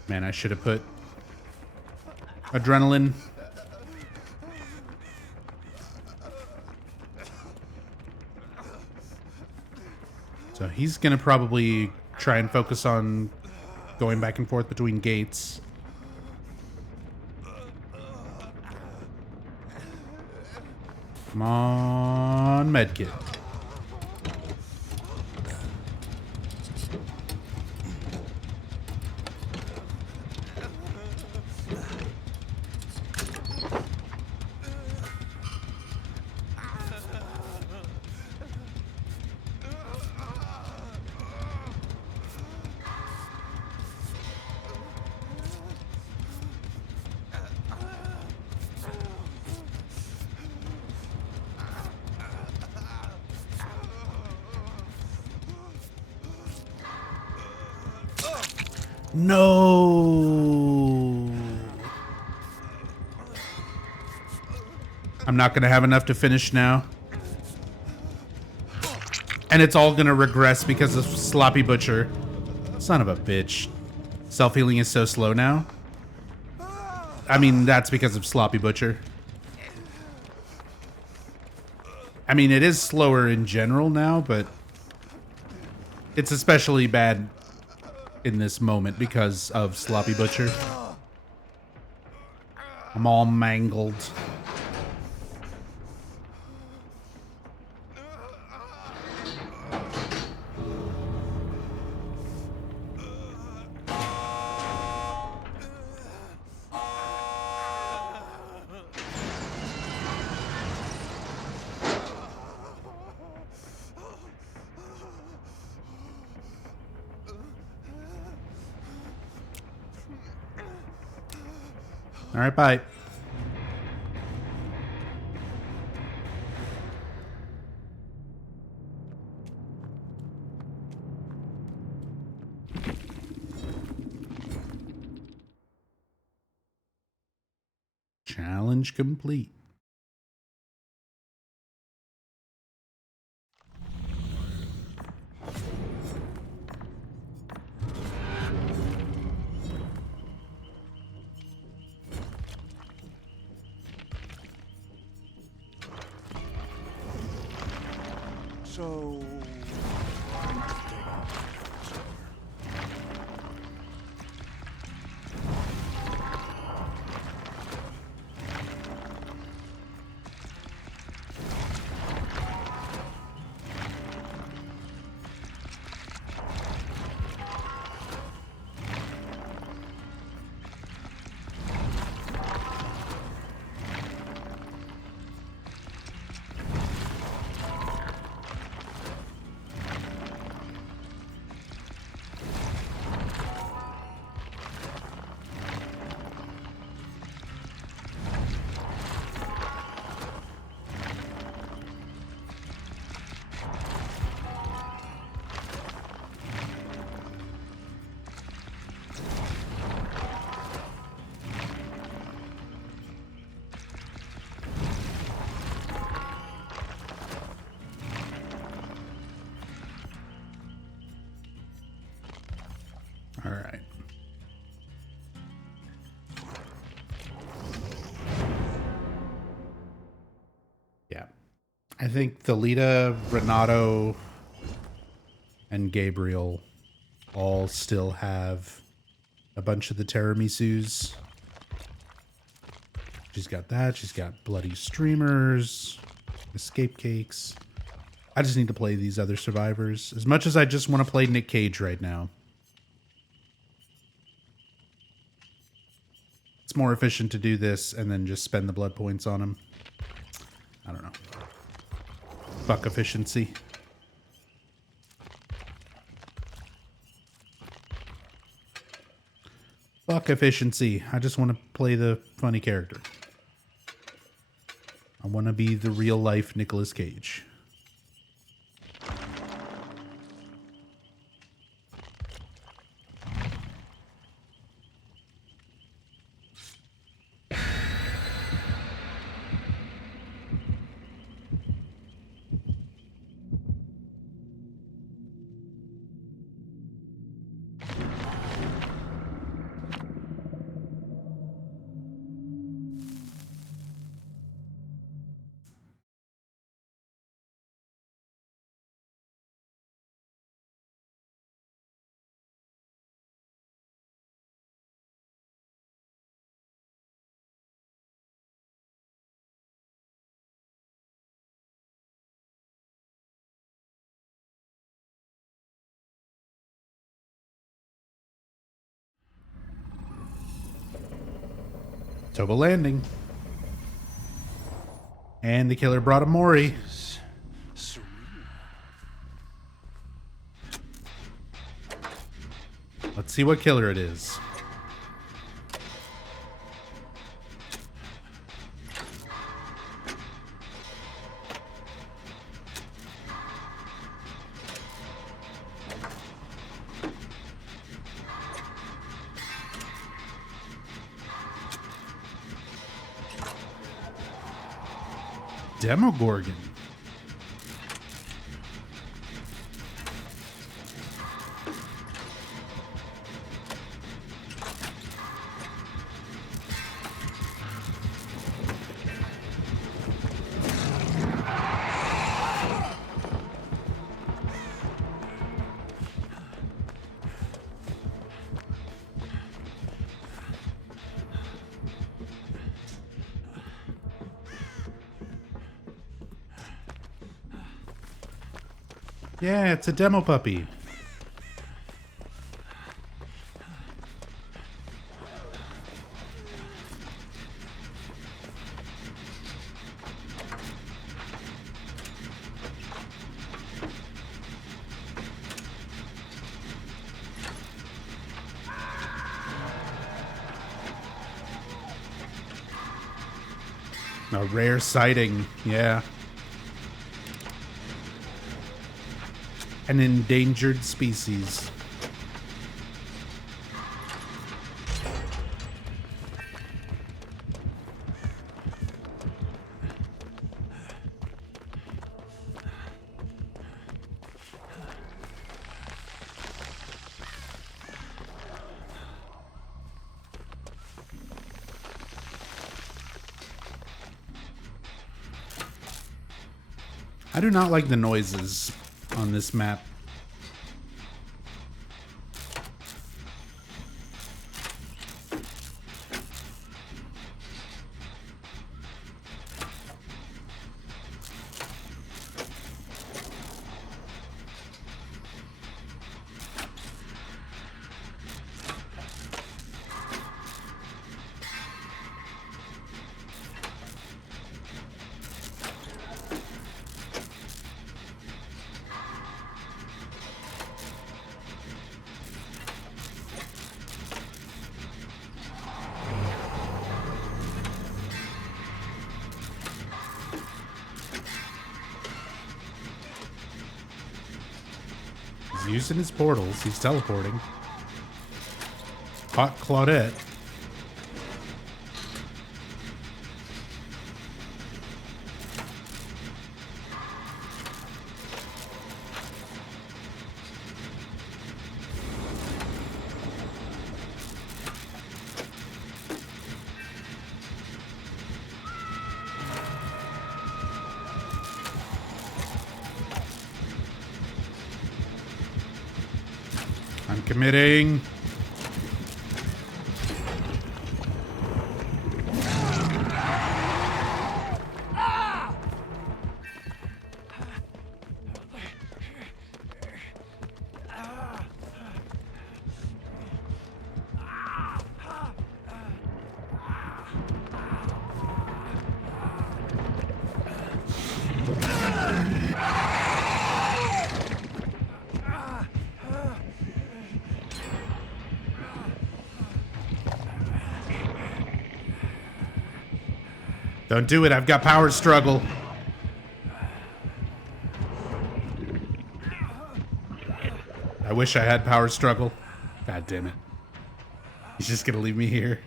Man, I should have put adrenaline. So he's gonna probably try and focus on going back and forth between gates. Come on, medkit. No. I'm not going to have enough to finish now. And it's all going to regress because of Sloppy Butcher. Son of a bitch. Self-healing is so slow now. I mean, that's because of Sloppy Butcher. I mean, it is slower in general now, but it's especially bad in this moment because of Sloppy Butcher. I'm all mangled. All right, bye. Challenge complete. So... I think Thalita, Renato, and Gabriel all still have a bunch of the tiramisus. She's got that. She's got bloody streamers, escape cakes. I just need to play these other survivors. As much as I just want to play Nick Cage right now. It's more efficient to do this and then just spend the blood points on him. I don't know. Fuck efficiency. Fuck efficiency. I just want to play the funny character. I want to be the real life Nicolas Cage. Toba landing. And the killer brought a Mori. Let's see what killer it is. Demogorgon. Yeah, it's a demo puppy. A rare sighting, yeah. An endangered species. I do not like the noises on this map. He's using his portals. He's teleporting. Caught Claudette. Committing. Don't do it. I've got power struggle. I wish I had power struggle. God damn it. He's just gonna leave me here.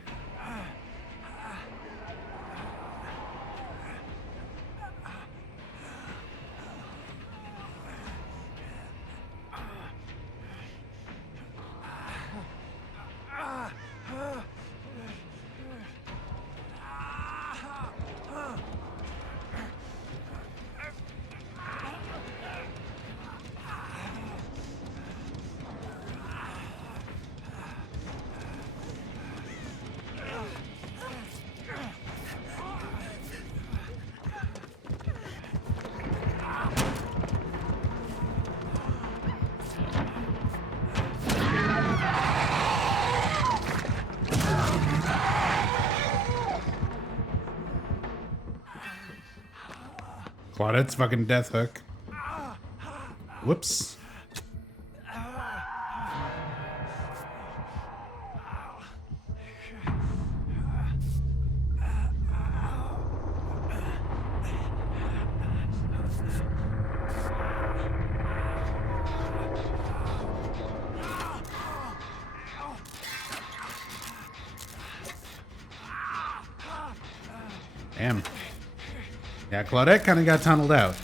Claudette's fucking death hook. Whoops. Damn. Yeah, Claudette kind of got tunneled out.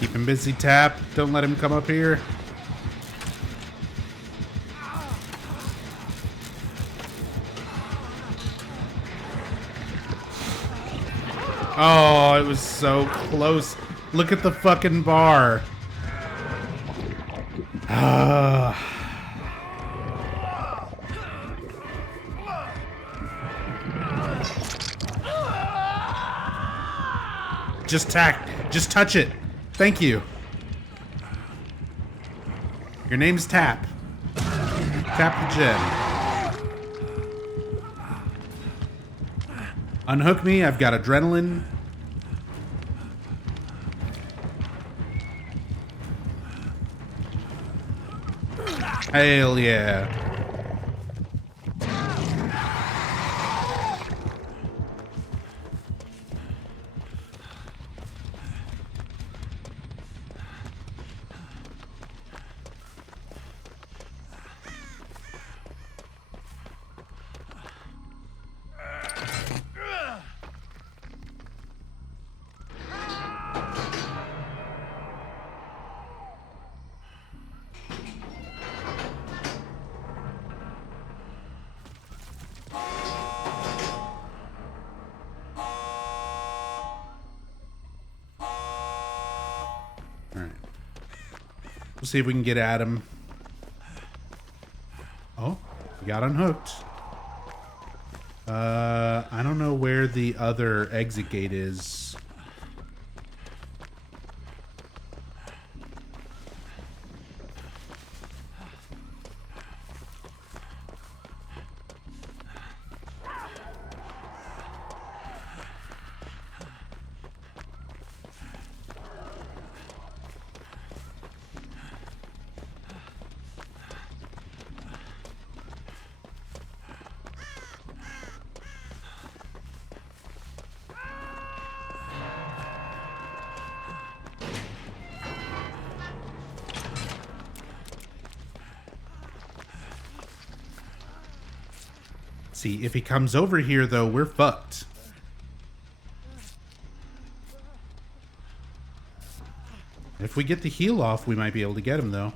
Keep him busy, Tap. Don't let him come up here. Oh, it was so close. Look at the fucking bar. Just touch it. Thank you. Your name's Tap. Tap the gem. Unhook me. I've got adrenaline. Hell yeah. We'll see if we can get at him. Oh, we got unhooked. I don't know where the other exit gate is. See, if he comes over here, though, we're fucked. If we get the heal off, we might be able to get him, though.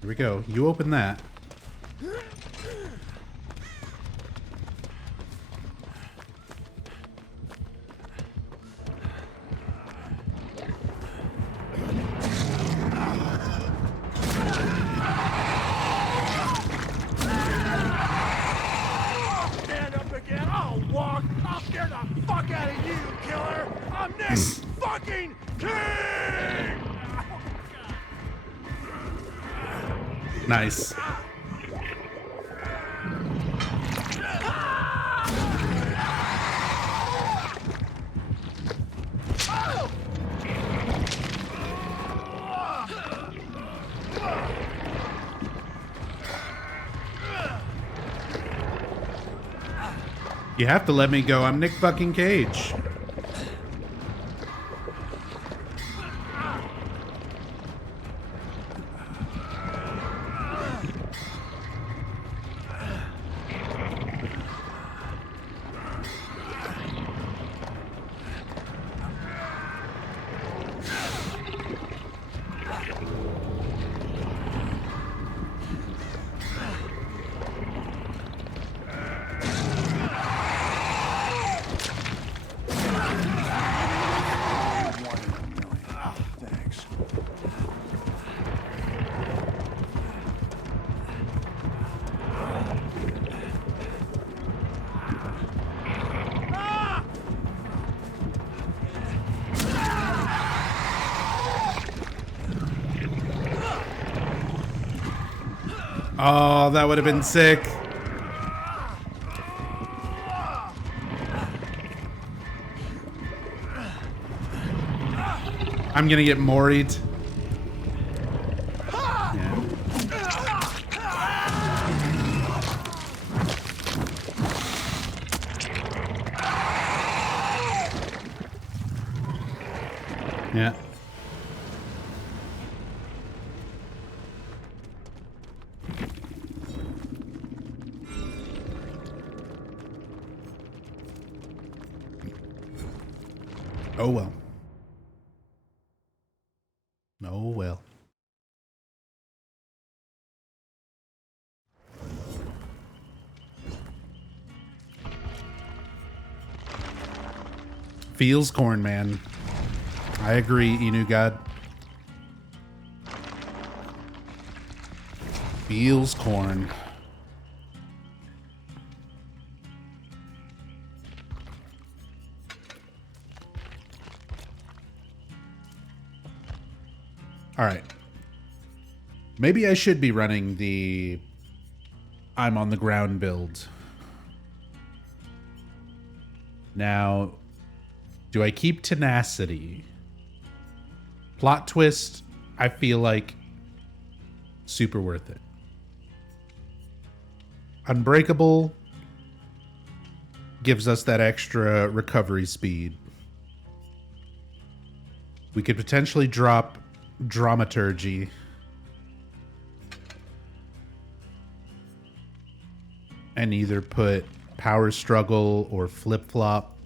Here we go. You open that. Stand up again. I'll walk. I'll scare the fuck out of you, killer. I'm Nick fucking King. Nice. You have to let me go. I'm Nick fucking Cage. Thanks. Oh, that would have been sick. I'm gonna get moried. Yeah. Yeah. Oh well. Oh well. Feels corn, man. I agree, Inu God. Feels corn. All right. Maybe I should be running the I'm on the ground build. Now, do I keep tenacity? Plot twist, I feel like super worth it. Unbreakable gives us that extra recovery speed. We could potentially drop dramaturgy. And either put power struggle or flip flop.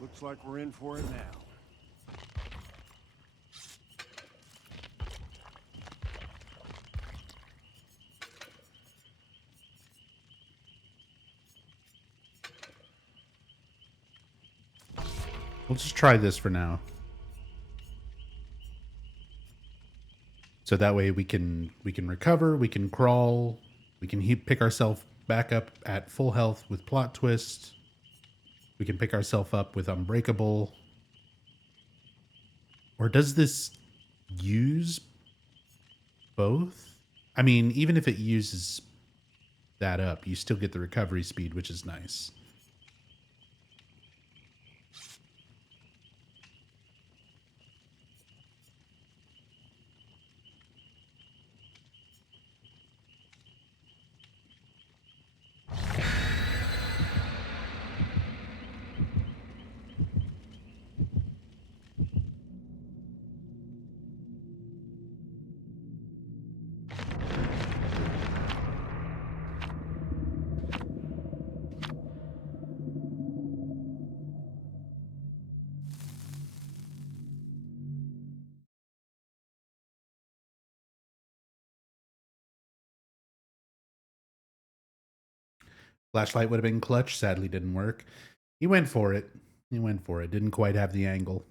Looks like we're in for it now. We'll just try this for now. So that way we can recover, we can crawl, we can pick ourselves back up at full health with plot twist. We can pick ourselves up with unbreakable. Or does this use both? I mean, even if it uses that up. You still get the recovery speed, which is nice. Flashlight would have been clutch. Sadly, didn't work. He went for it. He went for it. Didn't quite have the angle.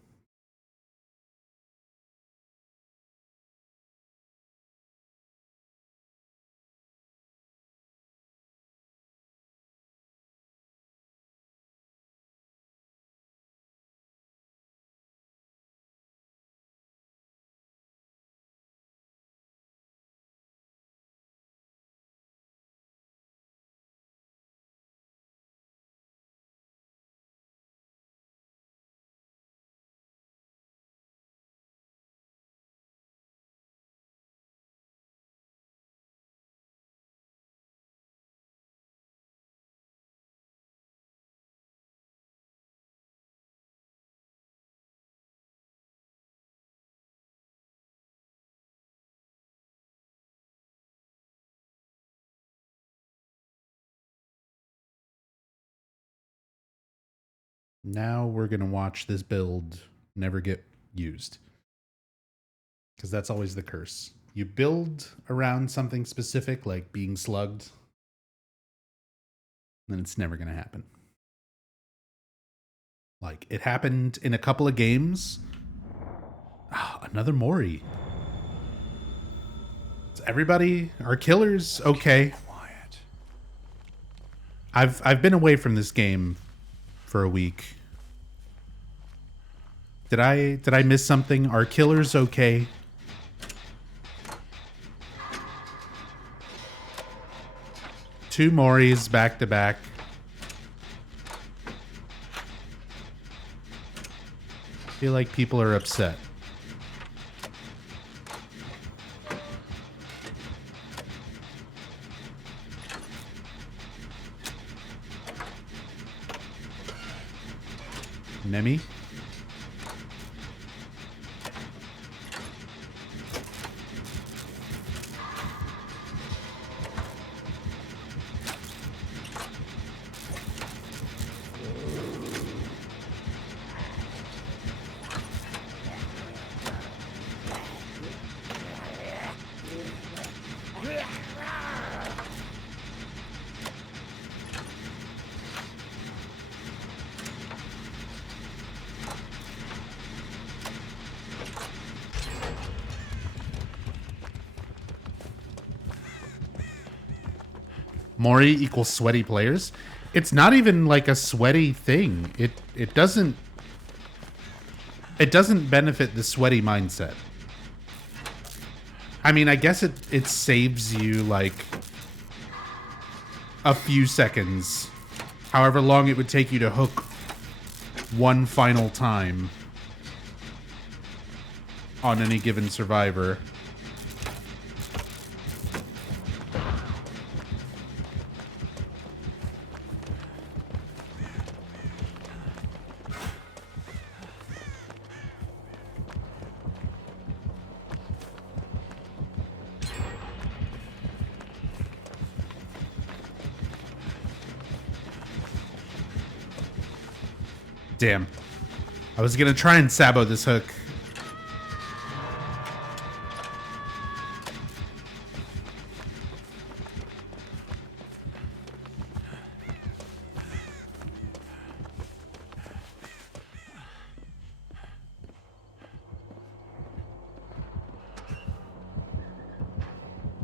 Now we're going to watch this build never get used. Because that's always the curse. You build around something specific, like being slugged, then it's never going to happen. Like, it happened in a couple of games. Oh, another Mori. Is everybody, are killers okay? I've been away from this game for a week. Did I miss something? Are killers okay? Two Moris back to back. I feel like people are upset. Nemi? Mori equals sweaty players. It's not even like a sweaty thing. It doesn't benefit the sweaty mindset. I mean, I guess it saves you like a few seconds. However long it would take you to hook one final time on any given survivor. Damn. I was gonna try and sabo this hook.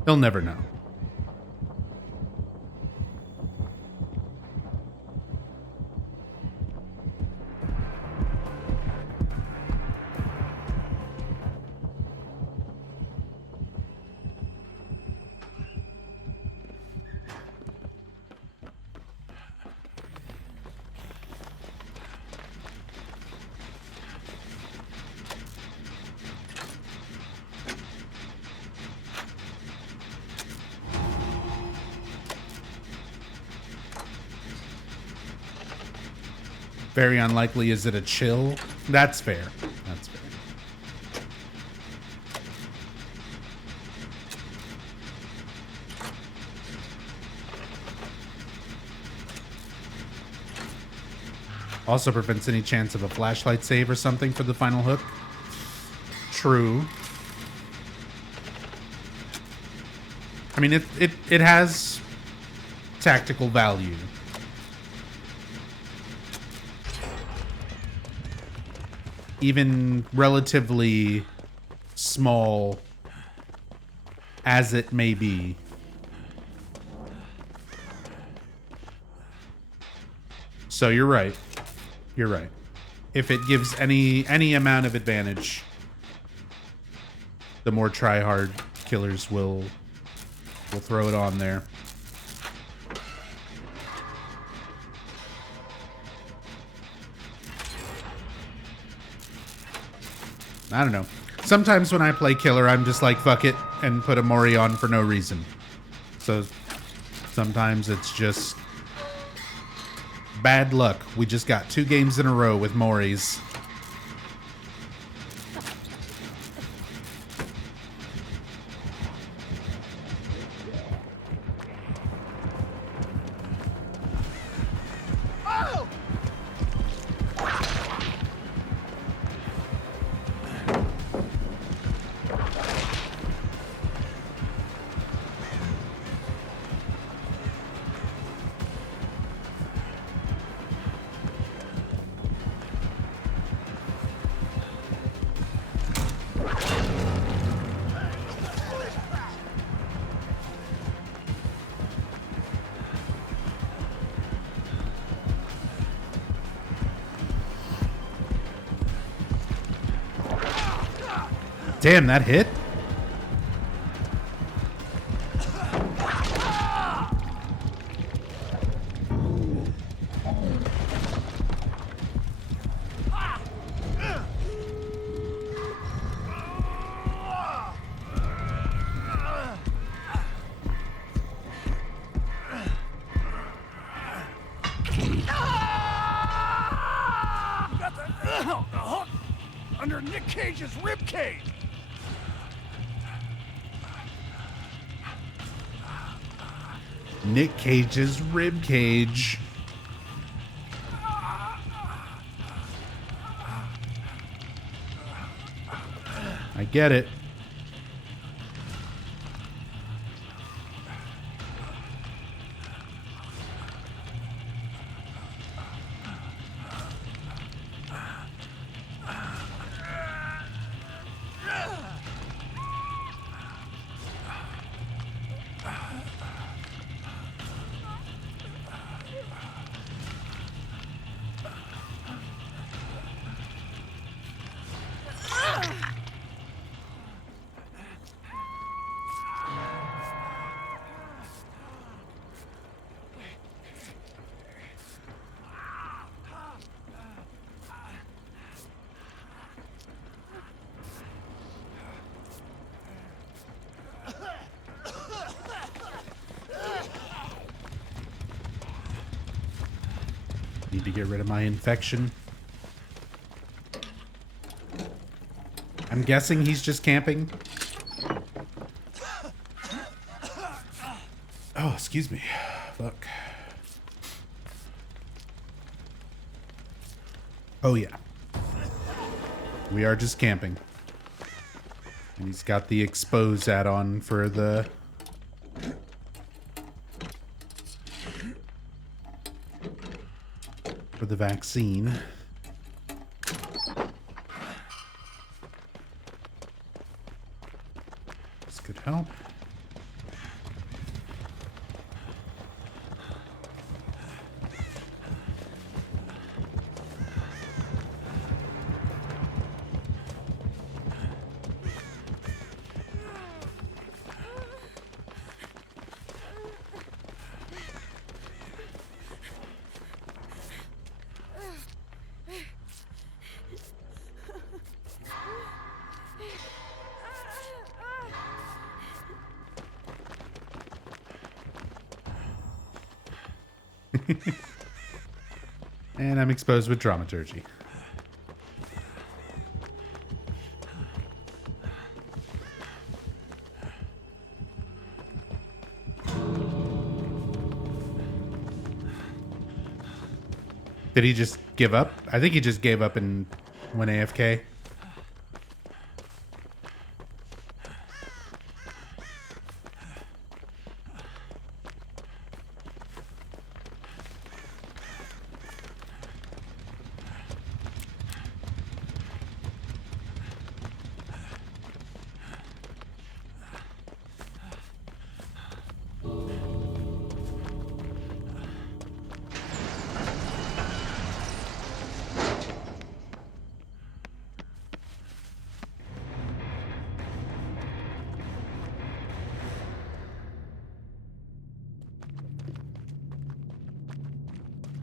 He'll never know. Very unlikely. Is it a chill? That's fair. That's fair. Also prevents any chance of a flashlight save or something for the final hook. True. I mean, it has tactical value. Even relatively small as it may be. So you're right. You're right. If it gives any amount of advantage, the more try-hard killers will throw it on there. I don't know. Sometimes when I play killer, I'm just like, fuck it, and put a Mori on for no reason. So sometimes it's just bad luck. We just got 2 games in a row with Moris. Damn, that hit? Got the hook under Nick Cage's ribcage. Nick Cage's rib cage. I get it. Need to get rid of my infection. I'm guessing he's just camping. Oh, excuse me. Fuck. Oh, yeah. We are just camping. And he's got the expose add-on for the... for the vaccine. This could help. And I'm exposed with dramaturgy. Did he just give up? I think he just gave up and went AFK.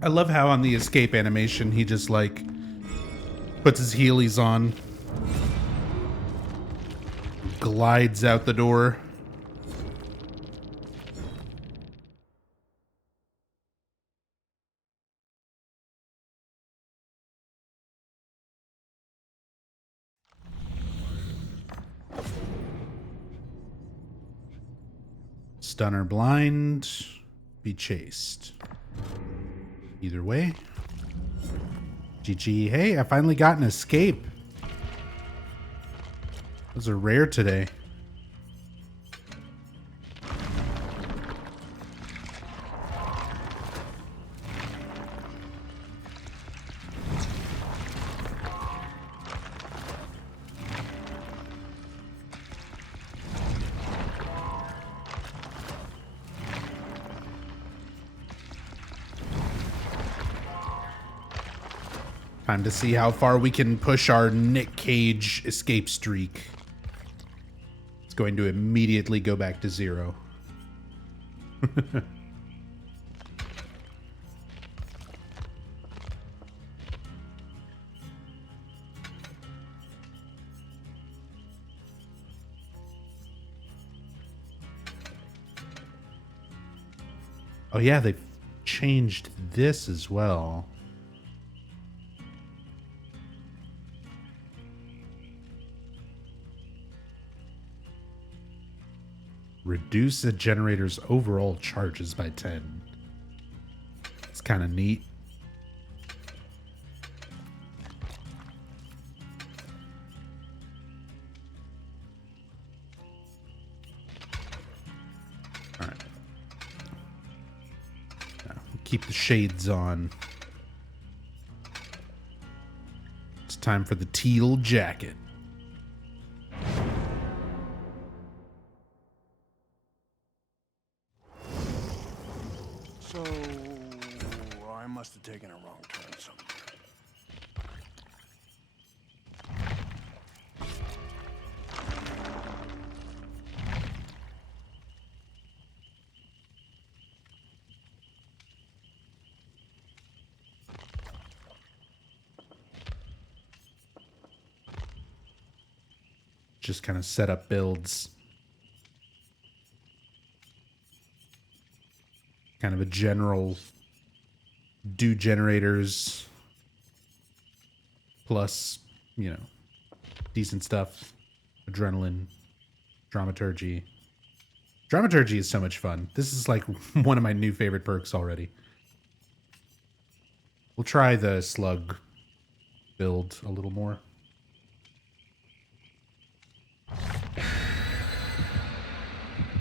I love how on the escape animation he just like puts his heelys on, glides out the door. Stunner blind, be chased. Either way. GG. Hey, I finally got an escape. Those are rare today. Time to see how far we can push our Nick Cage escape streak. It's going to immediately go back to 0. Oh yeah, they've changed this as well. Reduce a generator's overall charges by 10. It's kind of neat. All right. Now, keep the shades on. It's time for the teal jacket. So, I must have taken a wrong turn somewhere. Just kind of set up builds. Kind of a general do generators plus, you know, decent stuff. Adrenaline, dramaturgy. Dramaturgy is so much fun. This is like one of my new favorite perks already. We'll try the slug build a little more.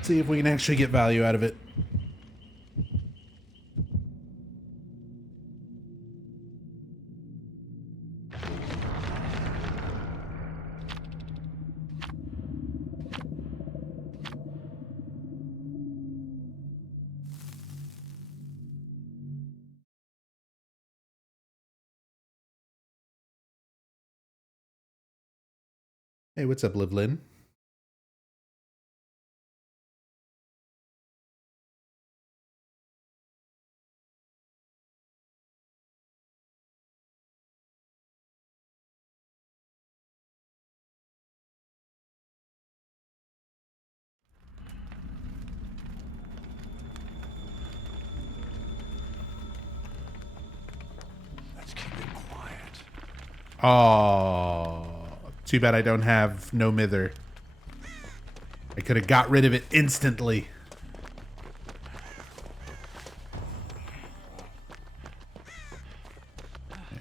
See if we can actually get value out of it. Hey, what's up, Livlin? Oh, too bad I don't have no mither. I could have got rid of it instantly.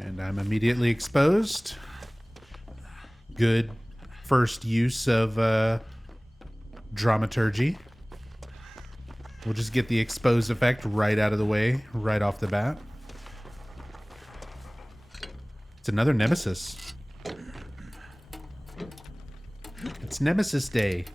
And I'm immediately exposed. Good first use of dramaturgy. We'll just get the expose effect right out of the way, right off the bat. It's another nemesis. It's Nemesis Day.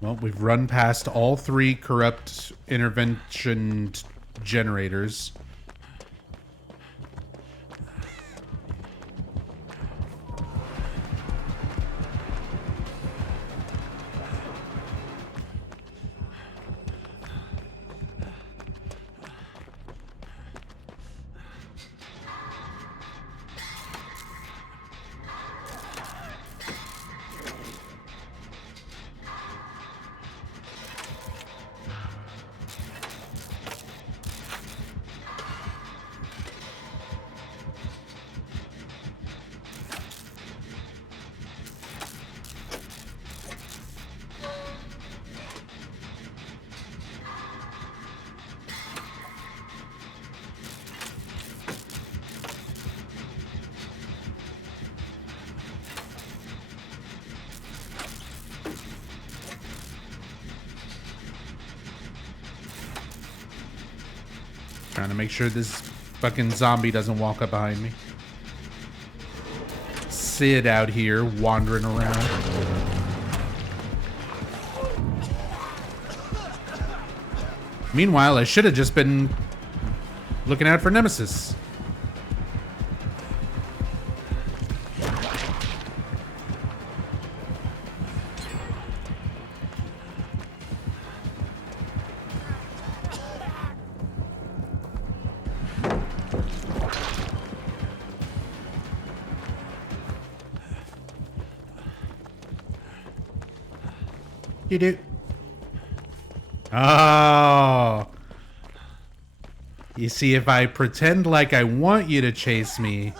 Well, we've run past all 3 corrupt intervention generators. Trying to make sure this fucking zombie doesn't walk up behind me. Sid out here wandering around. Meanwhile, I should have just been looking out for Nemesis. You do. Oh. You see, if I pretend like I want you to chase me,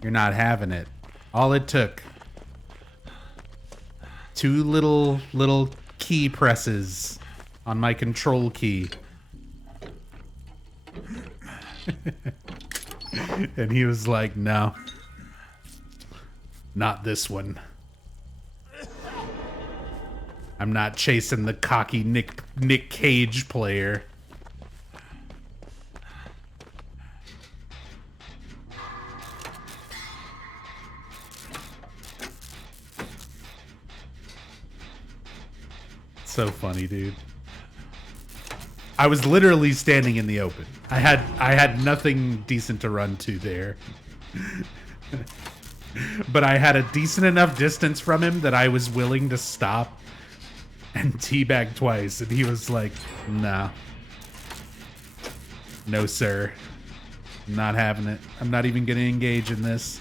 you're not having it. All it took. 2 little key presses on my control key. And he was like, no. Not this one. I'm not chasing the cocky Nick Cage player. So funny, dude. I was literally standing in the open. I had nothing decent to run to there. But I had a decent enough distance from him that I was willing to stop and teabag twice, and he was like, nah. No, sir. I'm not having it. I'm not even gonna engage in this.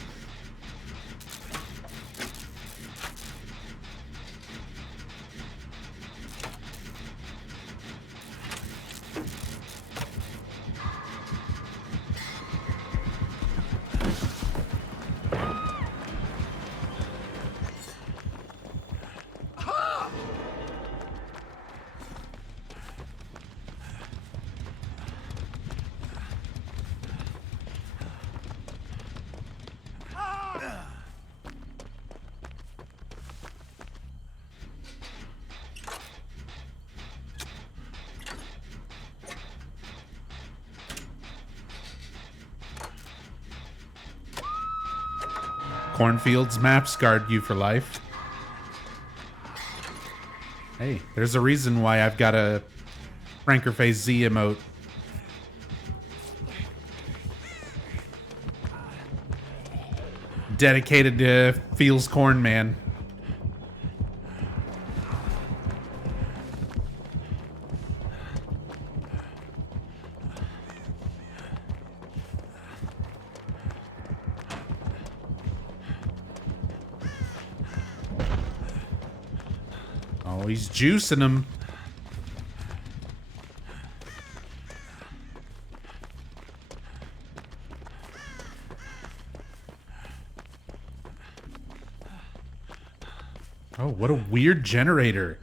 Cornfields maps guard you for life. Hey, there's a reason why I've got a Frankerface Z emote. Dedicated to Feels Corn Man. Oh, he's juicing him. Oh, what a weird generator.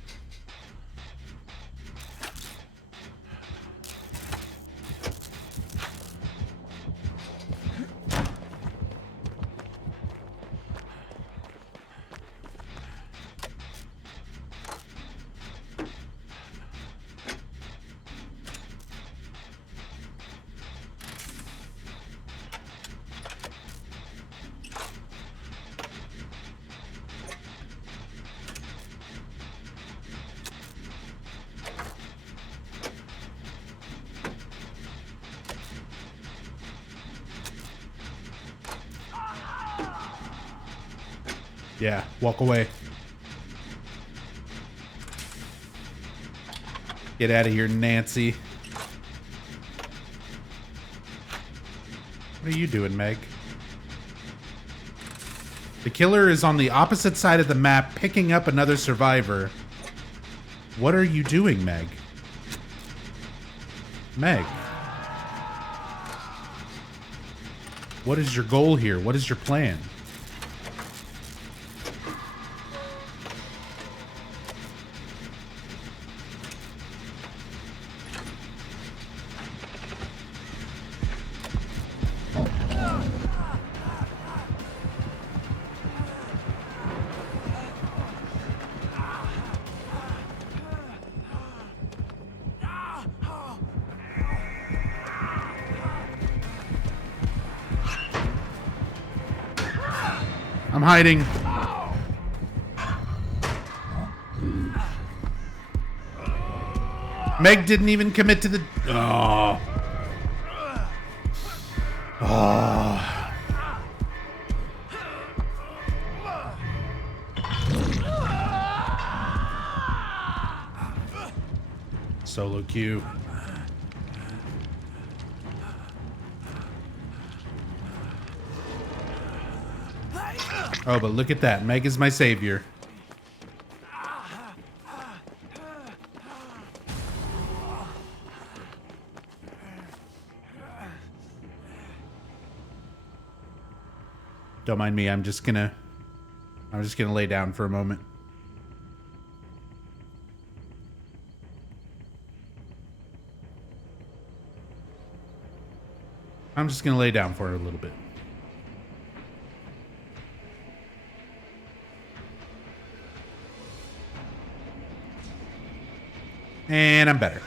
Yeah, walk away. Get out of here, Nancy. What are you doing, Meg? The killer is on the opposite side of the map, picking up another survivor. What are you doing, Meg? Meg. What is your goal here? What is your plan? I'm hiding. Meg didn't even commit to the... Oh. Oh. Solo queue. Oh, but look at that. Meg is my savior. Don't mind me. I'm just gonna lay down for a moment. I'm just gonna lay down for a little bit. And I'm better.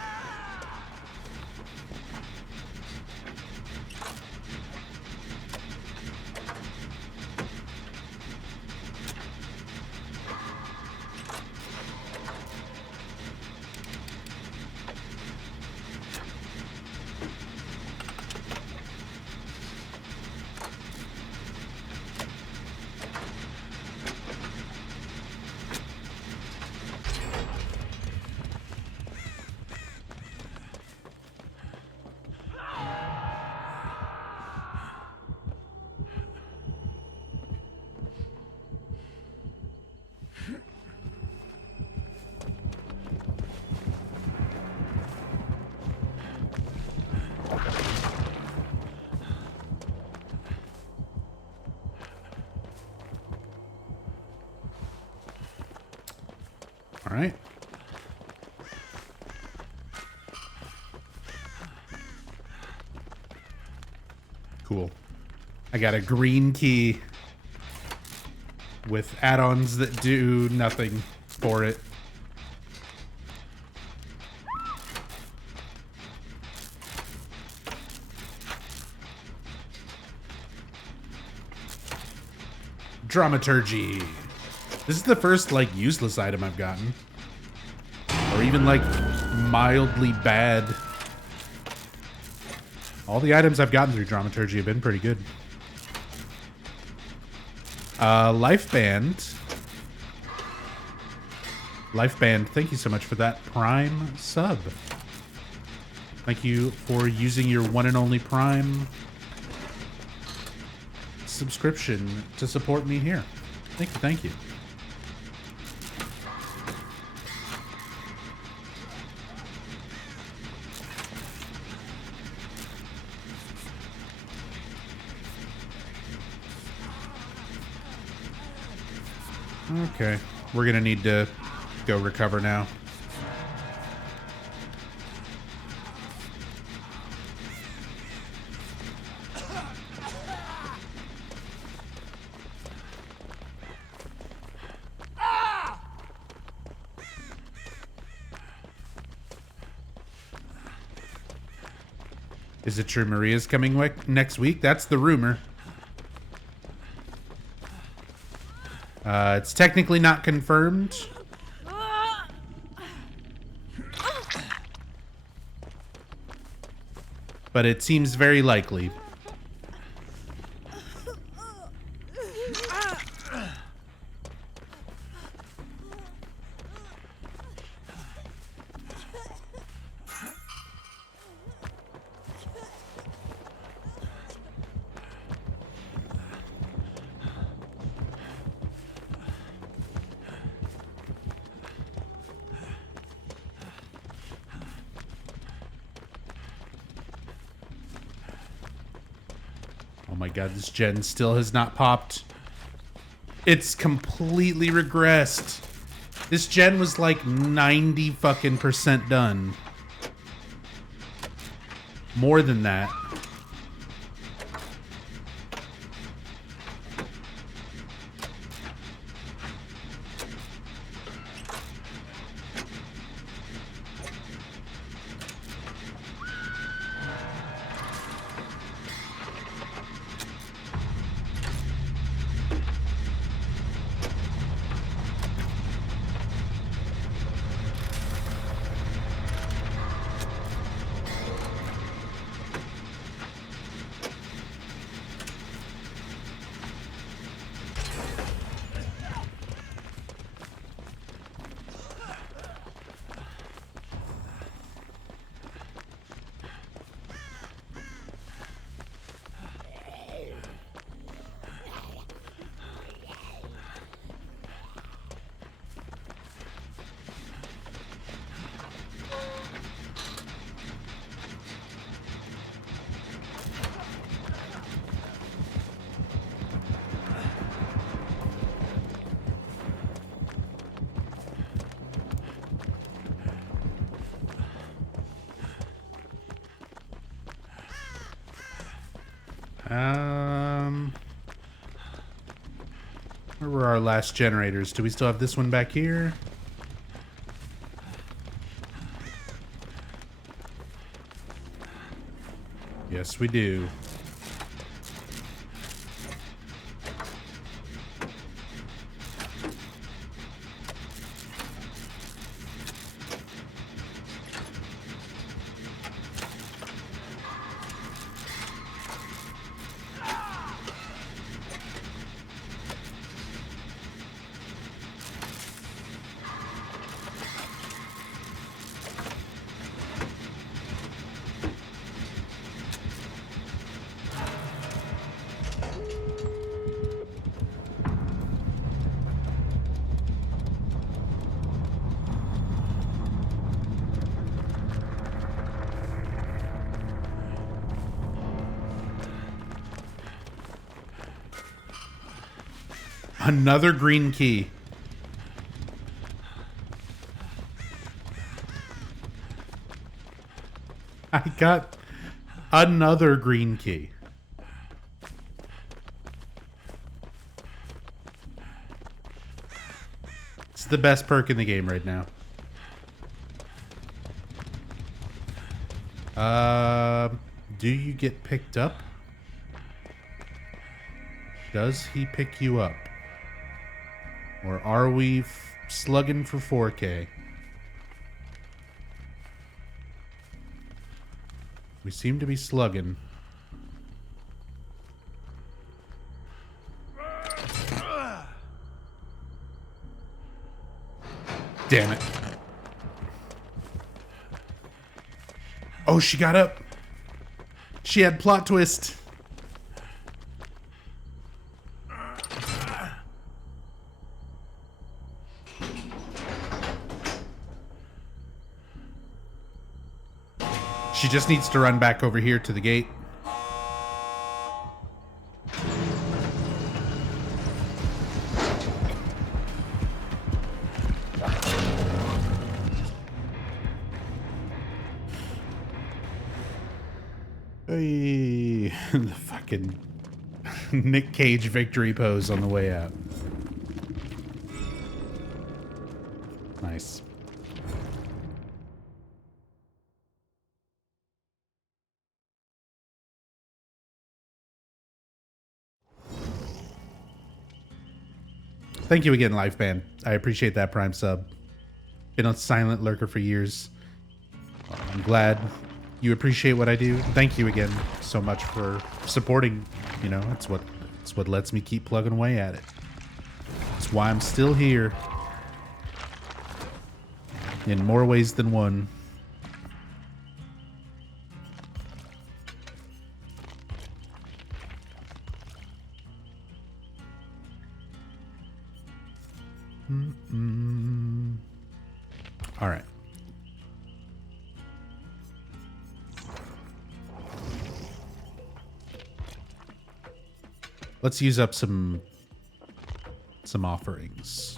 All right. Cool. I got a green key with add-ons that do nothing for it. Dramaturgy. This is the first, like, useless item I've gotten. Or even, like, mildly bad. All the items I've gotten through Dramaturgy have been pretty good. Life Band. Life Band, thank you so much for that Prime sub. Thank you for using your one and only Prime subscription to support me here. Thank you, thank you. Okay. We're gonna need to go recover now. Is it true Maria's coming next week? That's the rumor. It's technically not confirmed. But it seems very likely. Oh my god, this gen still has not popped. It's completely regressed. This gen was like 90 fucking % done. More than that. Where were our last generators? Do we still have this one back here? Yes, we do. Another green key. I got another green key. It's the best perk in the game right now. Do you get picked up? Does he pick you up? Or are we slugging for 4K? We seem to be slugging. Damn it. Oh, she got up. She had plot twist. She just needs to run back over here to the gate. The fucking Nick Cage victory pose on the way out. Nice. Thank you again, Lifeband. I appreciate that Prime sub. Been a silent lurker for years. I'm glad you appreciate what I do. Thank you again so much for supporting. You know, it's what lets me keep plugging away at it. It's why I'm still here. In more ways than one. All right. Let's use up some offerings.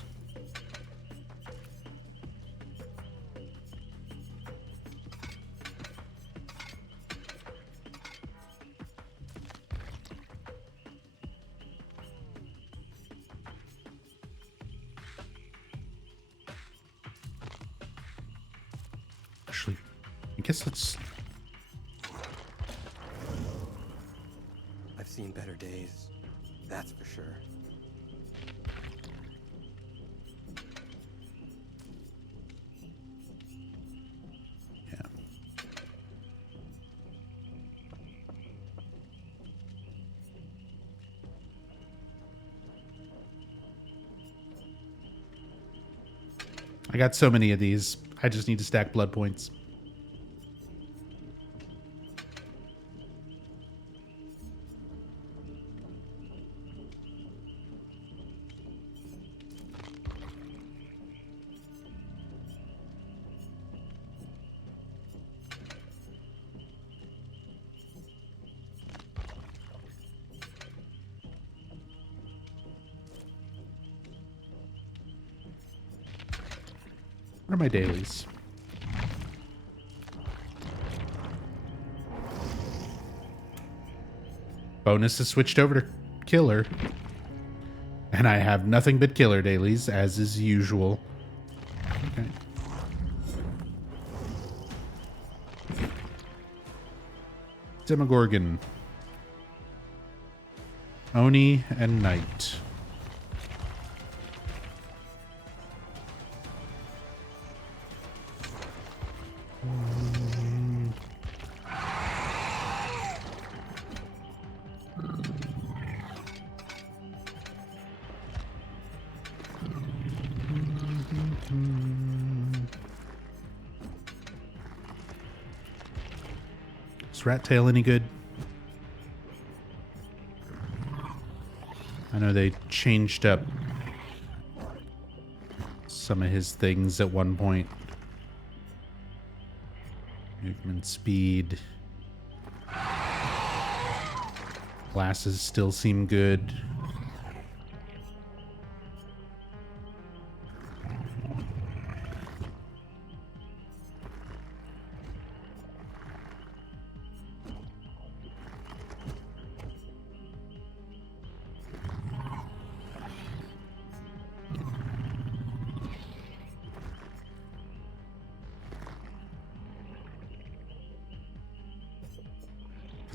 Actually, I guess let's... I've seen better days, that's for sure. Yeah. I got so many of these. I just need to stack blood points. What are my dailies? Bonus is switched over to killer. And I have nothing but killer dailies, as is usual. Okay. Demogorgon. Oni and Knight. Is Rat Tail any good? I know they changed up some of his things at one point. Movement speed. Glasses still seem good.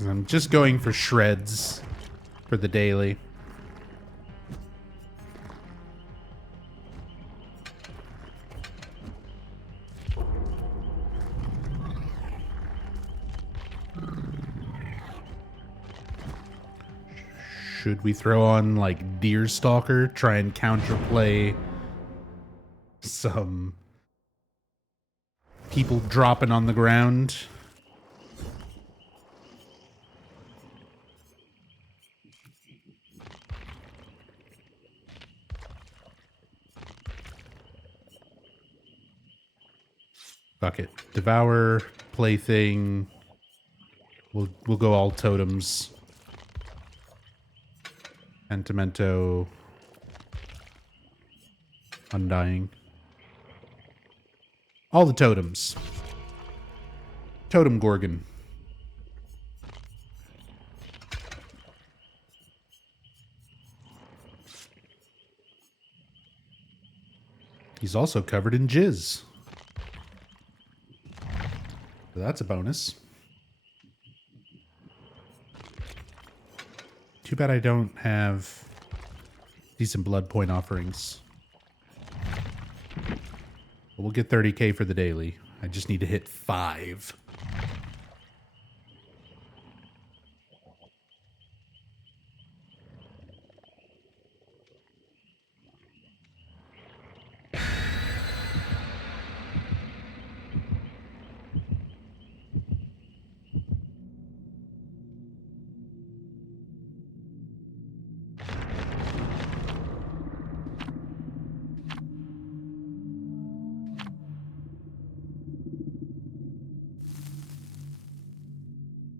I'm just going for shreds for the daily. Should we throw on like Deerstalker, try and counterplay some people dropping on the ground? Fuck it. Devour, plaything. We'll go all totems. Pentimento. Undying. All the totems. Totem Gorgon. He's also covered in jizz. So that's a bonus. Too bad I don't have decent blood point offerings. But we'll get 30k for the daily. I just need to hit 5.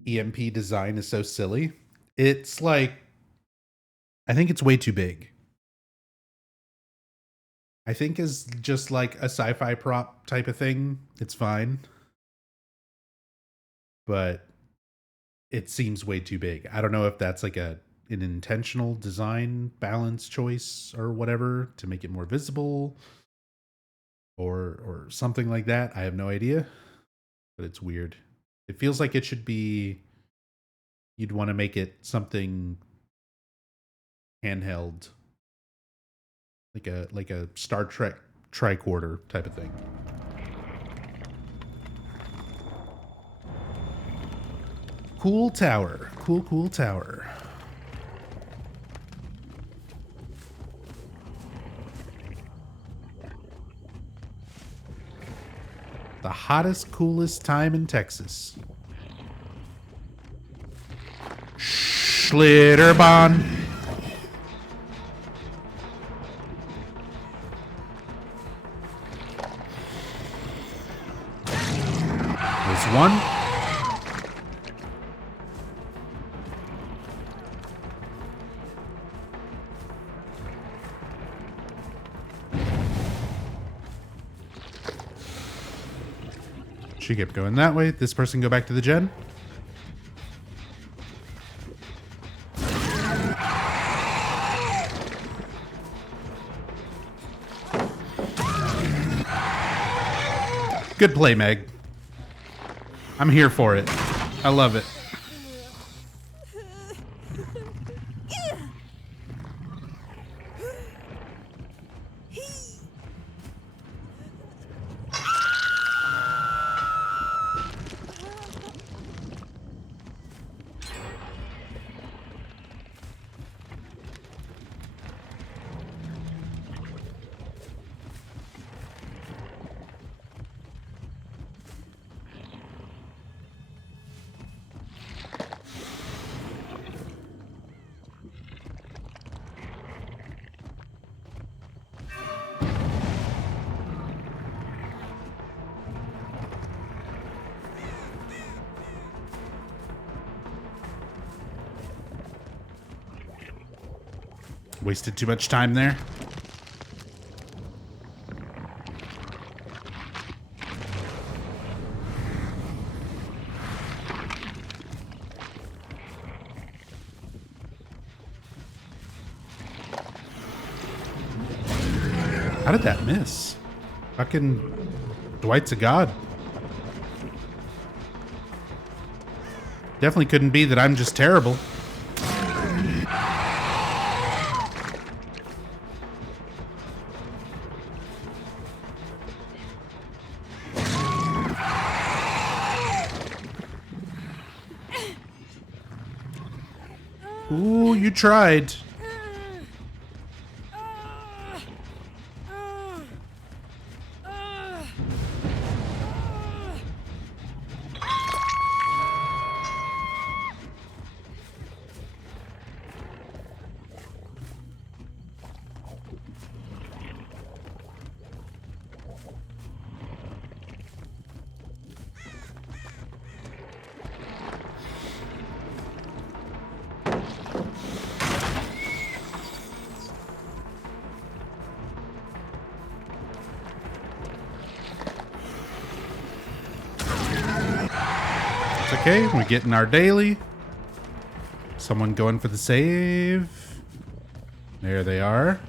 EMP design is so silly. It's like, I think it's way too big. I think is just like a sci-fi prop type of thing. It's fine. But it seems way too big. I don't know if that's like an intentional design balance choice or whatever to make it more visible or something like that. I have no idea. But it's weird. It feels like it should be, you'd want to make it something handheld, like a Star Trek tricorder type of thing. Cool tower. Cool tower. The hottest, coolest time in Texas. Schlitterbahn. There's one. She kept going that way. This person go back to the gen. Good play, Meg. I'm here for it. I love it. Wasted too much time there. How did that miss? Fucking Dwight's a god. Definitely couldn't be that I'm just terrible. Ooh, you tried. Okay, we're getting our daily. Someone going for the save. There they are.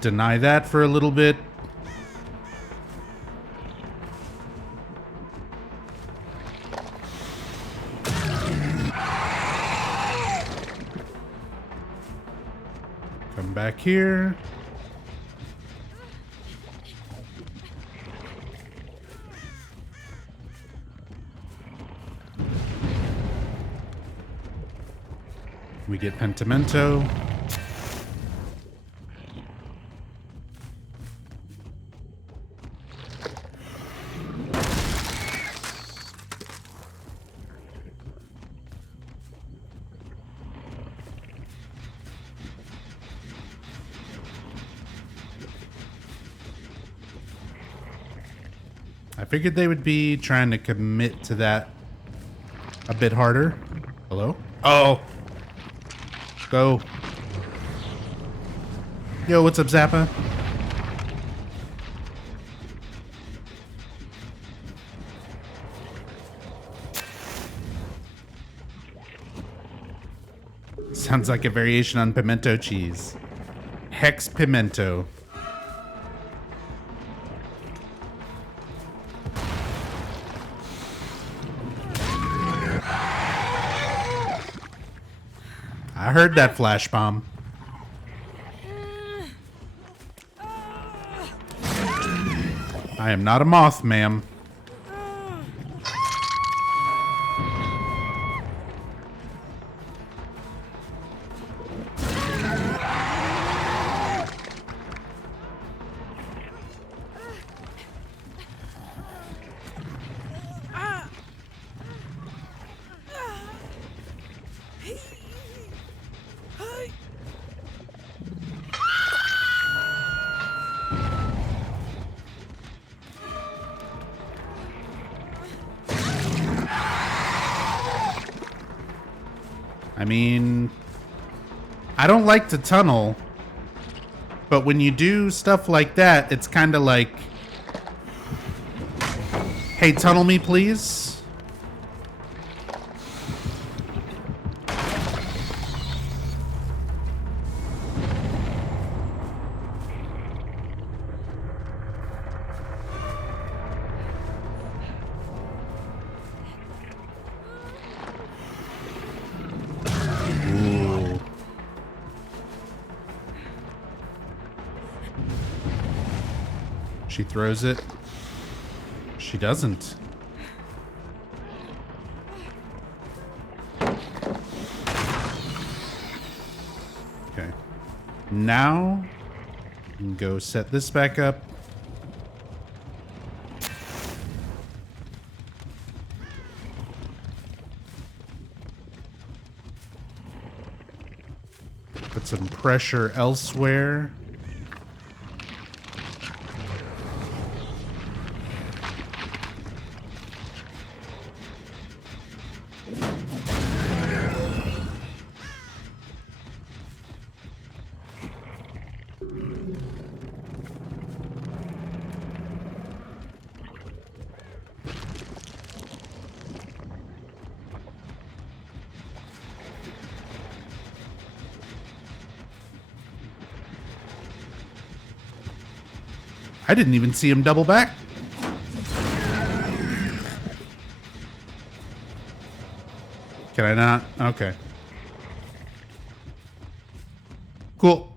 deny that for a little bit. Come back here. We get Pentimento. I figured they would be trying to commit to that a bit harder. Hello? Oh! Go. Yo, what's up, Zappa? Sounds like a variation on pimento cheese. Hex pimento. I heard that flash bomb. I am not a moth, ma'am. I mean, I don't like to tunnel, but when you do stuff like that, it's kind of like, hey, tunnel me, please. She throws it. She doesn't. Okay. Now, we can go set this back up. Put some pressure elsewhere. I didn't even see him double back. Can I not? Okay. Cool.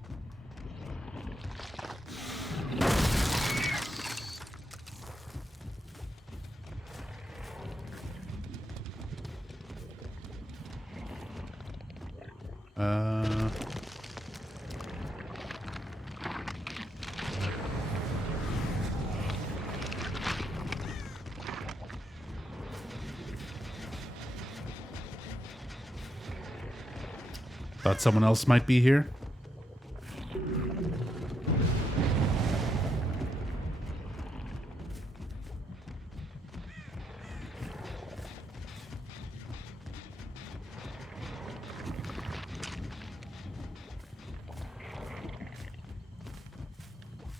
Thought someone else might be here.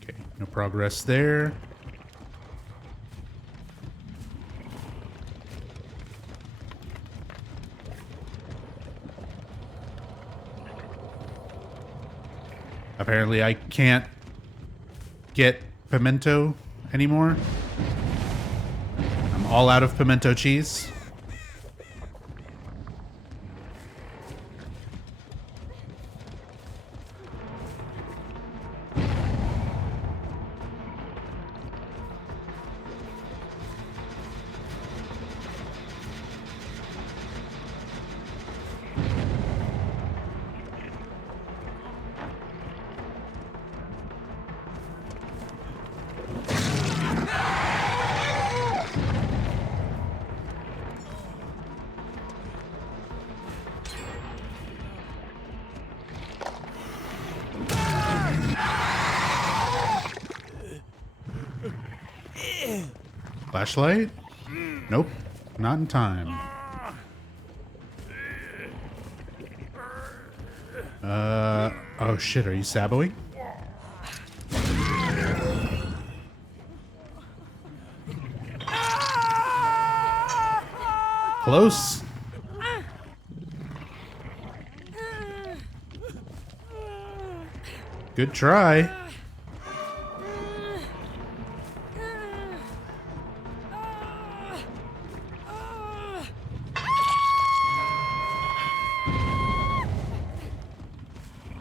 Okay, no progress there. Apparently I can't get pimento anymore. I'm all out of pimento cheese. Flashlight? Nope. Not in time. Oh shit, are you saboing? Close. Good try.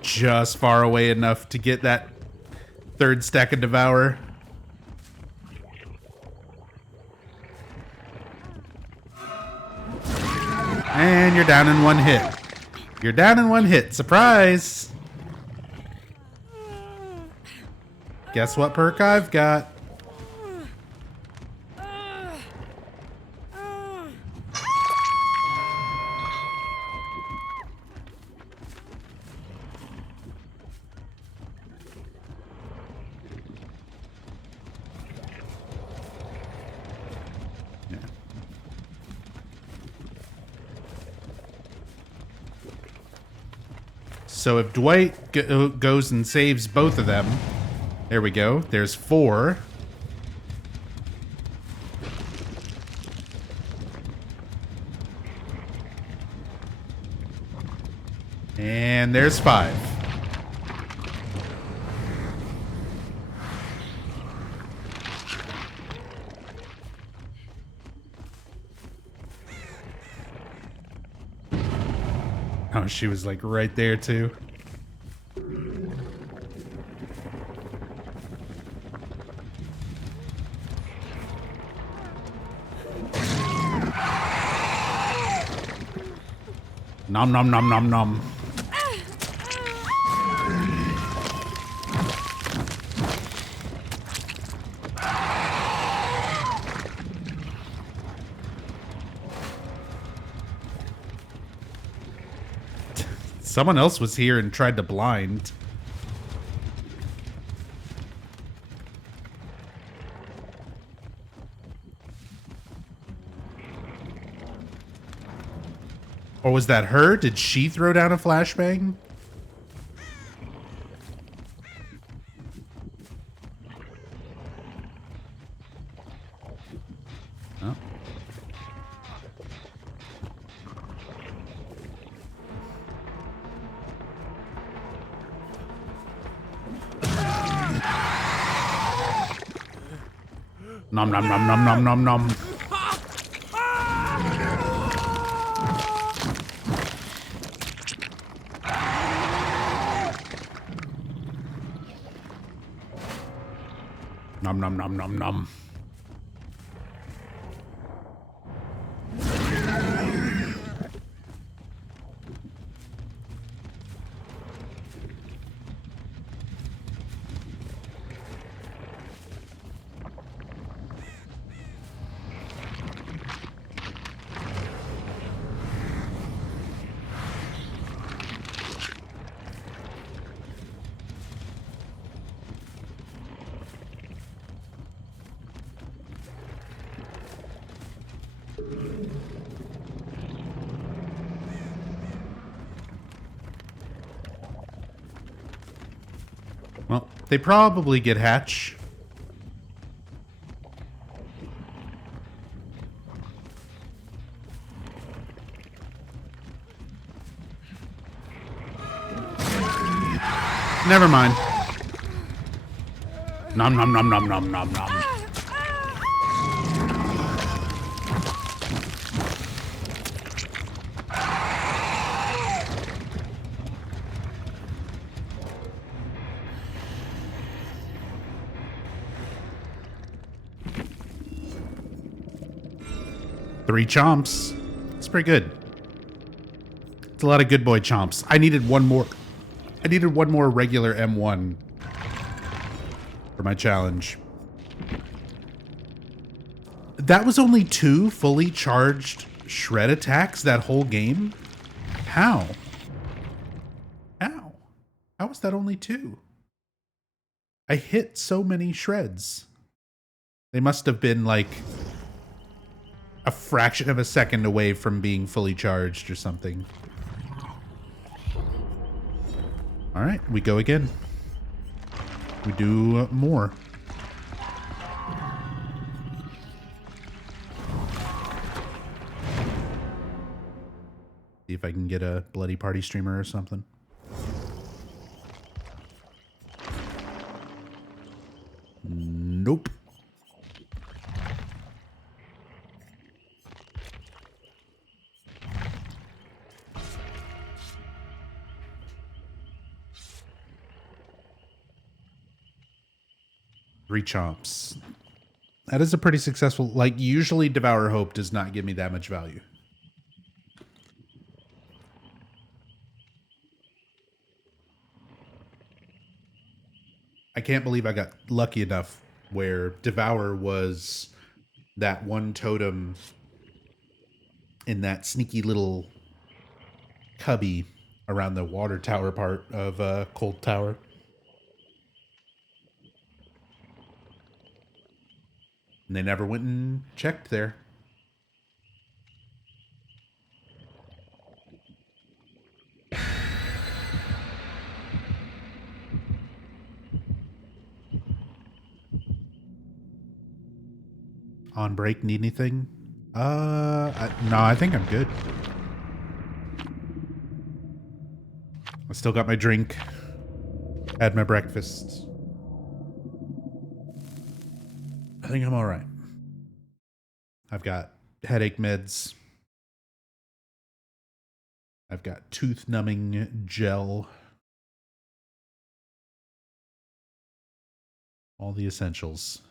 Just far away enough to get that third stack of Devour. And you're down in one hit. You're down in one hit. Surprise! Guess what perk I've got? So if Dwight goes and saves both of them, there we go. There's 4. And there's 5. Oh, she was like right there too. Nom nom nom nom nom. Someone else was here and tried to blind. Or was that her? Did she throw down a flashbang? Oh. Nom nom nom nom nom nom nom. Nom nom nom nom nom. Well, they probably get Hatch. Never mind. Nom nom nom nom nom nom nom. Three chomps. It's pretty good. It's a lot of good boy chomps. I needed one more. I needed one more regular M1 for my challenge. That was only 2 fully charged shred attacks that whole game? How? How? How was that only 2? I hit so many shreds. They must have been like a fraction of a second away from being fully charged or something. All right, we go again. We do more. See if I can get a bloody party streamer or something. Nope. Three chomps. That is a pretty successful, like, usually Devour Hope does not give me that much value. I can't believe I got lucky enough where Devour was that one totem in that sneaky little cubby around the water tower part of Cold Tower. And they never went and checked there. On break, need anything? No, I think I'm good. I still got my drink. Had my breakfast. I think I'm all right. I've got headache meds. I've got tooth numbing gel. All the essentials.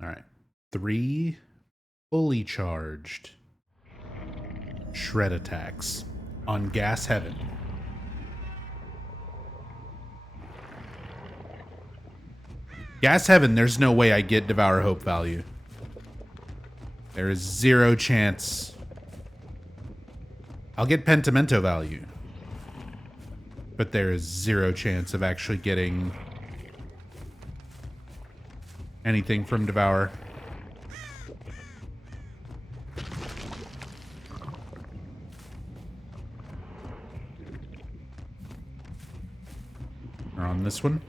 All right. 3 fully charged shred attacks on Gas Heaven. Gas Heaven, there's no way I get Devour Hope value. There is 0 chance. I'll get Pentimento value. But there is 0 chance of actually getting anything from Devour. Or on this one.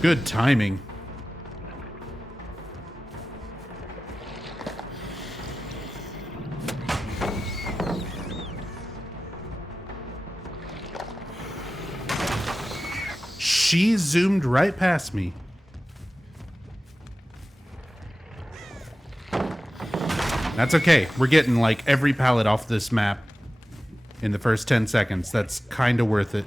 Good timing. She zoomed right past me. That's okay. We're getting like every pallet off this map in the first 10 seconds. That's kind of worth it.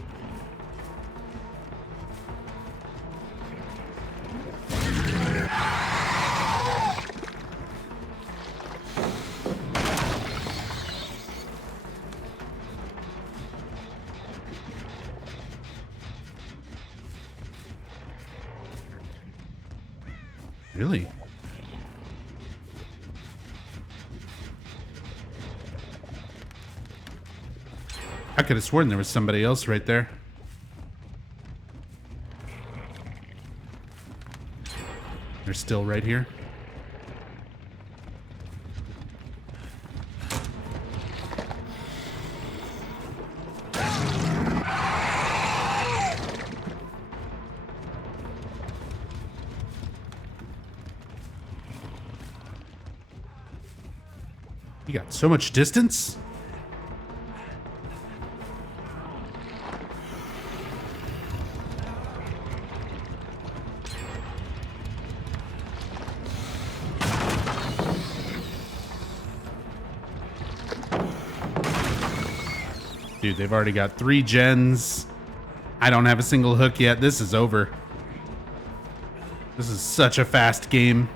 Really? I could have sworn there was somebody else right there. They're still right here. You got so much distance? Dude, they've already got 3 gens. I don't have a single hook yet. This is over. This is such a fast game.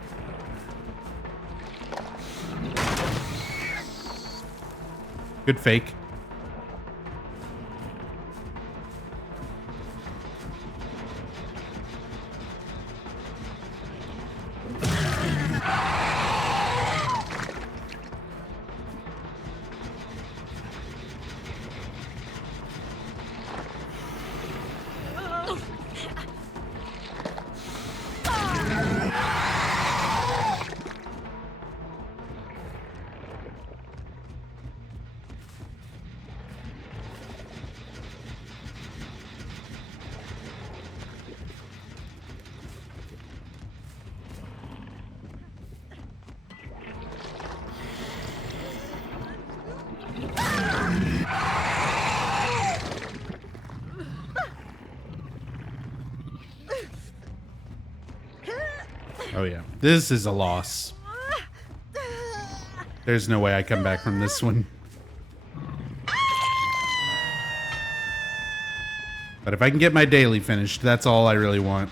Good fake. Oh yeah, this is a loss. There's no way I come back from this one. But if I can get my daily finished, that's all I really want.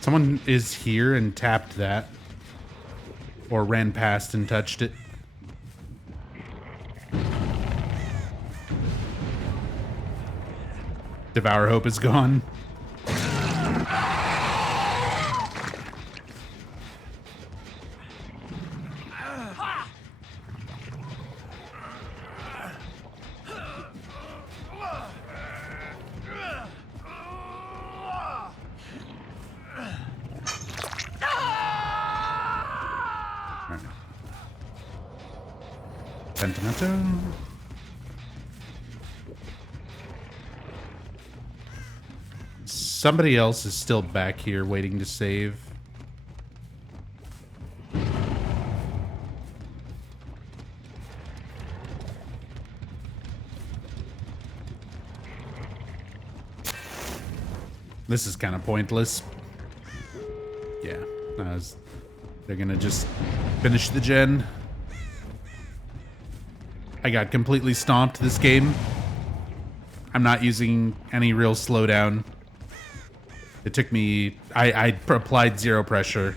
Someone is here and tapped that. Or ran past and touched it. Devour Hope is gone. Sentimental. Somebody else is still back here waiting to save. This is kind of pointless. Yeah, they're gonna just finish the gen. I got completely stomped this game. I'm not using any real slowdown. It took me... I applied zero pressure.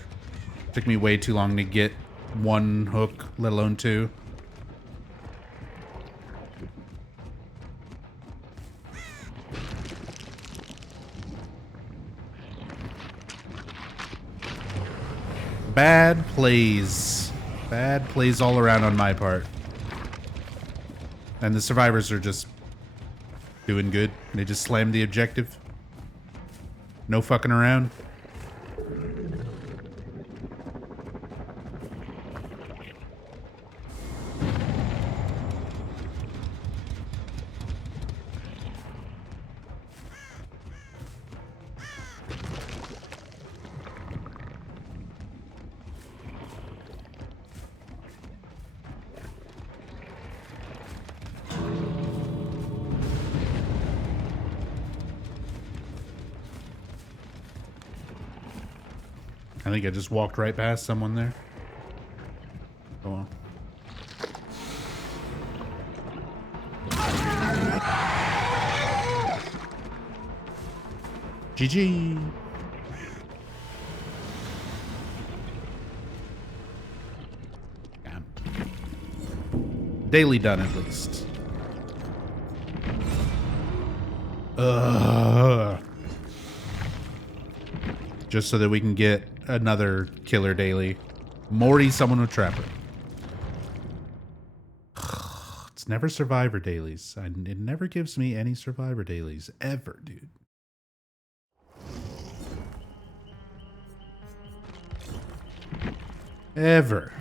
It took me way too long to get 1 hook, let alone 2. Bad plays. Bad plays all around on my part. And the survivors are just doing good. They just slammed the objective. No fucking around. I think I just walked right past someone there. Oh well. GG. Yeah. Daily done at least. Just so that we can get another killer daily. Morty, someone with Trapper. It's never Survivor dailies. It never gives me any Survivor dailies. Ever, dude. Ever.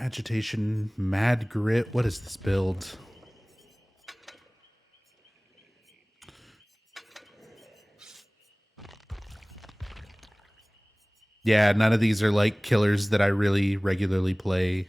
Agitation, Mad Grit. What is this build? Yeah, none of these are like killers that I really regularly play.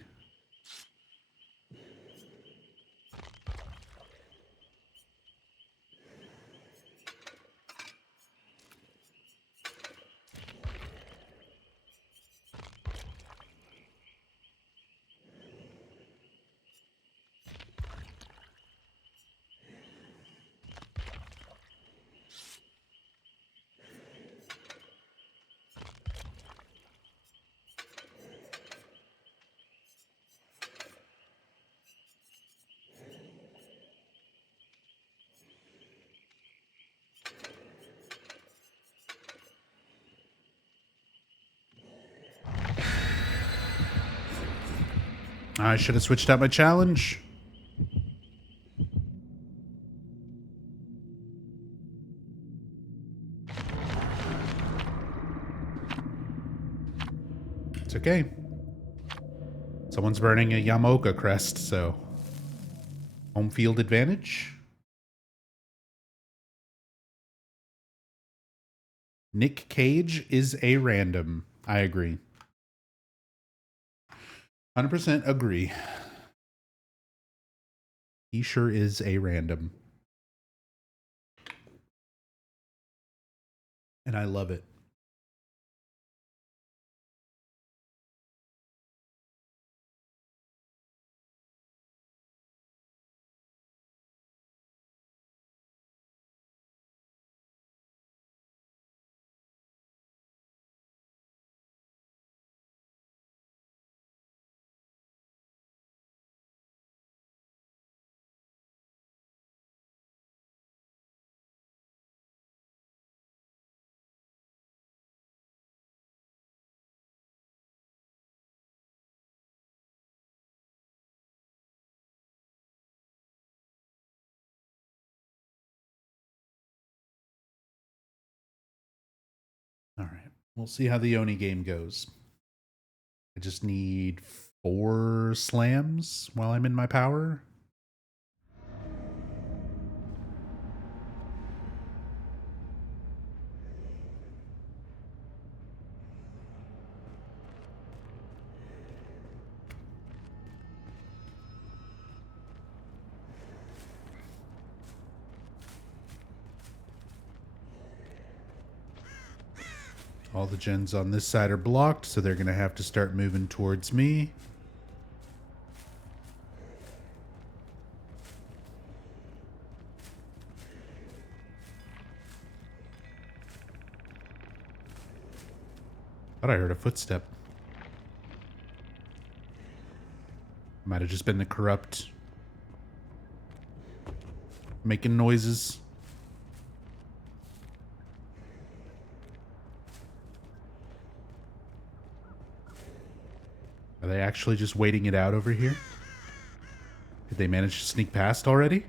I should have switched out my challenge. It's okay. Someone's burning a Yamaoka crest, so home field advantage. Nick Cage is a random. I agree. 100% agree. He sure is a random. And I love it. All right. We'll see how the Oni game goes. I just need 4 slams while I'm in my power. All the gens on this side are blocked, so they're going to have to start moving towards me. Thought I heard a footstep. Might have just been the corrupt making noises. Are they actually just waiting it out over here? Did they manage to sneak past already?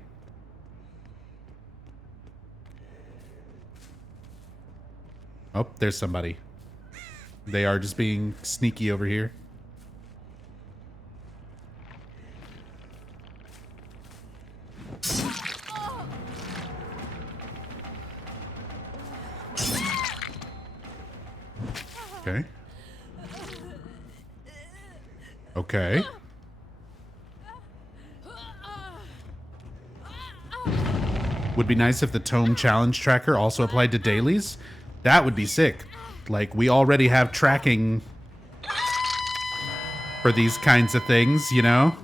Oh, there's somebody. They are just being sneaky over here. Okay. Okay. Would be nice if the tome challenge tracker also applied to dailies. That would be sick. Like, we already have tracking for these kinds of things, you know?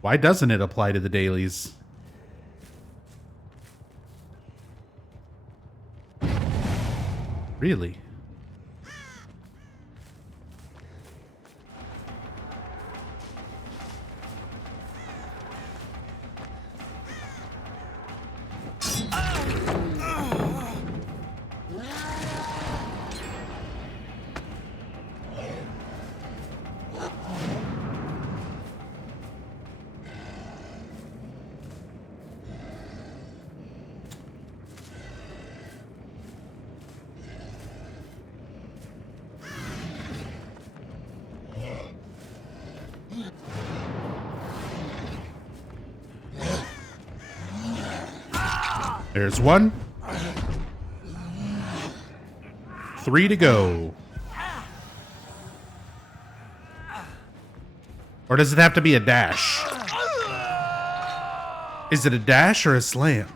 Why doesn't it apply to the dailies? Really? There's one. 3 to go. Or does it have to be a dash? Is it a dash or a slam?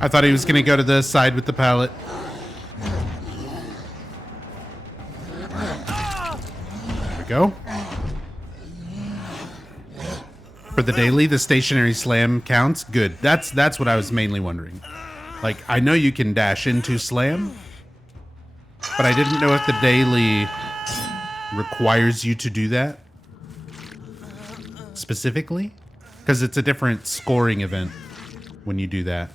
I thought he was going to go to the side with the pallet. There we go. For the daily, the stationary slam counts? Good. That's what I was mainly wondering. Like, I know you can dash into slam, but I didn't know if the daily requires you to do that specifically, because it's a different scoring event when you do that.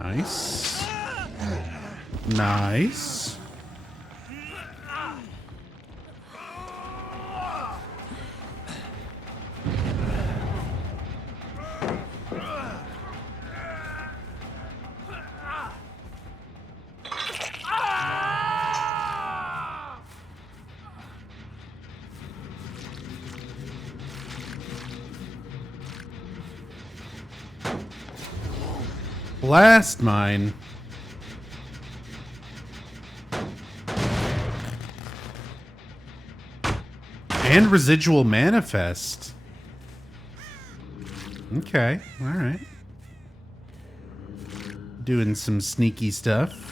Nice. Nice. Blast mine. And residual manifest. Okay, all right. Doing some sneaky stuff.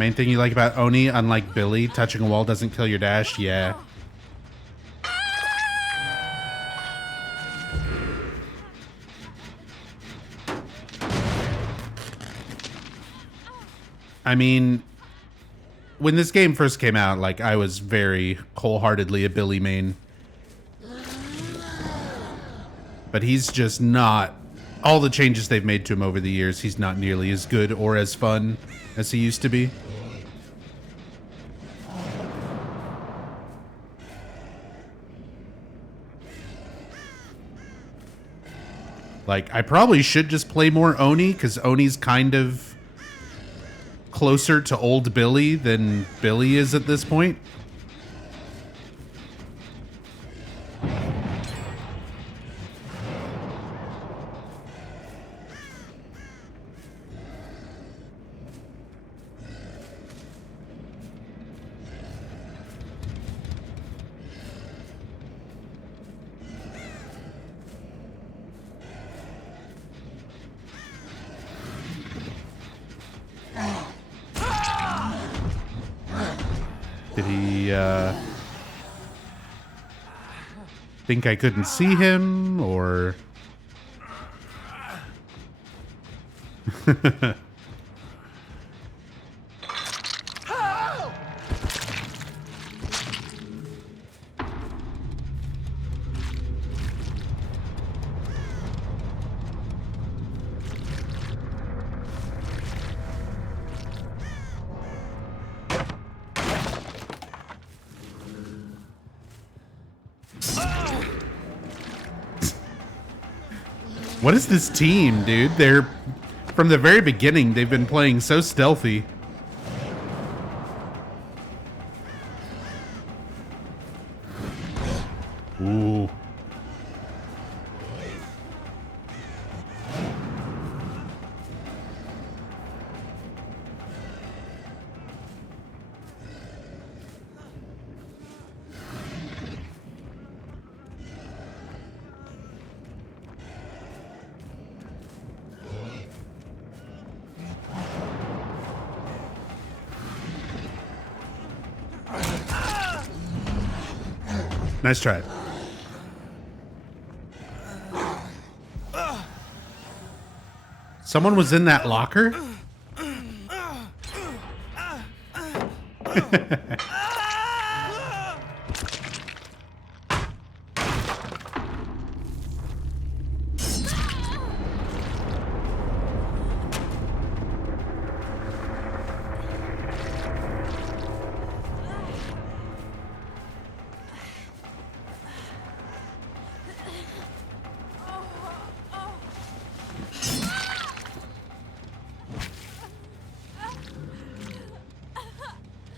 Main thing you like about Oni, unlike Billy, touching a wall doesn't kill your dash? Yeah. I mean, when this game first came out, like, I was very wholeheartedly a Billy main. But he's just not... All the changes they've made to him over the years, he's not nearly as good or as fun as he used to be. Like, I probably should just play more Oni, because Oni's kind of closer to old Billy than Billy is at this point. Did he, think I couldn't see him, or... What is this team, dude? They're... From the very beginning, they've been playing so stealthy. Ooh. Nice try. Someone was in that locker?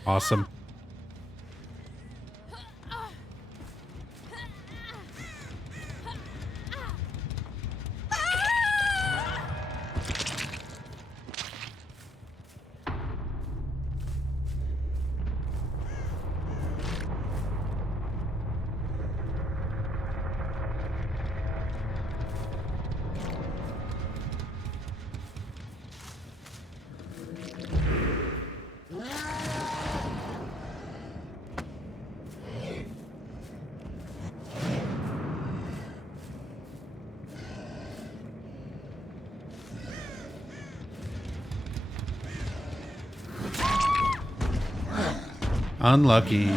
Awesome. Unlucky.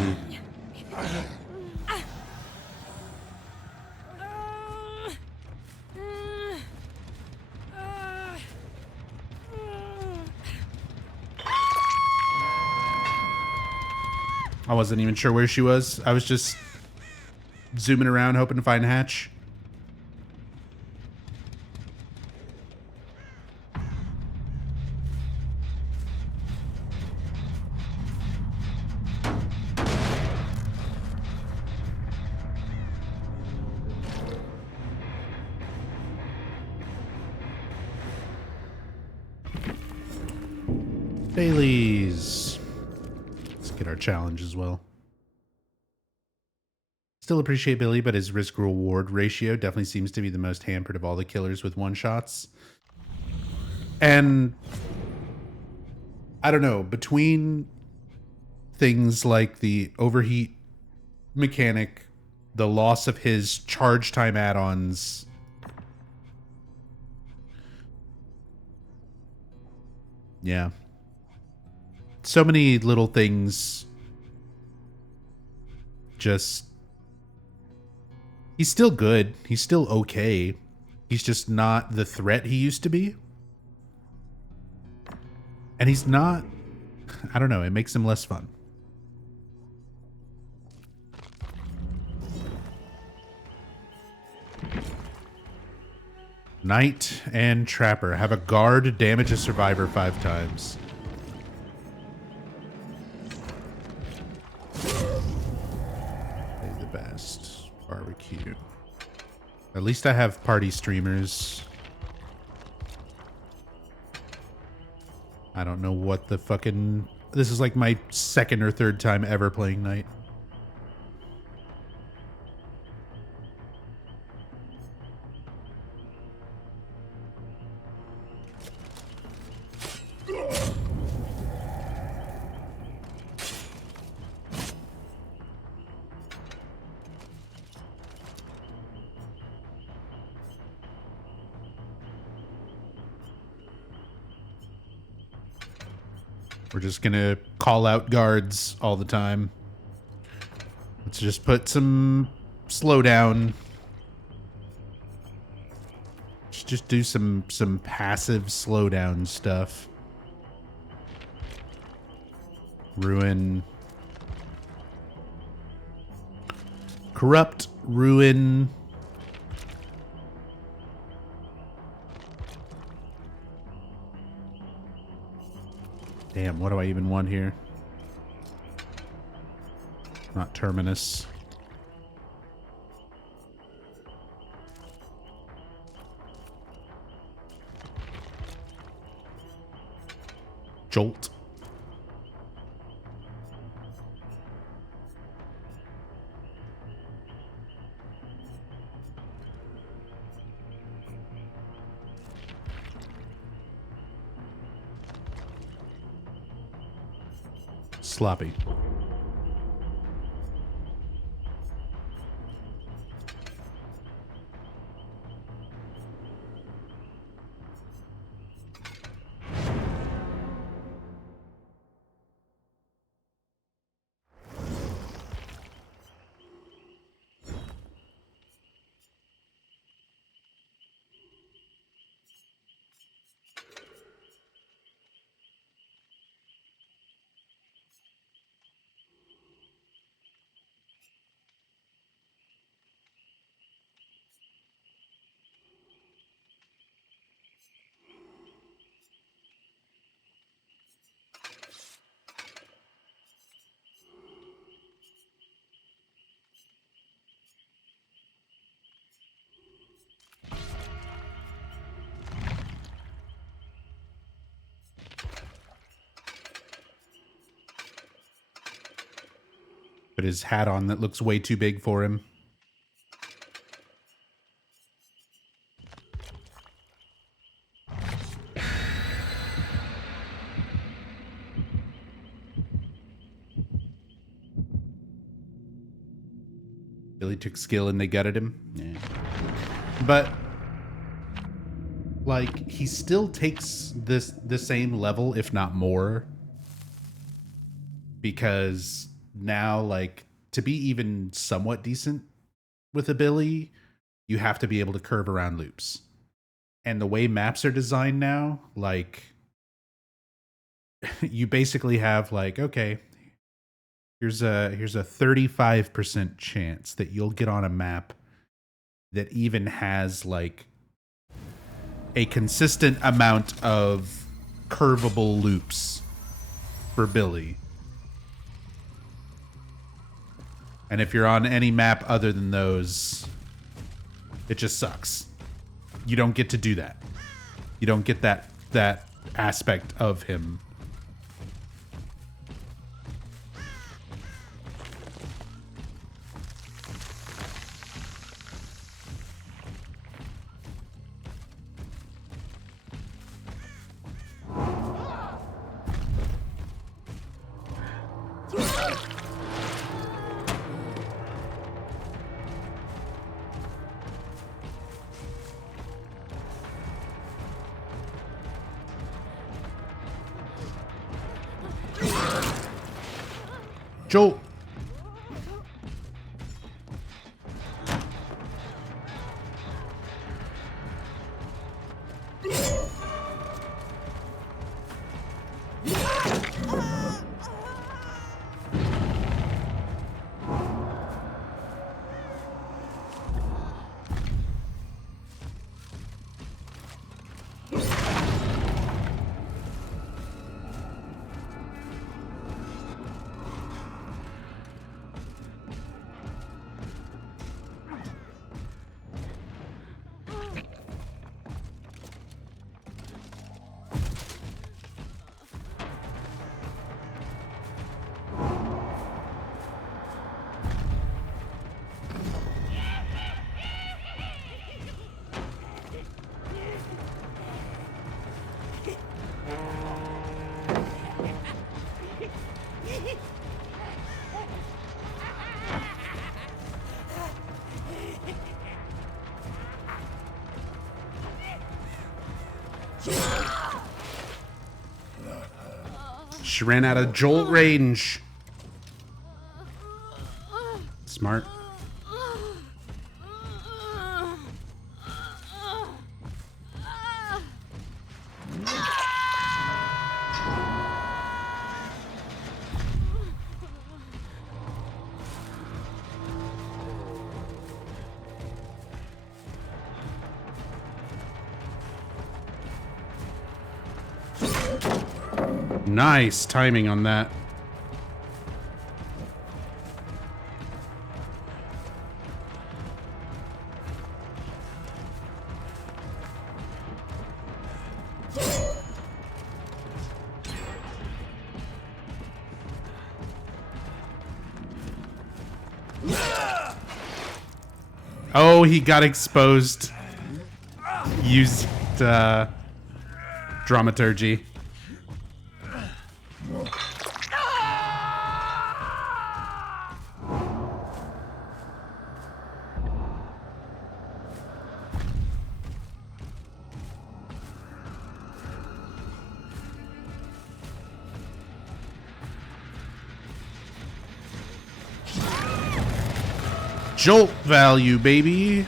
I wasn't even sure where she was. I was just zooming around hoping to find Hatch. Bailey's. Let's get our challenge as well. Still appreciate Billy, but his risk-reward ratio definitely seems to be the most hampered of all the killers with one-shots. And I don't know, between things like the overheat mechanic, the loss of his charge time add-ons, yeah, so many little things. Just, he's still good, he's still okay, he's just not the threat he used to be. And he's not, I don't know, it makes him less fun. Knight and Trapper. Have a guard damage a survivor 5 times. Play the best. Barbecue. At least I have party streamers. I don't know what the fucking... This is like my second or third time ever playing Knight. We're just gonna call out guards all the time. Let's just put some slowdown. Just do some passive slowdown stuff. Ruin. Corrupt, ruin. Damn, what do I even want here? Not Terminus. Jolt. Sloppy. Put his hat on that looks way too big for him. Billy took skill and they gutted him. Yeah. But like, he still takes the same level, if not more. Because now, like, to be even somewhat decent with a Billy, you have to be able to curve around loops. And the way maps are designed now, like, you basically have, like, okay, here's a 35% chance that you'll get on a map that even has, like, a consistent amount of curvable loops for Billy. And if you're on any map other than those, it just sucks. You don't get to do that. You don't get that aspect of him. Joel. She ran out of jolt range. Smart. Nice timing on that. Oh, he got exposed. Used dramaturgy. Jolt value, baby.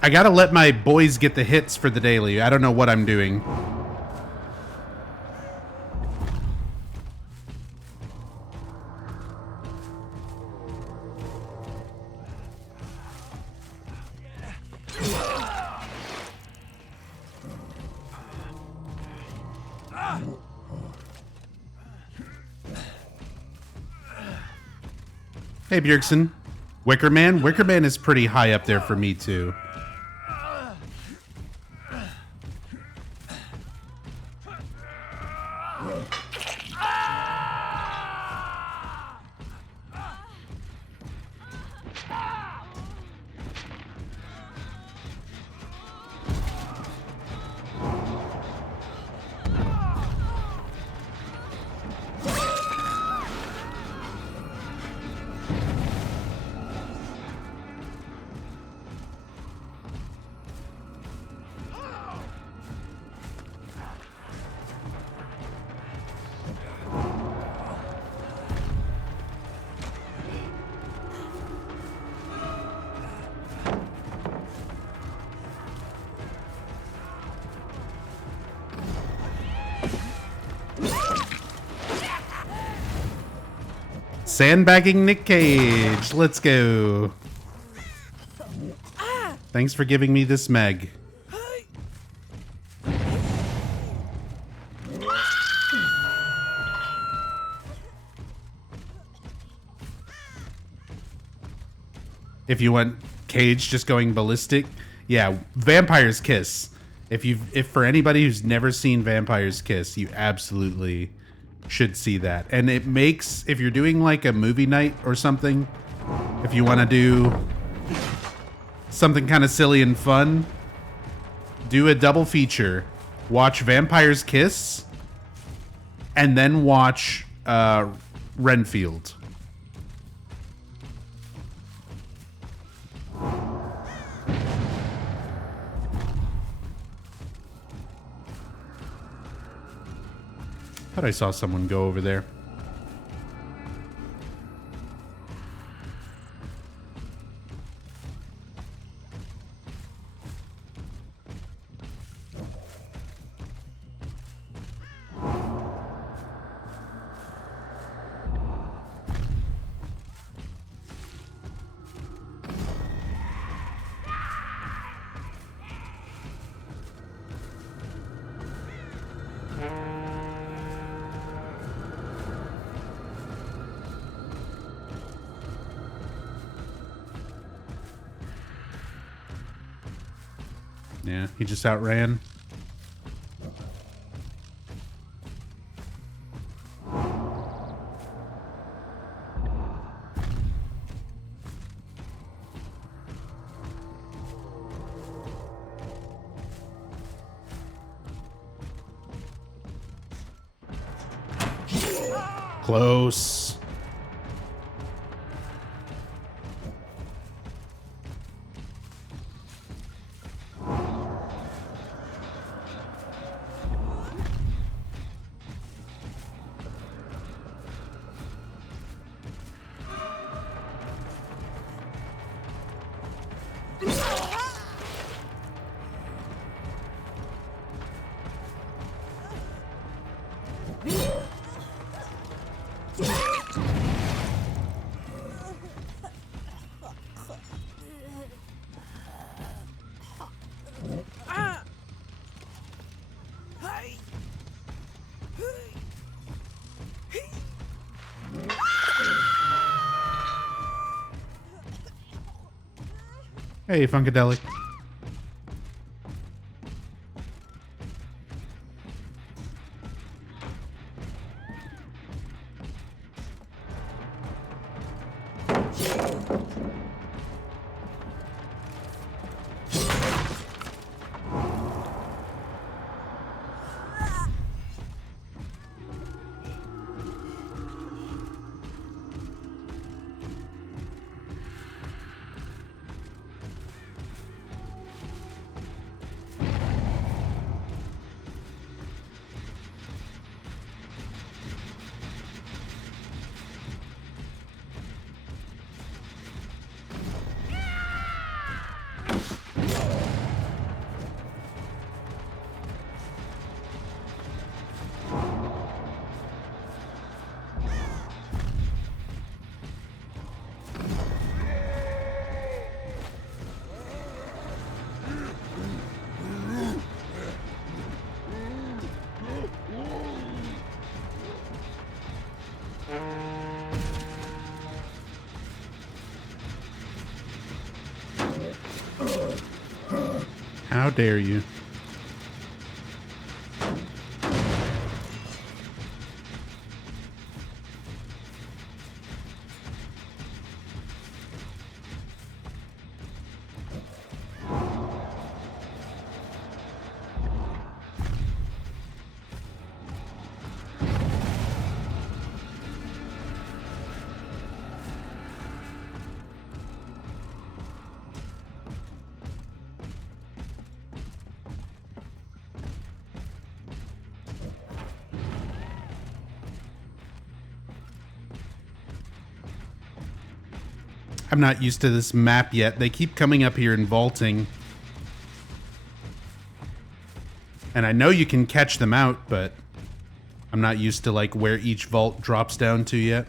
I gotta let my boys get the hits for the daily. I don't know what I'm doing. Hey, Bjergsen. Wicker Man? Wicker Man is pretty high up there for me, too. Sandbagging Nick Cage. Let's go. Thanks for giving me this Meg. If you want Cage just going ballistic, yeah, Vampire's Kiss. If for anybody who's never seen Vampire's Kiss, you absolutely should see that. And it makes, if you're doing like a movie night or something, if you want to do something kind of silly and fun, do a double feature. Watch Vampire's Kiss and then watch Renfield. Thought I saw someone go over there. Yeah, he just outran. Close. Hey, Funkadelic. How dare you? I'm not used to this map yet. They keep coming up here and vaulting. And I know you can catch them out, but I'm not used to like where each vault drops down to yet.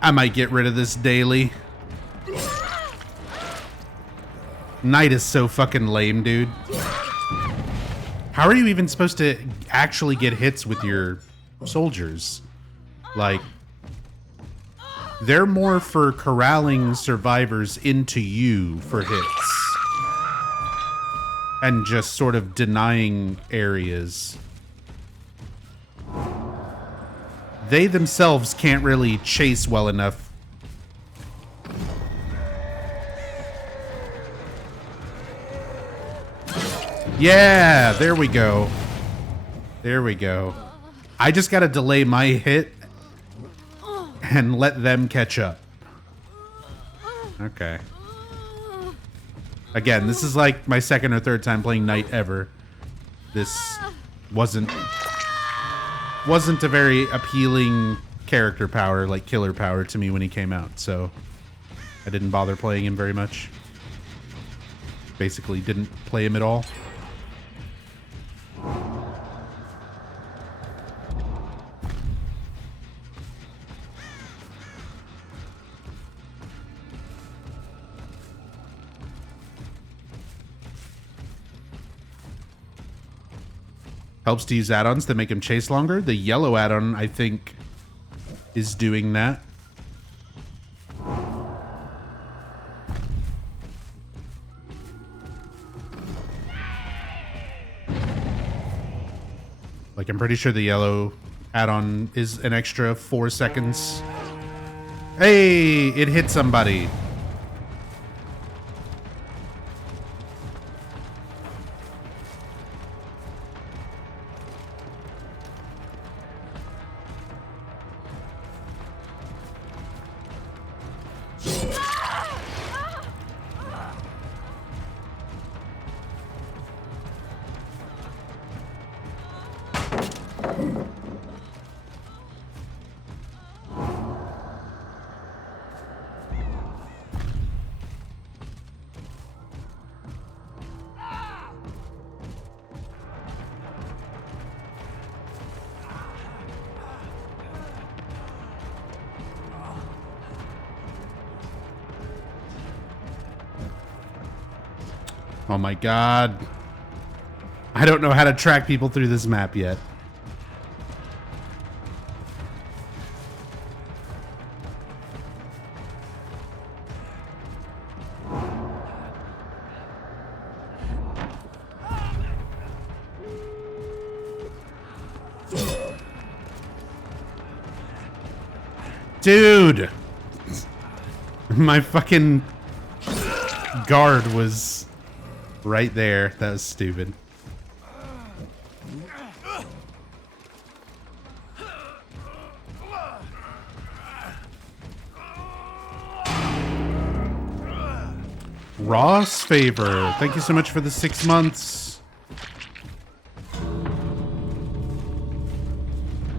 I might get rid of this daily. Night is so fucking lame, dude. How are you even supposed to actually get hits with your soldiers? Like, they're more for corralling survivors into you for hits. And just sort of denying areas. They themselves can't really chase well enough. Yeah, there we go. There we go. I just gotta delay my hit and let them catch up. Okay. Again, this is like my second or third time playing Knight ever. This wasn't a very appealing character power, like killer power to me when he came out, so I didn't bother playing him very much. Basically didn't play him at all. Helps to use add-ons that make him chase longer. The yellow add-on, I think, is doing that. Like, I'm pretty sure the yellow add-on is an extra 4 seconds. Hey, it hit somebody. Oh my god. I don't know how to track people through this map yet. Dude! My fucking guard was right there. That was stupid. Ross Favor, thank you so much for the 6 months.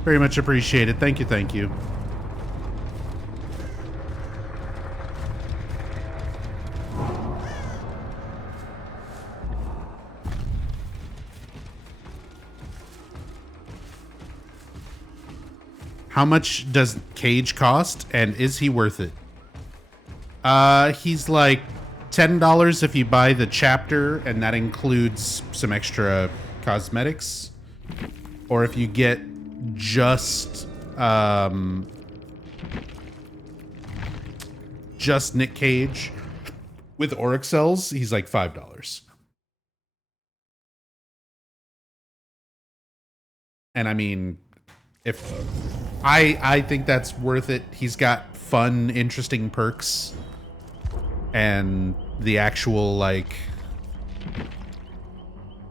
Very much appreciated. Thank you, thank you. How much does Cage cost, and is he worth it? He's like $10 if you buy the chapter, and that includes some extra cosmetics. Or if you get just Nick Cage with Auric cells, he's like $5. And I mean, if I think that's worth it. He's got fun, interesting perks. And the actual, like...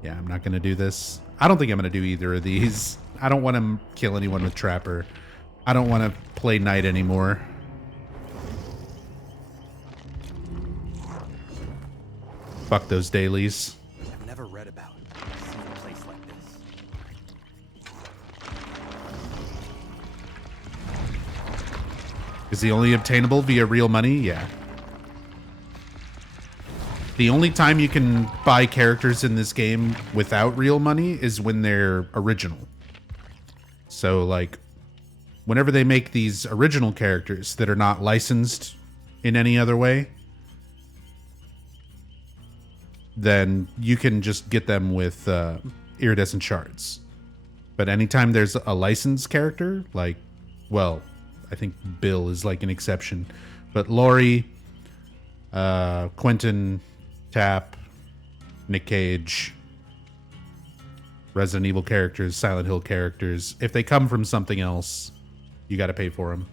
Yeah, I'm not going to do this. I don't think I'm going to do either of these. I don't want to kill anyone with Trapper. I don't want to play Knight anymore. Fuck those dailies. I've never read about seeing a place like this. Is he only obtainable via real money? Yeah. The only time you can buy characters in this game without real money is when they're original. So, like, whenever they make these original characters that are not licensed in any other way, then you can just get them with iridescent shards. But anytime there's a licensed character, like, well, I think Bill is like an exception, but Laurie, Quentin, Tap, Nick Cage, Resident Evil characters, Silent Hill characters, if they come from something else, you got to pay for them.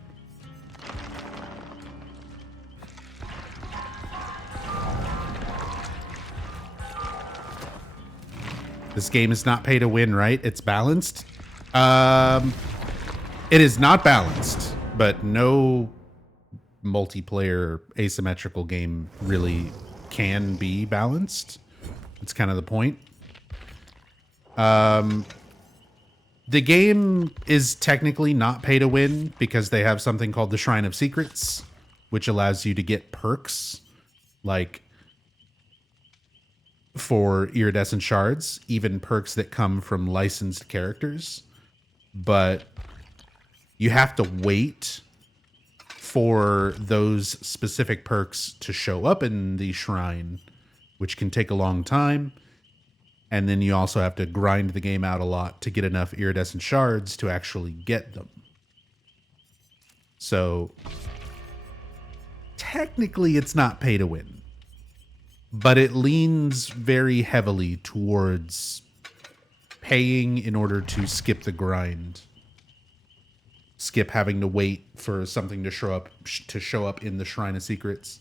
This game is not pay to win, right? It's balanced. It is not balanced, but no multiplayer asymmetrical game really can be balanced. It's kind of the point. The game is technically not pay to win because they have something called the Shrine of Secrets, which allows you to get perks like for iridescent shards, even perks that come from licensed characters. But you have to wait for those specific perks to show up in the shrine, which can take a long time. And then you also have to grind the game out a lot to get enough iridescent shards to actually get them. So technically it's not pay to win, but it leans very heavily towards paying in order to skip the grind. Skip having to wait for something to show up in the Shrine of Secrets.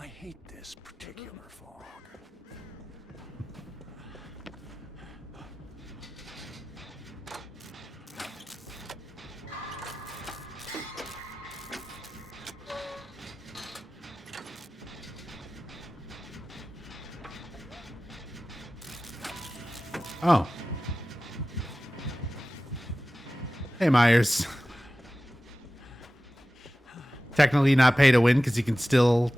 I hate this particular fog. Oh. Hey, Myers. Technically not pay to win because you can still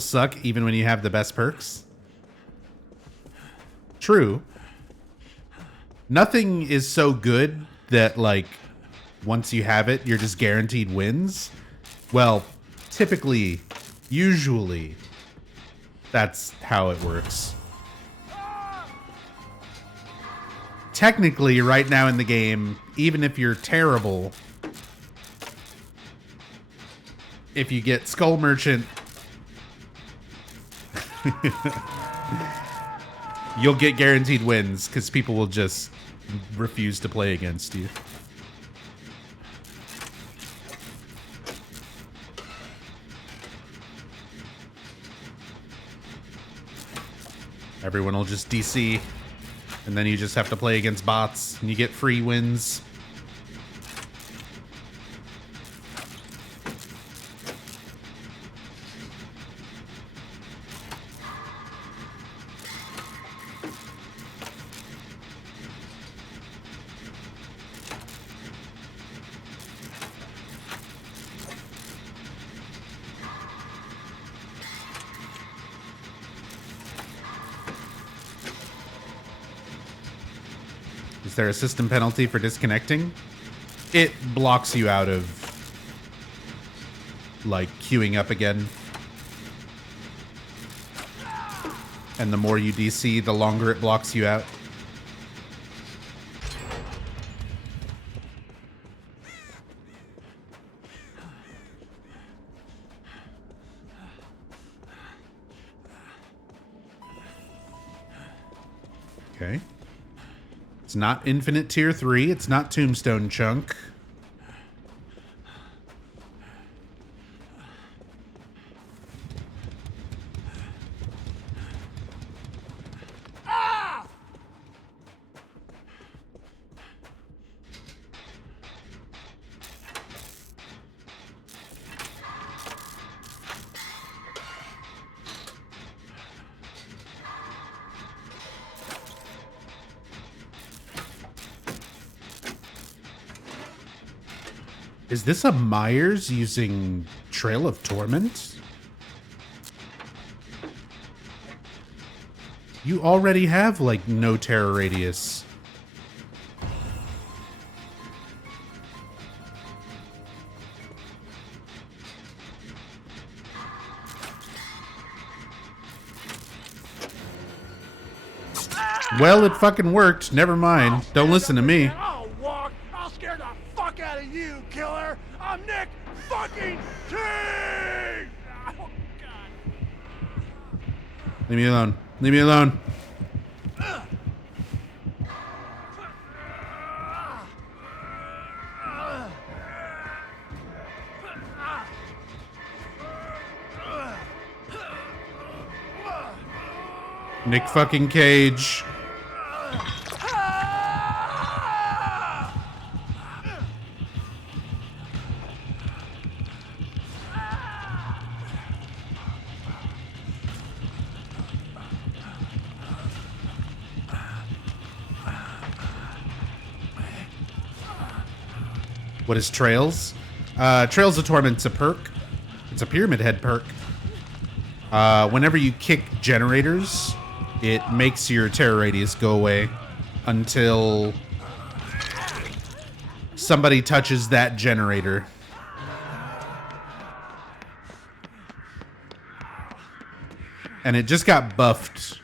suck even when you have the best perks. True. Nothing is so good that, like, once you have it, you're just guaranteed wins. Well, typically, usually, that's how it works. Technically, right now in the game, even if you're terrible, if you get Skull Merchant, you'll get guaranteed wins because people will just refuse to play against you. Everyone will just DC, and then you just have to play against bots, and you get free wins. Is there a system penalty for disconnecting? It blocks you out of, like, queuing up again. And the more you DC, the longer it blocks you out. Okay. It's not Infinite Tier 3. It's not Tombstone Chunk. Is this a Myers using Trail of Torment? You already have, like, no terror radius. Well, it fucking worked. Never mind. Don't listen to me. I'll walk. I'll scare the fuck out of you, killer. I'm Nick fucking Cage! Oh, God. Leave me alone. Leave me alone. Nick fucking Cage. What is Trails? Trails of Torment's a perk. It's a Pyramid Head perk. Whenever you kick generators, it makes your terror radius go away until somebody touches that generator. And it just got buffed.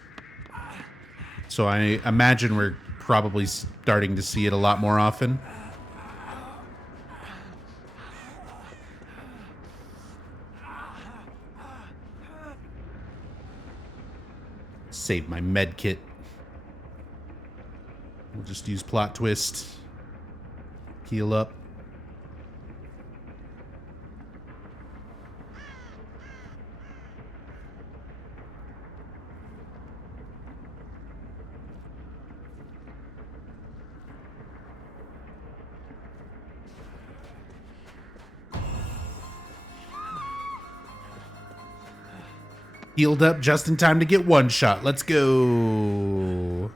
So I imagine we're probably starting to see it a lot more often. Save my med kit. We'll just use plot twist. Heal up. Healed up just in time to get one shot. Let's go.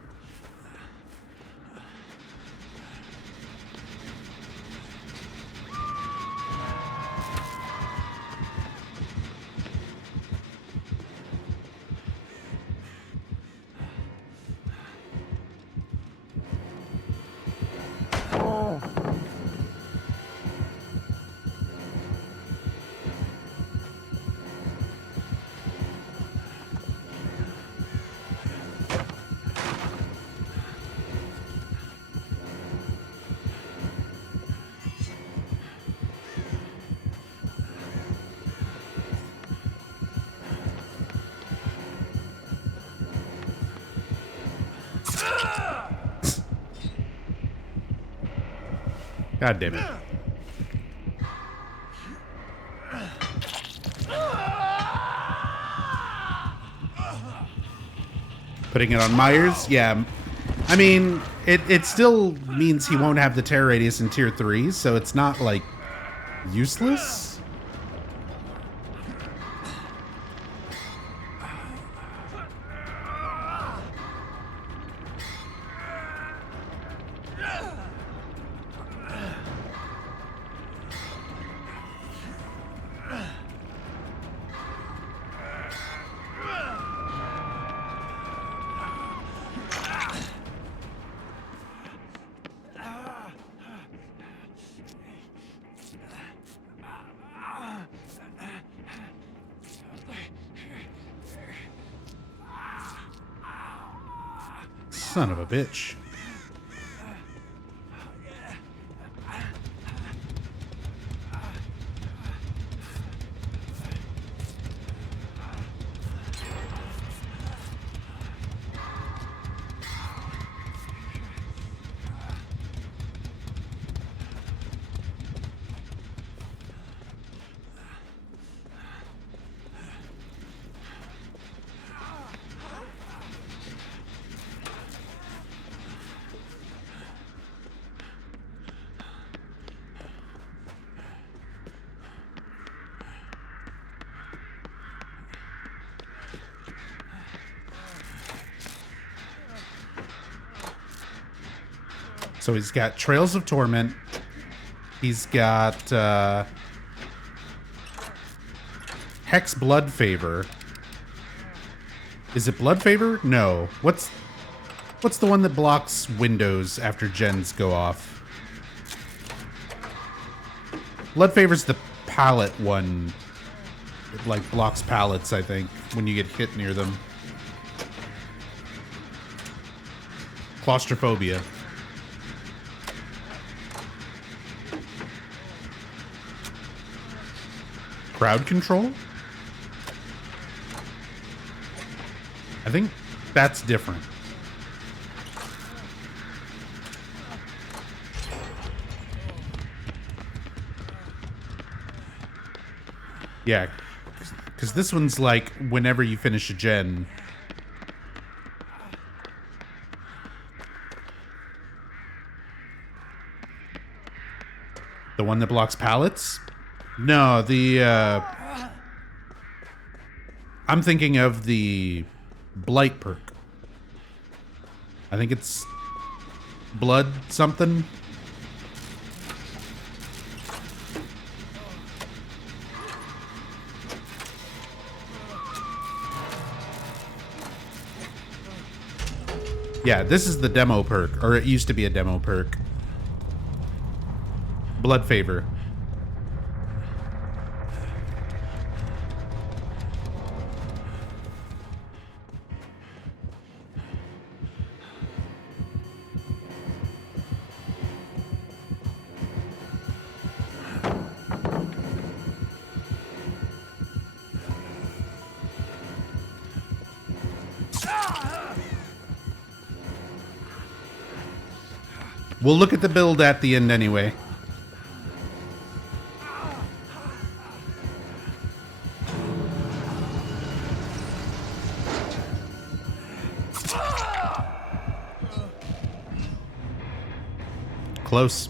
God damn it. Putting it on Myers? Yeah. I mean, it still means he won't have the terror radius in tier 3, so it's not, like, useless. Son of a bitch. So he's got Trails of Torment, He's got Hex Blood Favor. Is it Blood Favor? No. What's the one that blocks windows after gens go off? Blood Favor's the pallet one. It like blocks pallets, I think, when you get hit near them. Claustrophobia. Crowd control? I think that's different. Yeah, because this one's like whenever you finish a gen. The one that blocks pallets? No, I'm thinking of the Blight perk. I think it's blood something. Yeah, this is the demo perk, or it used to be a demo perk. Blood Favor. We'll look at the build at the end anyway. Close.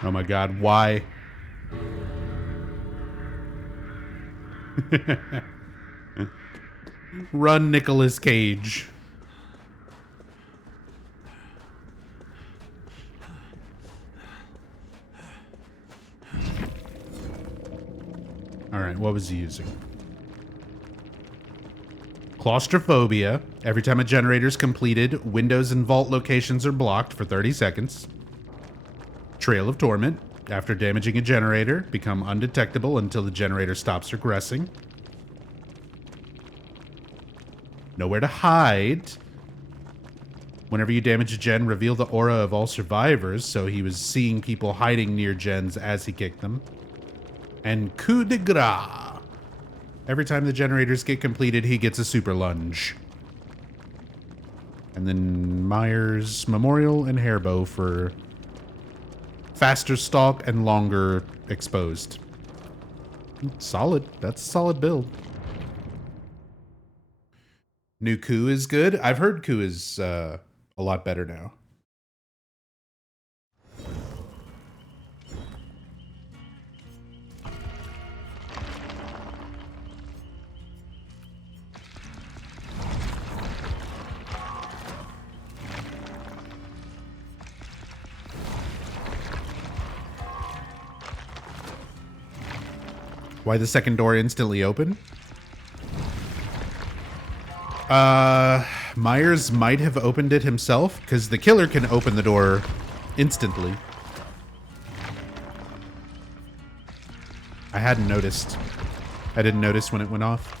Oh my God, why? Run, Nicolas Cage. All right, what was he using? Claustrophobia. Every time a generator is completed, windows and vault locations are blocked for 30 seconds. Trail of Torment. After damaging a generator, become undetectable until the generator stops regressing. Nowhere to hide. Whenever you damage a gen, reveal the aura of all survivors. So he was seeing people hiding near gens as he kicked them. And coup de grace. Every time the generators get completed, he gets a super lunge. And then Myers Memorial and Hairbow for faster stalk and longer exposed. Solid. That's a solid build. New Coup is good. I've heard Coup is a lot better now. Why the second door instantly open? Myers might have opened it himself, because the killer can open the door instantly. I hadn't noticed. I didn't notice when it went off.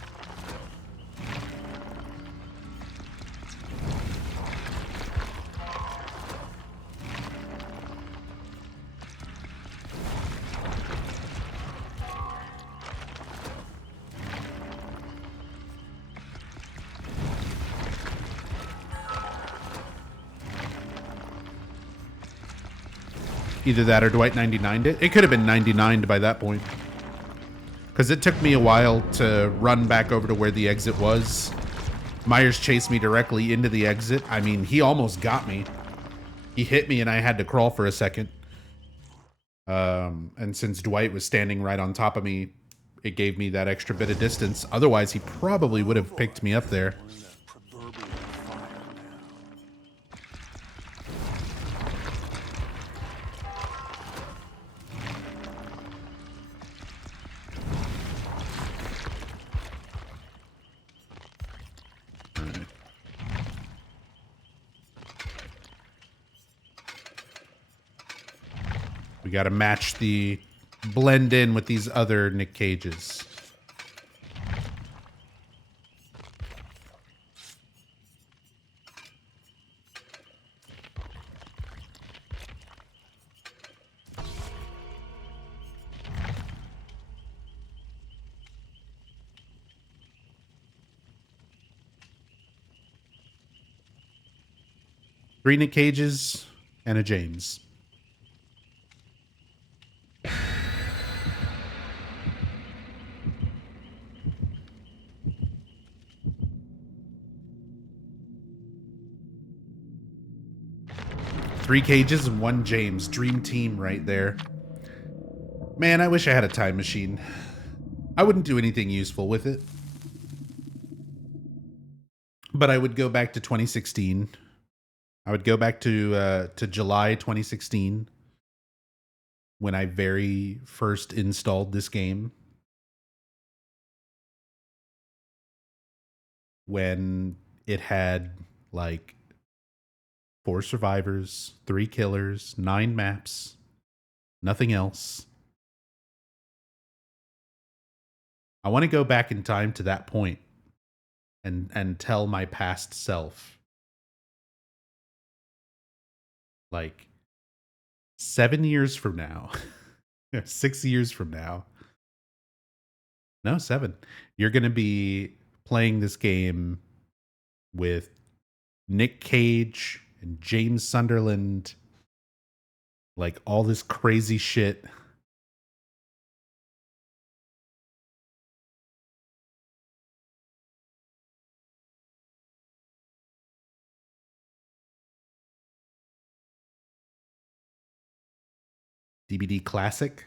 Either that or Dwight 99'd it. It could have been 99'd by that point. Because it took me a while to run back over to where the exit was Myers chased me directly into the exit. I mean, he almost got me. He hit me and I had to crawl for a second. And since Dwight was standing right on top of me, it gave me that extra bit of distance. Otherwise, he probably would have picked me up there. We got to match the blend in with these other Nick Cages. Three Nick Cages and a James. Three Cages and one James. Dream team right there. Man, I wish I had a time machine. I wouldn't do anything useful with it. But I would go back to 2016. I would go back to July 2016 when I very first installed this game. When it had like 4 survivors, 3 killers, 9 maps, nothing else. I want to go back in time to that point and tell my past self, like 7 years from now, 6 years from now, no, 7, you're going to be playing this game with Nick Cage and James Sunderland, like all this crazy shit. DBD Classic.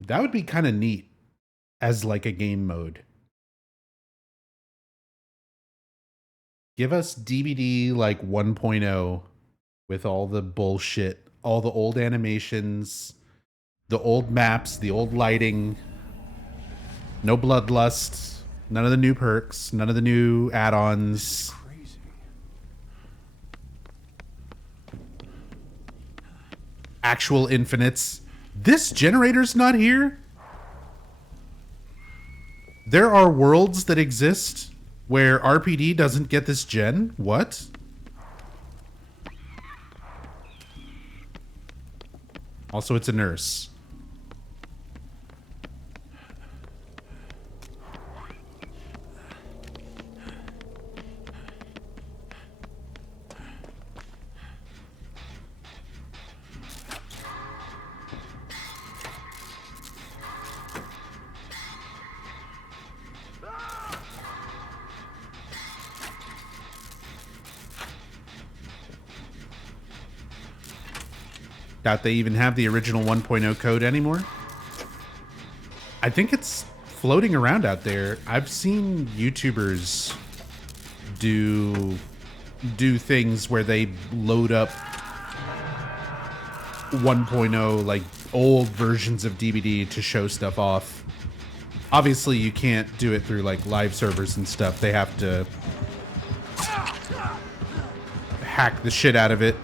That would be kind of neat as like a game mode. Give us DBD like 1.0 with all the bullshit, all the old animations, the old maps, the old lighting, no bloodlust, none of the new perks, none of the new add-ons. Actual infinites. This generator's not here? There are worlds that exist where RPD doesn't get this gen? What? Also, it's a nurse. Doubt they even have the original 1.0 code anymore. I think it's floating around out there. I've seen YouTubers do things where they load up 1.0, like old versions of DBD to show stuff off. Obviously, you can't do it through like live servers and stuff. They have to hack the shit out of it.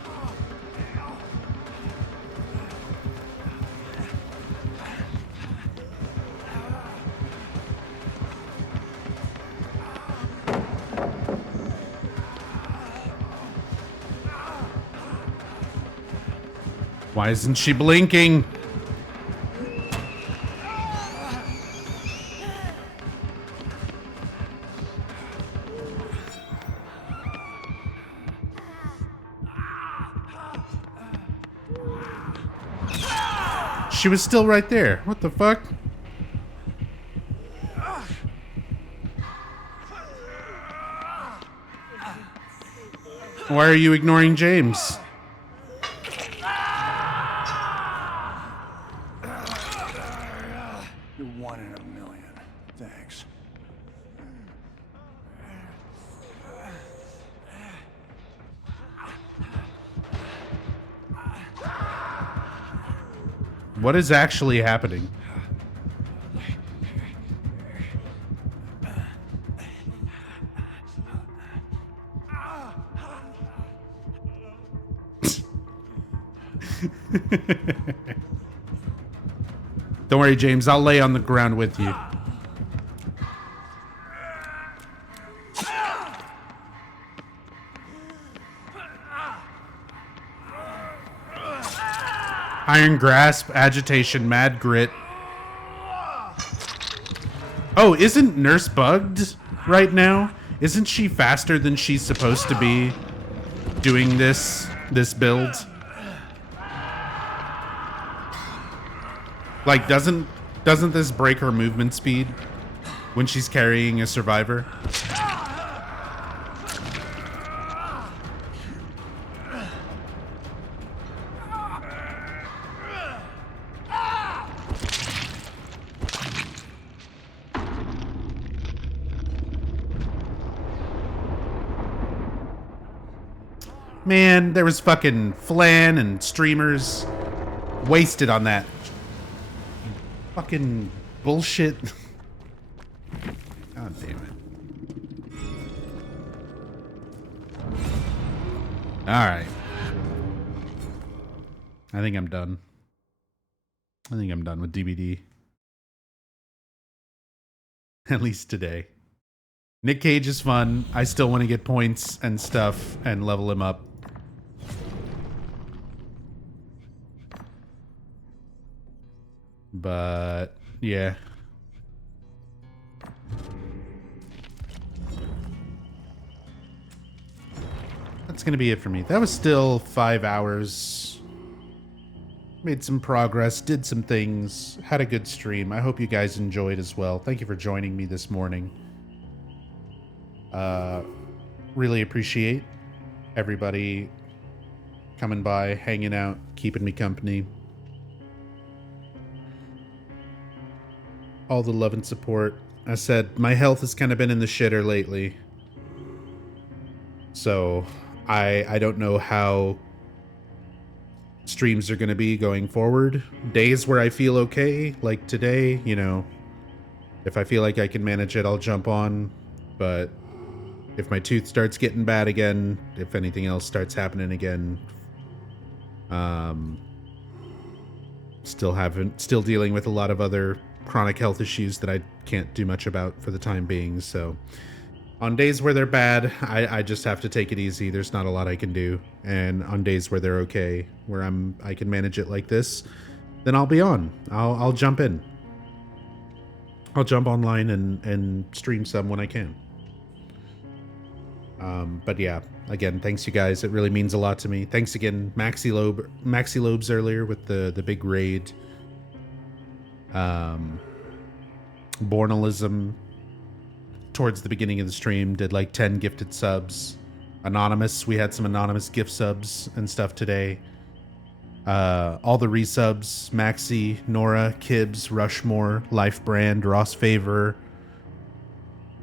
Why isn't she blinking? She was still right there. What the fuck? Why are you ignoring James? You're one in a million. Thanks. What is actually happening? Don't worry, James. I'll lay on the ground with you. Iron grasp, agitation, mad grit. Oh, isn't Nurse bugged right now? Isn't she faster than she's supposed to be doing this build? Like, doesn't this break her movement speed when she's carrying a survivor? Man, there was fucking flan and streamers wasted on that. Fucking bullshit. God damn it. Alright. I think I'm done. I think I'm done with DBD. At least today. Nick Cage is fun. I still want to get points and stuff and level him up. But, yeah. That's going to be it for me. That was still 5 hours. Made some progress, did some things, had a good stream. I hope you guys enjoyed as well. Thank you for joining me this morning. Really appreciate everybody coming by, hanging out, keeping me company. All the love and support. I said my health has kind of been in the shitter lately. So I don't know how streams are going to be going forward. Days where I feel okay, like today, you know, if I feel like I can manage it, I'll jump on. But if my tooth starts getting bad again, if anything else starts happening again, still dealing with a lot of other chronic health issues that I can't do much about for the time being. So on days where they're bad, I just have to take it easy. There's not a lot I can do. And on days where they're okay, where I can manage it like this, then I'll be on. I'll jump in. I'll jump online and stream some when I can. But yeah, again, thanks you guys. It really means a lot to me. Thanks again, Maxi Lobes earlier with the big raid. Bornalism towards the beginning of the stream did like 10 gifted subs. Anonymous, we had some anonymous gift subs and stuff today. All the resubs, Maxi, Nora, Kibbs, Rushmore, Life Brand, Ross Favor,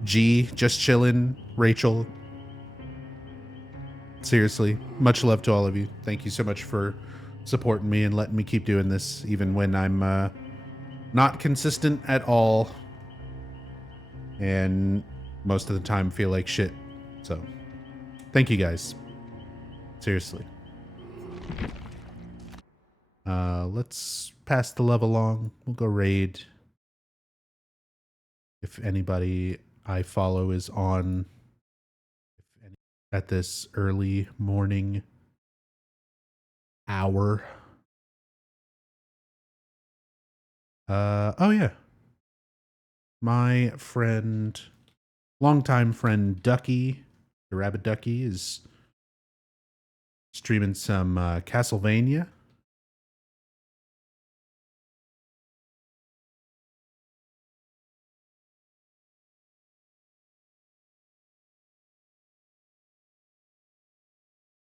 G, Just Chillin', Rachel. Seriously, much love to all of you. Thank you so much for supporting me and letting me keep doing this, even when I'm not consistent at all. And most of the time feel like shit. So, thank you guys. Seriously. Let's pass the love along. We'll go raid. If anybody I follow is on at this early morning hour. Oh yeah. My friend, longtime friend Ducky, the Rabbit Ducky, is streaming some Castlevania.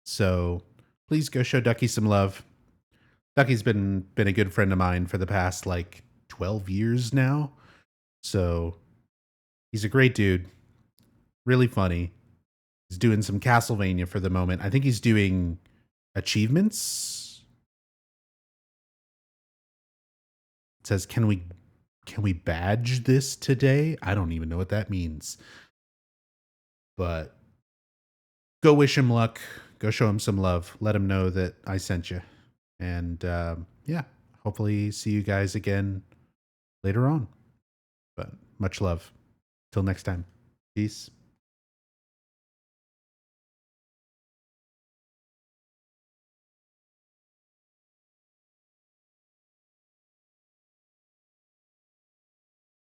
So please go show Ducky some love. Ducky's been a good friend of mine for the past like 12 years now. So he's a great dude. Really funny. He's doing some Castlevania for the moment. I think he's doing achievements. It says, can we badge this today? I don't even know what that means. But go wish him luck. Go show him some love. Let him know that I sent you. And yeah, hopefully see you guys again later on. But much love. Till next time. Peace.